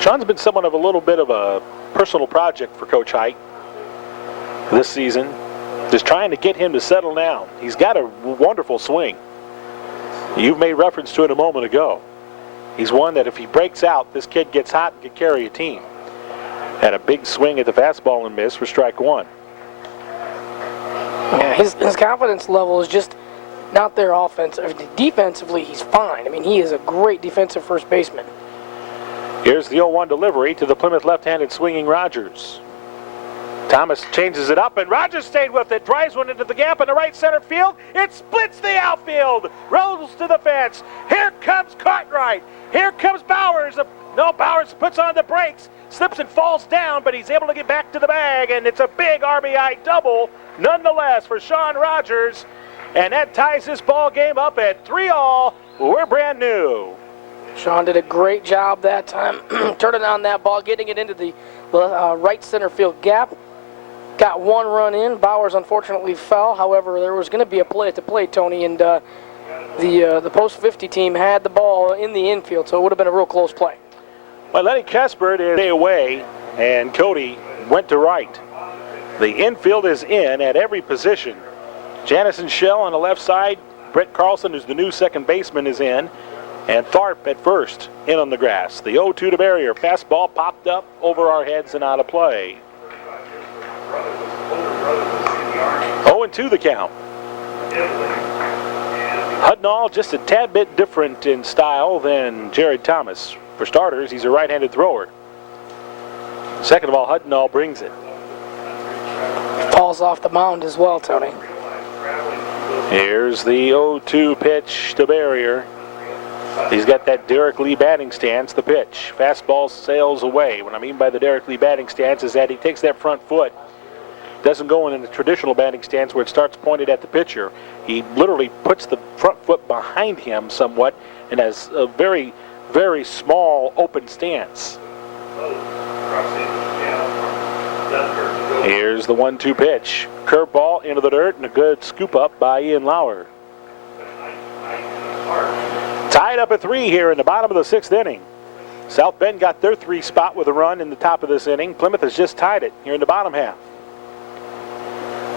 Sean's been somewhat of a little bit of a personal project for Coach Height this season. Just trying to get him to settle down. He's got a wonderful swing. You've made reference to it a moment ago. He's one that if he breaks out, this kid gets hot and can carry a team. Had a big swing at the fastball and miss for strike 1. Yeah, his confidence level is just not there offensively. Defensively, he's fine. I mean, he is a great defensive first baseman. Here's the 0-1 delivery to the Plymouth left-handed swinging Rogers. Thomas changes it up, and Rogers stayed with it. Drives one into the gap in the right center field. It splits the outfield. Rolls to the fence. Here comes Cartwright. Here comes Bowers. No, Bowers puts on the brakes. Slips and falls down, but he's able to get back to the bag, and it's a big RBI double nonetheless for Sean Rogers. And that ties this ball game up at 3-all. We're brand new. Sean did a great job that time, turning on that ball, getting it into the right center field gap. Got 1 run in. Bowers unfortunately fell. However, there was going to be a play at the plate, Tony, and the post 50 team had the ball in the infield, so it would have been a real close play. Well, Lenny Cuthbert is away, and Cody went to right. The infield is in at every position. Janice and Shell on the left side. Brett Carlson, who's the new second baseman, is in. And Tharp at first, in on the grass. The 0-2 to Barrier. Fastball popped up over our heads and out of play. 0-2 the count. Hudnall just a tad bit different in style than Jared Thomas. For starters, he's a right-handed thrower. Second of all, Hudnall brings it. Falls off the mound as well, Tony. Here's the 0-2 pitch to Barrier. He's got that Derek Lee batting stance, the pitch. Fastball sails away. What I mean by the Derek Lee batting stance is that he takes that front foot, doesn't go in the traditional batting stance where it starts pointed at the pitcher. He literally puts the front foot behind him somewhat and has a very, very small open stance. Here's the 1-2 pitch. Curveball into the dirt and a good scoop up by Ian Lauer. Tied up at 3 here in the bottom of the 6th inning. South Bend got their 3 spot with a run in the top of this inning. Plymouth has just tied it here in the bottom half.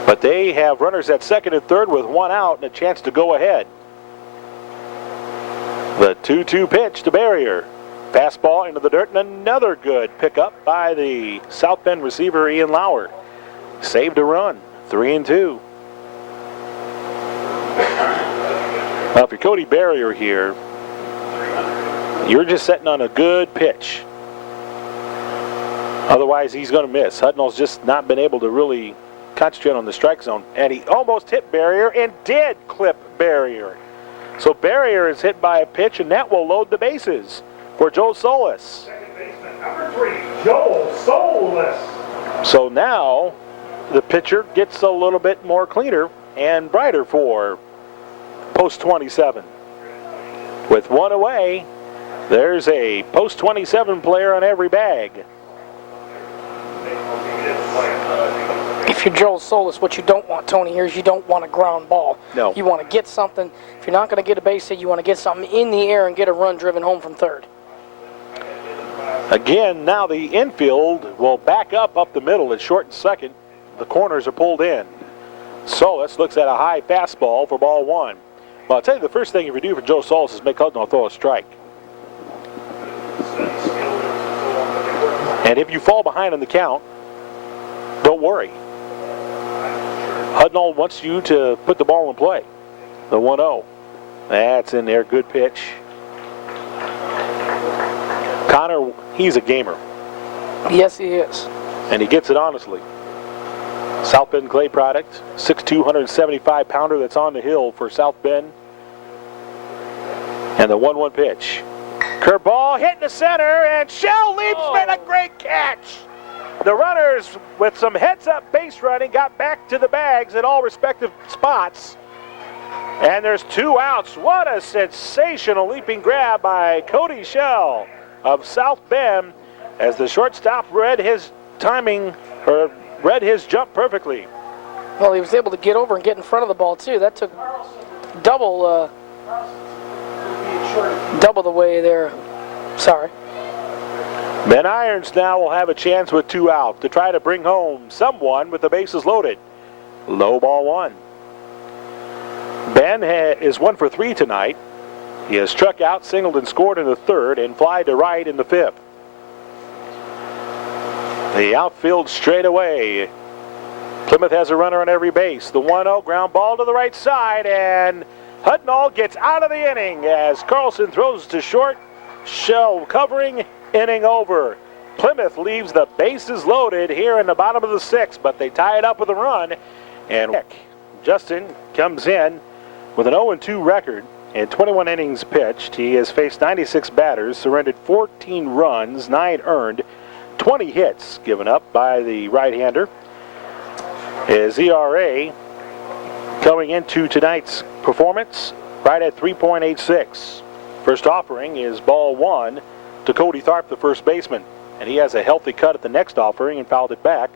But they have runners at second and third with 1 out and a chance to go ahead. The 2-2 pitch to Barrier. Fastball into the dirt and another good pickup by the South Bend receiver Ian Lauer. Saved a run, 3-2. Now, if you're Cody Barrier here, you're just setting on a good pitch. Otherwise, he's going to miss. Hudnall's just not been able to really concentrate on the strike zone. And he almost hit Barrier and did clip Barrier. So Barrier is hit by a pitch, and that will load the bases for Joe Solis. Second baseman, number 3, Joel Solis. So now the pitcher gets a little bit more cleaner and brighter for post 27. With 1 away, there's a post 27 player on every bag. If you're Joel Solis, what you don't want, Tony, here is you don't want a ground ball. No. You want to get something. If you're not going to get a base hit, you want to get something in the air and get a run driven home from third. Again, now the infield will back up the middle. It's short and second. The corners are pulled in. Solis looks at a high fastball for ball one. Well, I'll tell you the first thing you do for Joe Solis is make Hudnall throw a strike. And if you fall behind in the count, don't worry. Hudnall wants you to put the ball in play. The 1-0. That's in there. Good pitch. Connor, he's a gamer. Yes, he is. And he gets it honestly. South Bend Clay product, 6'2", 175-pounder that's on the hill for South Bend. And the 1-1 pitch. Curveball hit in the center, and Shell Leaps made a great catch. The runners, with some heads-up base running, got back to the bags at all respective spots. And there's 2 outs. What a sensational leaping grab by Cody Shell of South Bend, as the shortstop read his timing, or read his jump perfectly. Well, he was able to get over and get in front of the ball, too. That took double the way there. Sorry. Ben Irons now will have a chance with 2 out to try to bring home someone with the bases loaded. Low ball 1. Ben is 1 for 3 tonight. He has struck out, singled, and scored in the 3rd, and fly to right in the 5th. The outfield straight away. Plymouth has a runner on every base. The 1-0 ground ball to the right side, and Hudnall gets out of the inning as Carlson throws to short. Shell covering, inning over. Plymouth leaves the bases loaded here in the bottom of the 6th, but they tie it up with a run. And Justin comes in with an 0-2 record in 21 innings pitched. He has faced 96 batters, surrendered 14 runs, 9 earned, 20 hits given up by the right-hander. His ERA coming into tonight's performance right at 3.86. First offering is ball 1 to Cody Tharp, the first baseman. And he has a healthy cut at the next offering and fouled it back,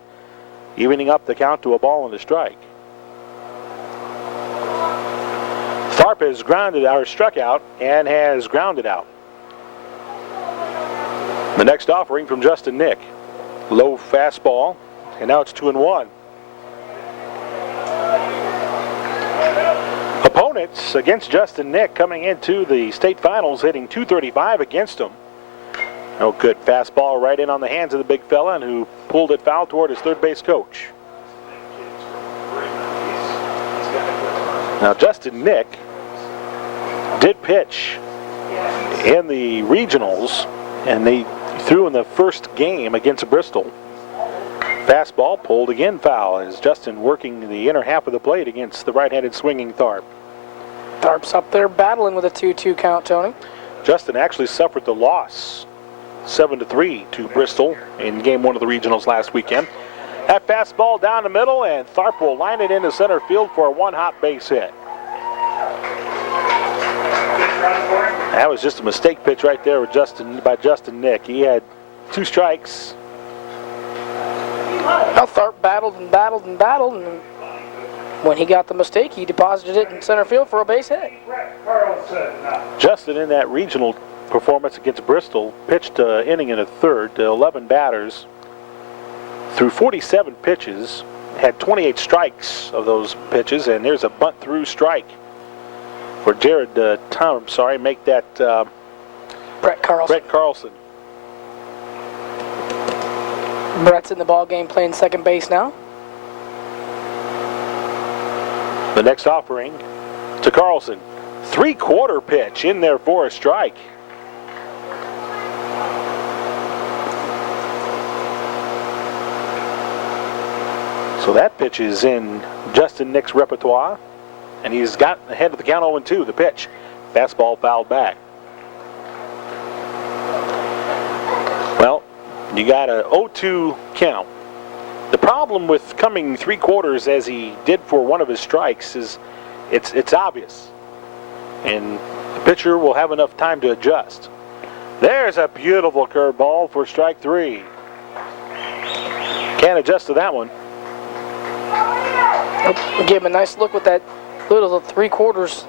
evening up the count to a ball and a strike. Tharp has struck out and has grounded out. The next offering from Justin Nick. Low fastball, and now it's 2-1. Opponents against Justin Nick coming into the state finals hitting .235 against him. No good fastball right in on the hands of the big fella, and who pulled it foul toward his third base coach. Now Justin Nick did pitch in the regionals, and they threw in the first game against Bristol. Fastball pulled again foul as Justin working the inner half of the plate against the right-handed swinging Tharp. Tharp's up there battling with a 2-2 count, Tony. Justin actually suffered the loss 7-3 to Bristol in game 1 of the regionals last weekend. That fastball down the middle, and Tharp will line it into center field for a one-hop base hit. That was just a mistake pitch right there with by Justin Nick. He had 2 strikes. Now Tharp battled and battled and battled, and when he got the mistake, he deposited it in center field for a base hit. Justin, in that regional performance against Bristol, pitched an inning and a third to 11 batters, threw 47 pitches, had 28 strikes of those pitches, and there's a bunt through strike for Jared make that Brett Carlson. Brett's in the ball game playing second base now. The next offering to Carlson. 3/4 pitch in there for a strike. So that pitch is in Justin Nick's repertoire, and he's got ahead of the count 0-2. The pitch, fastball fouled back. Well, you got a 0-2 count. The problem with coming 3/4 as he did for one of his strikes is it's obvious, and the pitcher will have enough time to adjust. There's a beautiful curveball for strike 3. Can't adjust to that one. Gave him a nice look with that little 3/4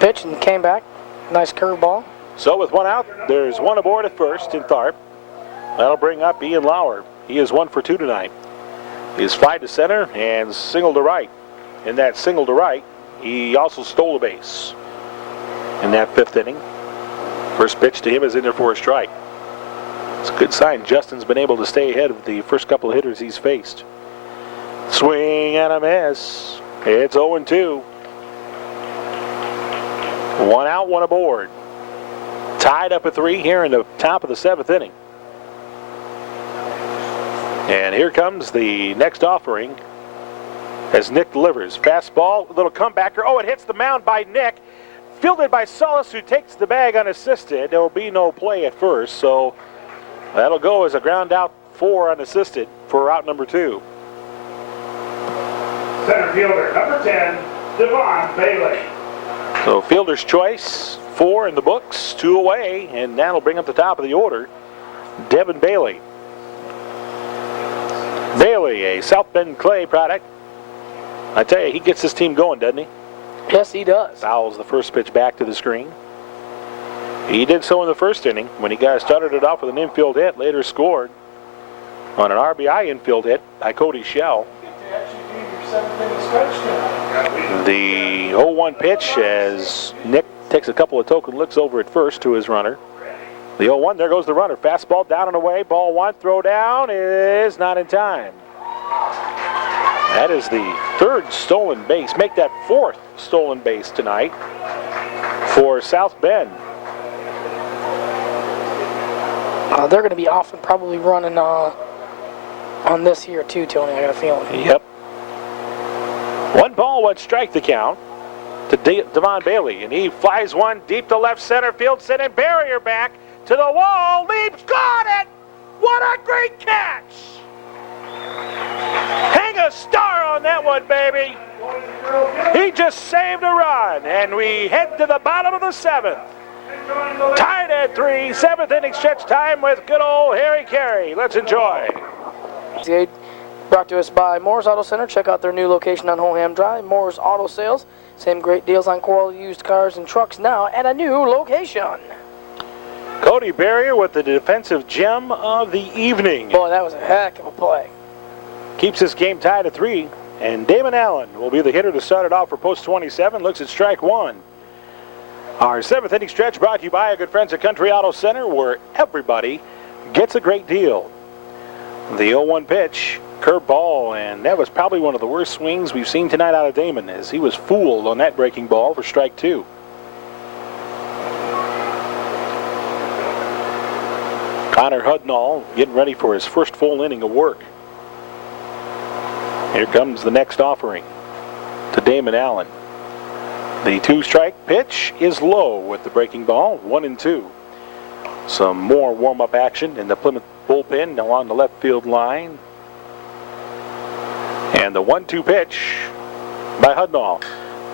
pitch and came back. Nice curveball. So with 1 out, there's 1 aboard at first in Tharp. That'll bring up Ian Lauer. He is 1 for 2 tonight. He's fly to center and single to right. In that single to right, he also stole a base in that 5th inning. First pitch to him is in there for a strike. It's a good sign Justin's been able to stay ahead of the first couple of hitters he's faced. Swing and a miss. It's 0-2. 1 out, 1 aboard. Tied up at 3 here in the top of the 7th inning. And here comes the next offering as Nick delivers. Fastball, a little comebacker. Oh, it hits the mound by Nick. Fielded by Solis, who takes the bag unassisted. There will be no play at first, so that'll go as a ground out 4 unassisted for out number 2. Center fielder, number 10, Devon Bailey. So fielder's choice, 4 in the books, 2 away, and that'll bring up the top of the order, Devon Bailey. Bailey, a South Bend Clay product. I tell you, he gets his team going, doesn't he? Yes, he does. Fouls the first pitch back to the screen. He did so in the 1st inning when he started it off with an infield hit, later scored on an RBI infield hit by Cody Shell. The 0-1 pitch as Nick takes a couple of token looks over at first to his runner. The 0-1, there goes the runner. Fastball down and away. Ball 1, throw down is not in time. That is the 3rd stolen base. Make that 4th stolen base tonight for South Bend. They're going to be off and probably running on this here too, Tony. I got a feeling. Yep. 1 ball, 1 strike the count to Devon Bailey, and he flies one deep to left center field, sending barrier back to the wall, leaps, got it! What a great catch! Hang a star on that one, baby! He just saved a run, and we head to the bottom of the 7th. Tied at 3, 7th inning stretch time with good old Harry Carey. Let's enjoy. Brought to us by Moore's Auto Center. Check out their new location on Holham Drive. Moore's Auto Sales. Same great deals on quality used cars and trucks now at a new location. Cody Barrier with the defensive gem of the evening. Boy, that was a heck of a play. Keeps this game tied at 3, and Damon Allen will be the hitter to start it off for post 27. Looks at strike 1. Our 7th inning stretch brought to you by our good friends at Country Auto Center, where everybody gets a great deal. The 0-1 pitch, curveball, and that was probably one of the worst swings we've seen tonight out of Damon, as he was fooled on that breaking ball for strike 2. Connor Hudnall getting ready for his first full inning of work. Here comes the next offering to Damon Allen. The 2-strike pitch is low with the breaking ball, 1-2. Some more warm-up action in the Plymouth bullpen along the left field line. And the 1-2 pitch by Hudnall.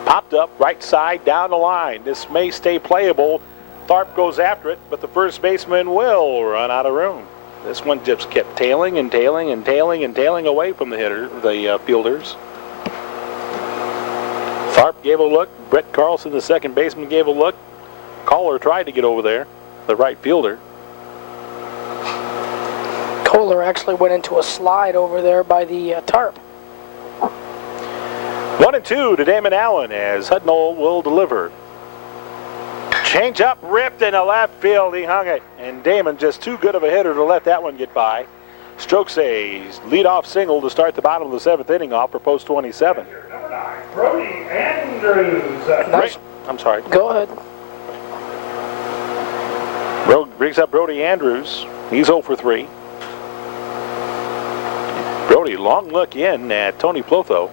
Popped up right side down the line. This may stay playable. Tharp goes after it, but the first baseman will run out of room. This one just kept tailing and tailing and tailing and tailing away from the fielders. Tharp gave a look. Brett Carlson, the second baseman, gave a look. Kohler tried to get over there, the right fielder. Kohler actually went into a slide over there by the tarp. 1-2 to Damon Allen as Hudnall will deliver. Change up, ripped into left field. He hung it, and Damon just too good of a hitter to let that one get by. Strokes a leadoff single to start the bottom of the 7th inning off for post 27. Number 9, Brody Andrews. I'm sorry. Go ahead. Brings up Brody Andrews. He's 0 for 3. Brody, long look in at Tony Plotho.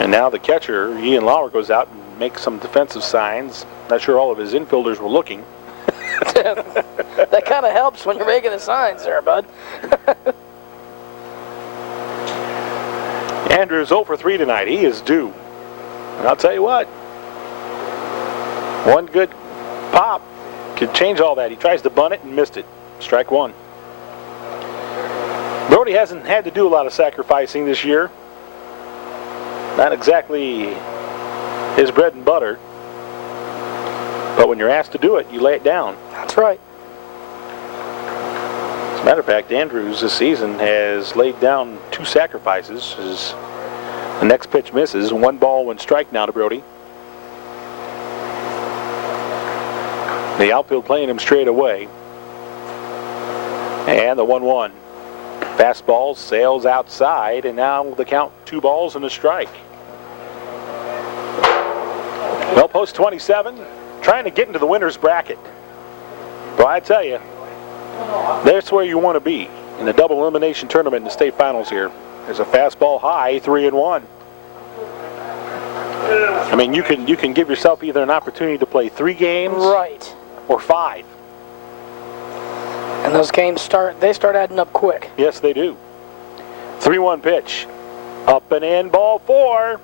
And now the catcher, Ian Lauer, goes out and makes some defensive signs. Not sure all of his infielders were looking. That kind of helps when you're making the signs there, bud. Andrews 0 for 3 tonight. He is due. And I'll tell you what, one good pop could change all that. He tries to bunt it and missed it. Strike 1. Brody hasn't had to do a lot of sacrificing this year. Not exactly his bread and butter. But when you're asked to do it, you lay it down. That's right. As a matter of fact, Andrews this season has laid down 2 sacrifices. As the next pitch misses. 1 ball, 1 strike now to Brody. The outfield playing him straight away. And the 1-1. Fastball sails outside, and now the count 2 balls and a strike. Well, post 27, trying to get into the winner's bracket. But I tell you, that's where you want to be in the double elimination tournament in the state finals here. There's a fastball high, 3-1. I mean, you can give yourself either an opportunity to play 3 games, right, or 5. And those games start adding up quick. Yes, they do. 3-1 pitch. Up and in, ball 4.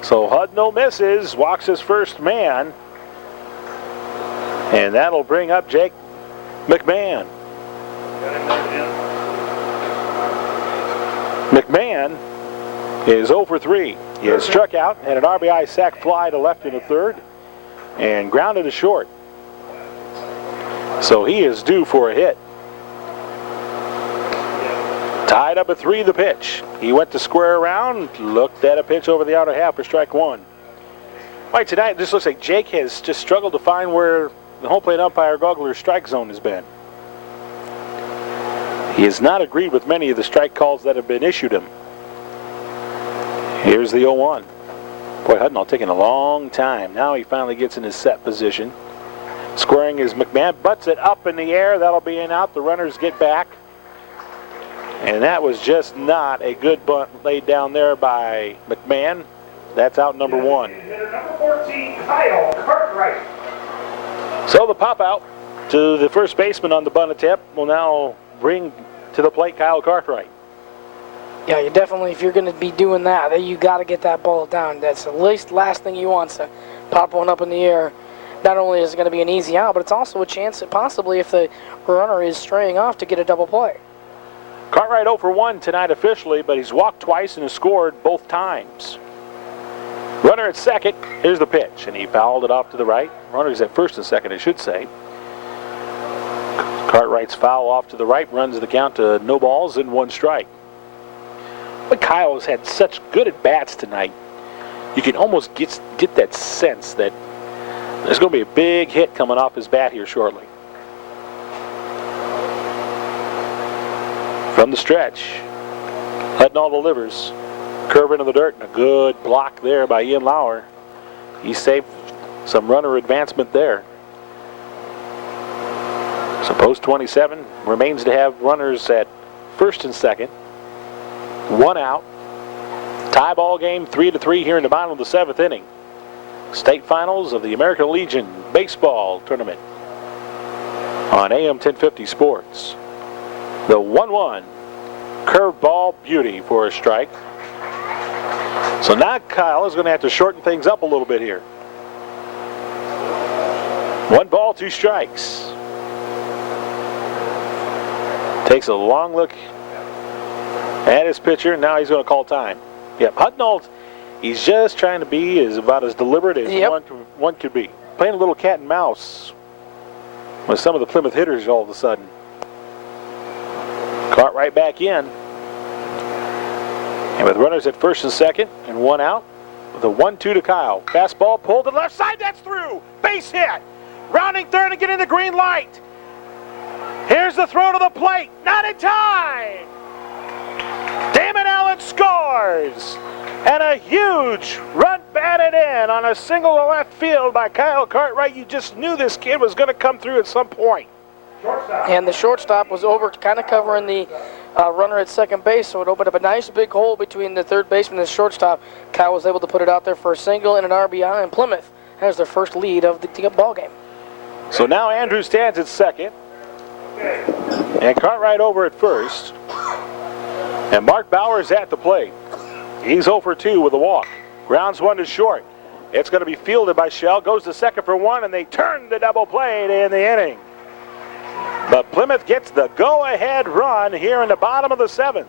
So Hudnall misses, walks his first man. And that'll bring up Jake McMahon. McMahon is 0 for 3. He has struck out, had an RBI sac fly to left in the 3rd, and grounded to short. So he is due for a hit. Tied up at 3 the pitch. He went to square around, looked at a pitch over the outer half for strike 1. All right, tonight it just looks like Jake has just struggled to find where the home plate umpire Gogler's strike zone has been. He has not agreed with many of the strike calls that have been issued him. Here's the 0-1. Boy, Hudnall taking a long time. Now he finally gets in his set position. Squaring is McMahon, butts it up in the air. That'll be an out. The runners get back. And that was just not a good bunt laid down there by McMahon. That's out number 1. Number 14, Kyle Cartwright. So the pop out to the first baseman on the bunt attempt will now bring to the plate Kyle Cartwright. Yeah, you definitely, if you're going to be doing that, you got to get that ball down. That's the last thing you want, to pop one up in the air. Not only is it going to be an easy out, but it's also a chance that possibly if the runner is straying off to get a double play. Cartwright 0 for 1 tonight officially, but he's walked twice and has scored both times. Runner at second, here's the pitch, and he fouled it off to the right. Runner's at first and second, I should say. Cartwright's foul off to the right runs the count to no balls and 1 strike. But Kyle has had such good at-bats tonight. You can almost get that sense that there's going to be a big hit coming off his bat here shortly. From the stretch, Hudnall delivers. Curve into the dirt, and a good block there by Ian Lauer. He saved some runner advancement there. So post 27 remains to have runners at first and second. 1 out. Tie ball game, 3-3 here in the bottom of the 7th inning. State finals of the American Legion baseball tournament on AM 1050 Sports. The 1-1 curveball beauty for a strike. So now Kyle is going to have to shorten things up a little bit here. 1 ball, 2 strikes. Takes a long look at his pitcher. Now he's going to call time. Yep, Hudnall, he's just trying to be about as deliberate as one could be. Playing a little cat and mouse with some of the Plymouth hitters all of a sudden. Cartwright back in. And with runners at first and second and 1 out, with a 1-2 to Kyle. Fastball pulled to the left side, that's through. Base hit. Rounding third and getting the green light. Here's the throw to the plate. Not in time. Damon Allen scores. And a huge run batted in on a single to left field by Kyle Cartwright. You just knew this kid was going to come through at some point. And the shortstop was over, kind of covering the runner at second base, so it opened up a nice big hole between the third baseman and the shortstop. Kyle was able to put it out there for a single and an RBI, and Plymouth has their first lead of the ball game. So now Andrew stands at second, and Cartwright over at first, and Mark Bauer's at the plate. He's 0 for 2 with a walk. Grounds 1 to short. It's going to be fielded by Shell, goes to second for 1, and they turn the double play to end the inning. But Plymouth gets the go-ahead run here in the bottom of the 7th.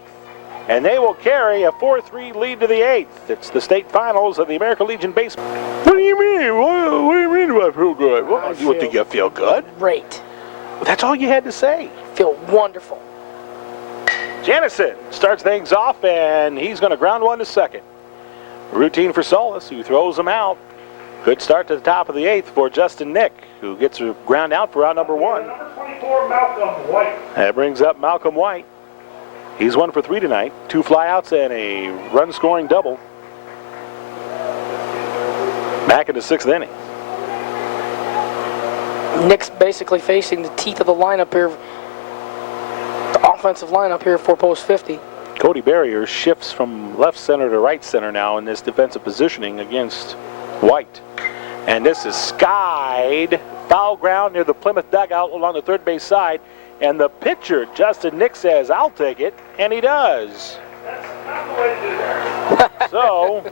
And they will carry a 4-3 lead to the 8th. It's the state finals of the American Legion baseball. What do you mean? What do you mean by I feel good. Well, you would think you feel good. Great. Well, that's all you had to say. Feel wonderful. Janison starts things off, and he's going to ground one to second. Routine for Solis, who throws him out. Good start to the top of the 8th for Justin Nick, who gets a ground out for out number 1. Number 24, Malcolm White. That brings up Malcolm White. He's 1 for 3 tonight. 2 flyouts and a run-scoring double. Back in the 6th inning. Nick's basically facing the teeth of the lineup here, the offensive lineup here for post 50. Cody Barrier shifts from left center to right center now in this defensive positioning against White. And this is skied. Foul ground near the Plymouth dugout along the third base side. And the pitcher, Justin Nick, says, I'll take it. And he does. So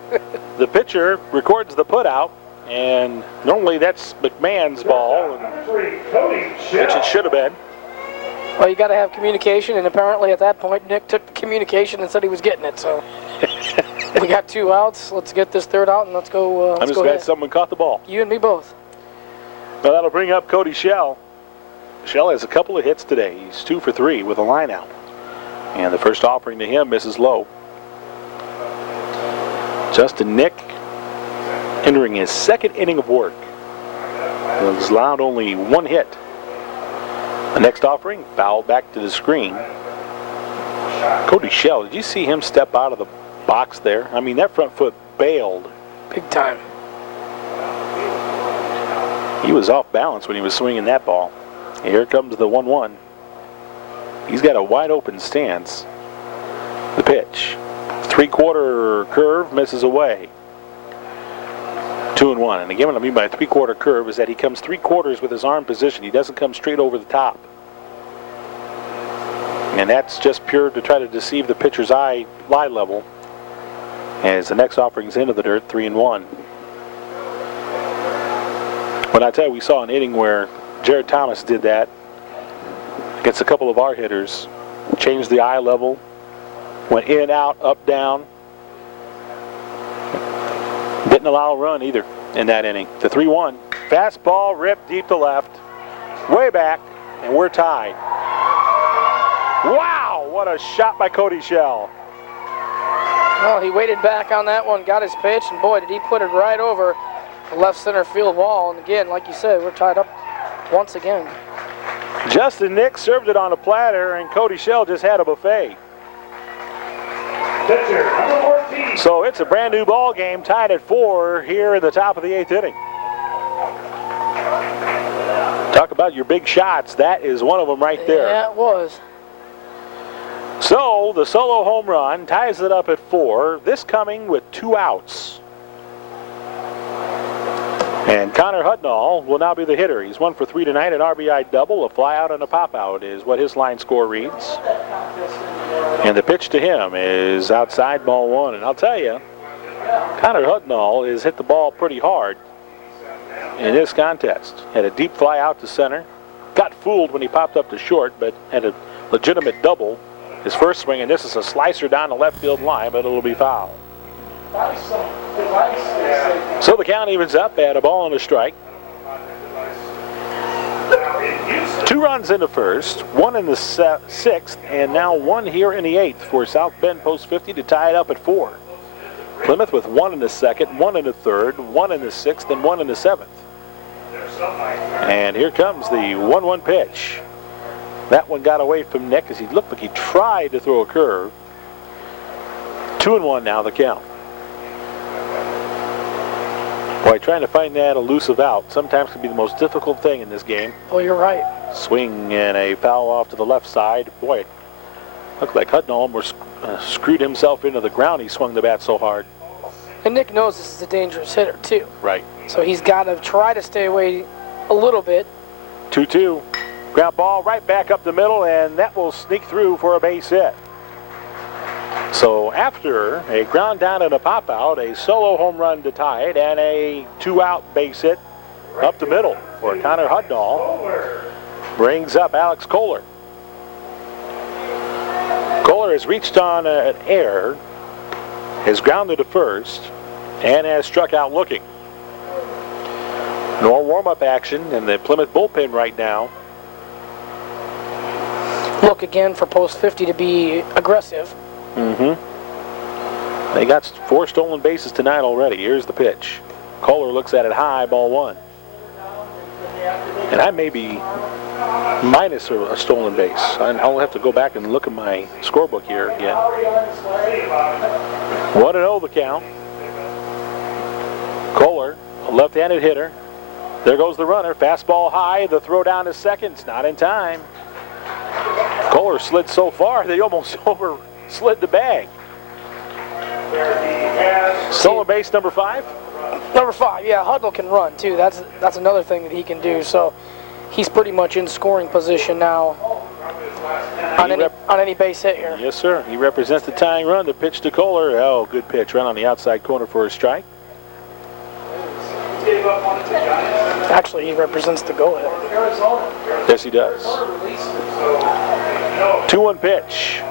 the pitcher records the putout. And normally that's McMahon's ball, which it should have been. Well, you got to have communication, and apparently at that point, Nick took the communication and said he was getting it. So we got 2 outs. Let's get this 3rd out, and let's go. I'm just glad someone caught the ball. You and me both. Well, that'll bring up Cody Shell. Shell has a couple of hits today. He's 2 for 3 with a line out. And the first offering to him misses low. Justin Nick entering his 2nd inning of work. He's allowed only 1 hit. The next offering, fouled back to the screen. Cody Shell, did you see him step out of the box there? I mean, that front foot bailed. Big time. He was off balance when he was swinging that ball. Here comes the 1-1. He's got a wide open stance. The pitch. 3/4 curve, misses away. 2-1. And again, what I mean by a 3/4 curve is that he comes 3/4 with his arm position. He doesn't come straight over the top. And that's just pure to try to deceive the pitcher's eye level. As the next offering's into the dirt, 3-1. But I tell you, we saw an inning where Jared Thomas did that against a couple of our hitters. Changed the eye level. Went in, out, up, down. Didn't allow a run either in that inning. The 3-1. Fastball ripped deep to left. Way back, and we're tied. Wow, what a shot by Cody Shell. Well, he waited back on that one, got his pitch, and boy, did he put it right over the left center field wall. And again, like you said, we're tied up once again. Justin Nick served it on a platter, and Cody Shell just had a buffet. Pitcher, number 14. So it's a brand new ball game, tied at 4 here in the top of the 8th inning. Talk about your big shots. That is one of them right there. Yeah, it was. So the solo home run ties it up at 4. This coming with 2 outs. And Connor Hudnall will now be the hitter. He's 1 for 3 tonight, an RBI double, a fly out, and a pop out is what his line score reads. And the pitch to him is outside, ball 1. And I'll tell you, Connor Hudnall has hit the ball pretty hard in this contest. Had a deep fly out to center. Got fooled when he popped up to short, but had a legitimate double his first swing, and this is a slicer down the left field line, but it'll be foul. So the count evens up at a ball and a strike. 2 runs in the first, 1 in the 6th, and now 1 here in the 8th for South Bend post 50 to tie it up at 4. Plymouth with 1 in the 2nd, 1 in the 3rd, 1 in the 6th, and 1 in the 7th. And here comes the 1-1 pitch. That one got away from Nick as he looked like he tried to throw a curve. 2-1 now the count. Boy, trying to find that elusive out sometimes can be the most difficult thing in this game. Oh, you're right. Swing and a foul off to the left side. Boy, it looked like Hudnall almost screwed himself into the ground. He swung the bat so hard. And Nick knows this is a dangerous hitter, too. Right. So he's got to try to stay away a little bit. 2-2. Ground ball right back up the middle, and that will sneak through for a base hit. So after a ground down and a pop out, a solo home run to tie it, and a 2-out base hit up the middle for Connor Hudnall, brings up Alex Kohler. Kohler has reached on an error, has grounded to first, and has struck out looking. No warm-up action in the Plymouth bullpen right now. Look again for post 50 to be aggressive. They got 4 stolen bases tonight already. Here's the pitch. Kohler looks at it high, ball 1. And I may be minus a stolen base. I'll have to go back and look at my scorebook here again. 1-0 the count. Kohler, a left-handed hitter. There goes the runner. Fastball high. The throw down to second. It's not in time. Kohler slid so far they almost slid the bag. Stolen base number 5. Number 5, yeah, Hudnall can run too. That's another thing that he can do. So he's pretty much in scoring position now on any base hit here. Yes, sir. He represents the tying run. The pitch to Kohler. Oh, good pitch. Run on the outside corner for a strike. Actually, he represents the go-ahead. Yes, he does. 2-1 pitch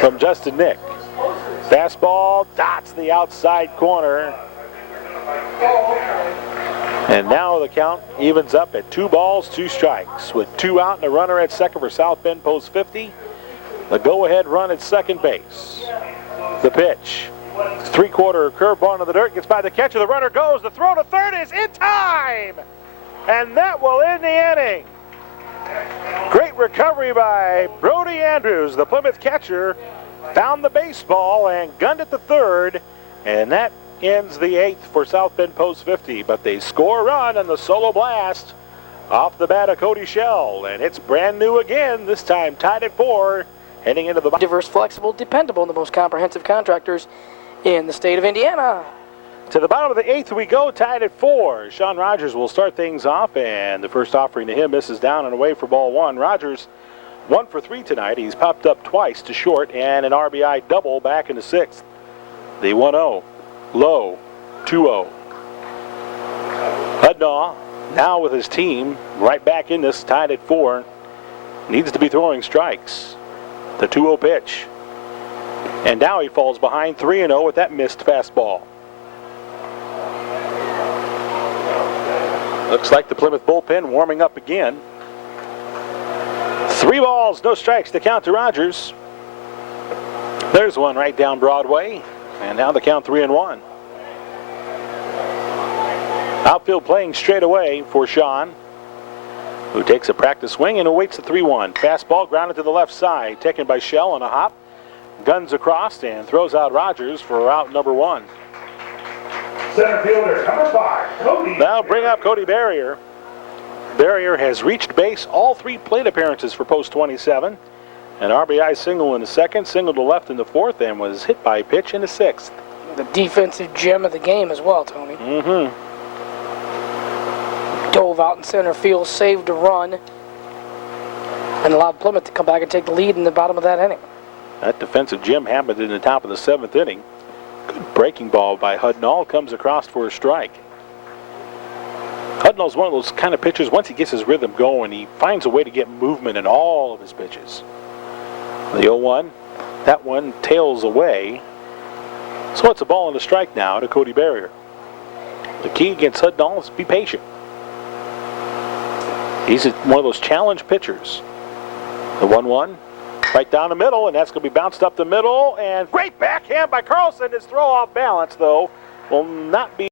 from Justin Nick. Fastball dots the outside corner. And now the count evens up at 2 balls, 2 strikes. With 2 out and a runner at second for South Bend post 50. The go-ahead run at second base. The pitch. 3/4 curveball into the dirt. Gets by the catcher. The runner goes. The throw to third is in time. And that will end the inning. Great recovery by Brody Andrews. The Plymouth catcher found the baseball and gunned it to third. And that ends the 8th for South Bend post 50. But they score a run on the solo blast off the bat of Cody Shell. And it's brand new again. This time tied at 4. Heading into the... Diverse, flexible, dependable, and the most comprehensive contractors in the state of Indiana. To the bottom of the 8th we go, tied at 4. Sean Rogers will start things off, and the first offering to him misses down and away for ball 1. Rogers 1 for 3 tonight. He's popped up twice to short and an RBI double back in the 6th. The 1-0, low, 2-0. Hudnall now with his team right back in this, tied at 4. Needs to be throwing strikes. The 2-0 pitch. And now he falls behind 3-0 with that missed fastball. Looks like the Plymouth bullpen warming up again. 3 balls, no strikes to count to Rogers. There's one right down Broadway. And now the count 3-1. Outfield playing straight away for Sean, who takes a practice swing and awaits the 3-1. Fastball grounded to the left side, taken by Shell on a hop. Guns across and throws out Rogers for out number 1. Center fielder, number 5, Cody. Now bring up Cody Barrier. Barrier has reached base all 3 plate appearances for post 27. An RBI single in the 2nd, single to left in the 4th, and was hit by a pitch in the 6th. The defensive gem of the game as well, Tony. Dove out in center field, saved a run, and allowed Plymouth to come back and take the lead in the bottom of that inning. That defensive gem happened in the top of the 7th inning. Good breaking ball by Hudnall, comes across for a strike. Hudnall's one of those kind of pitchers, once he gets his rhythm going, he finds a way to get movement in all of his pitches. The 0-1, that one tails away. So it's a ball and a strike now to Cody Barrier. The key against Hudnall is be patient. He's one of those challenge pitchers. The 1-1, right down the middle, and that's going to be bounced up the middle. And great backhand by Carlson. His throw off balance, though, will not be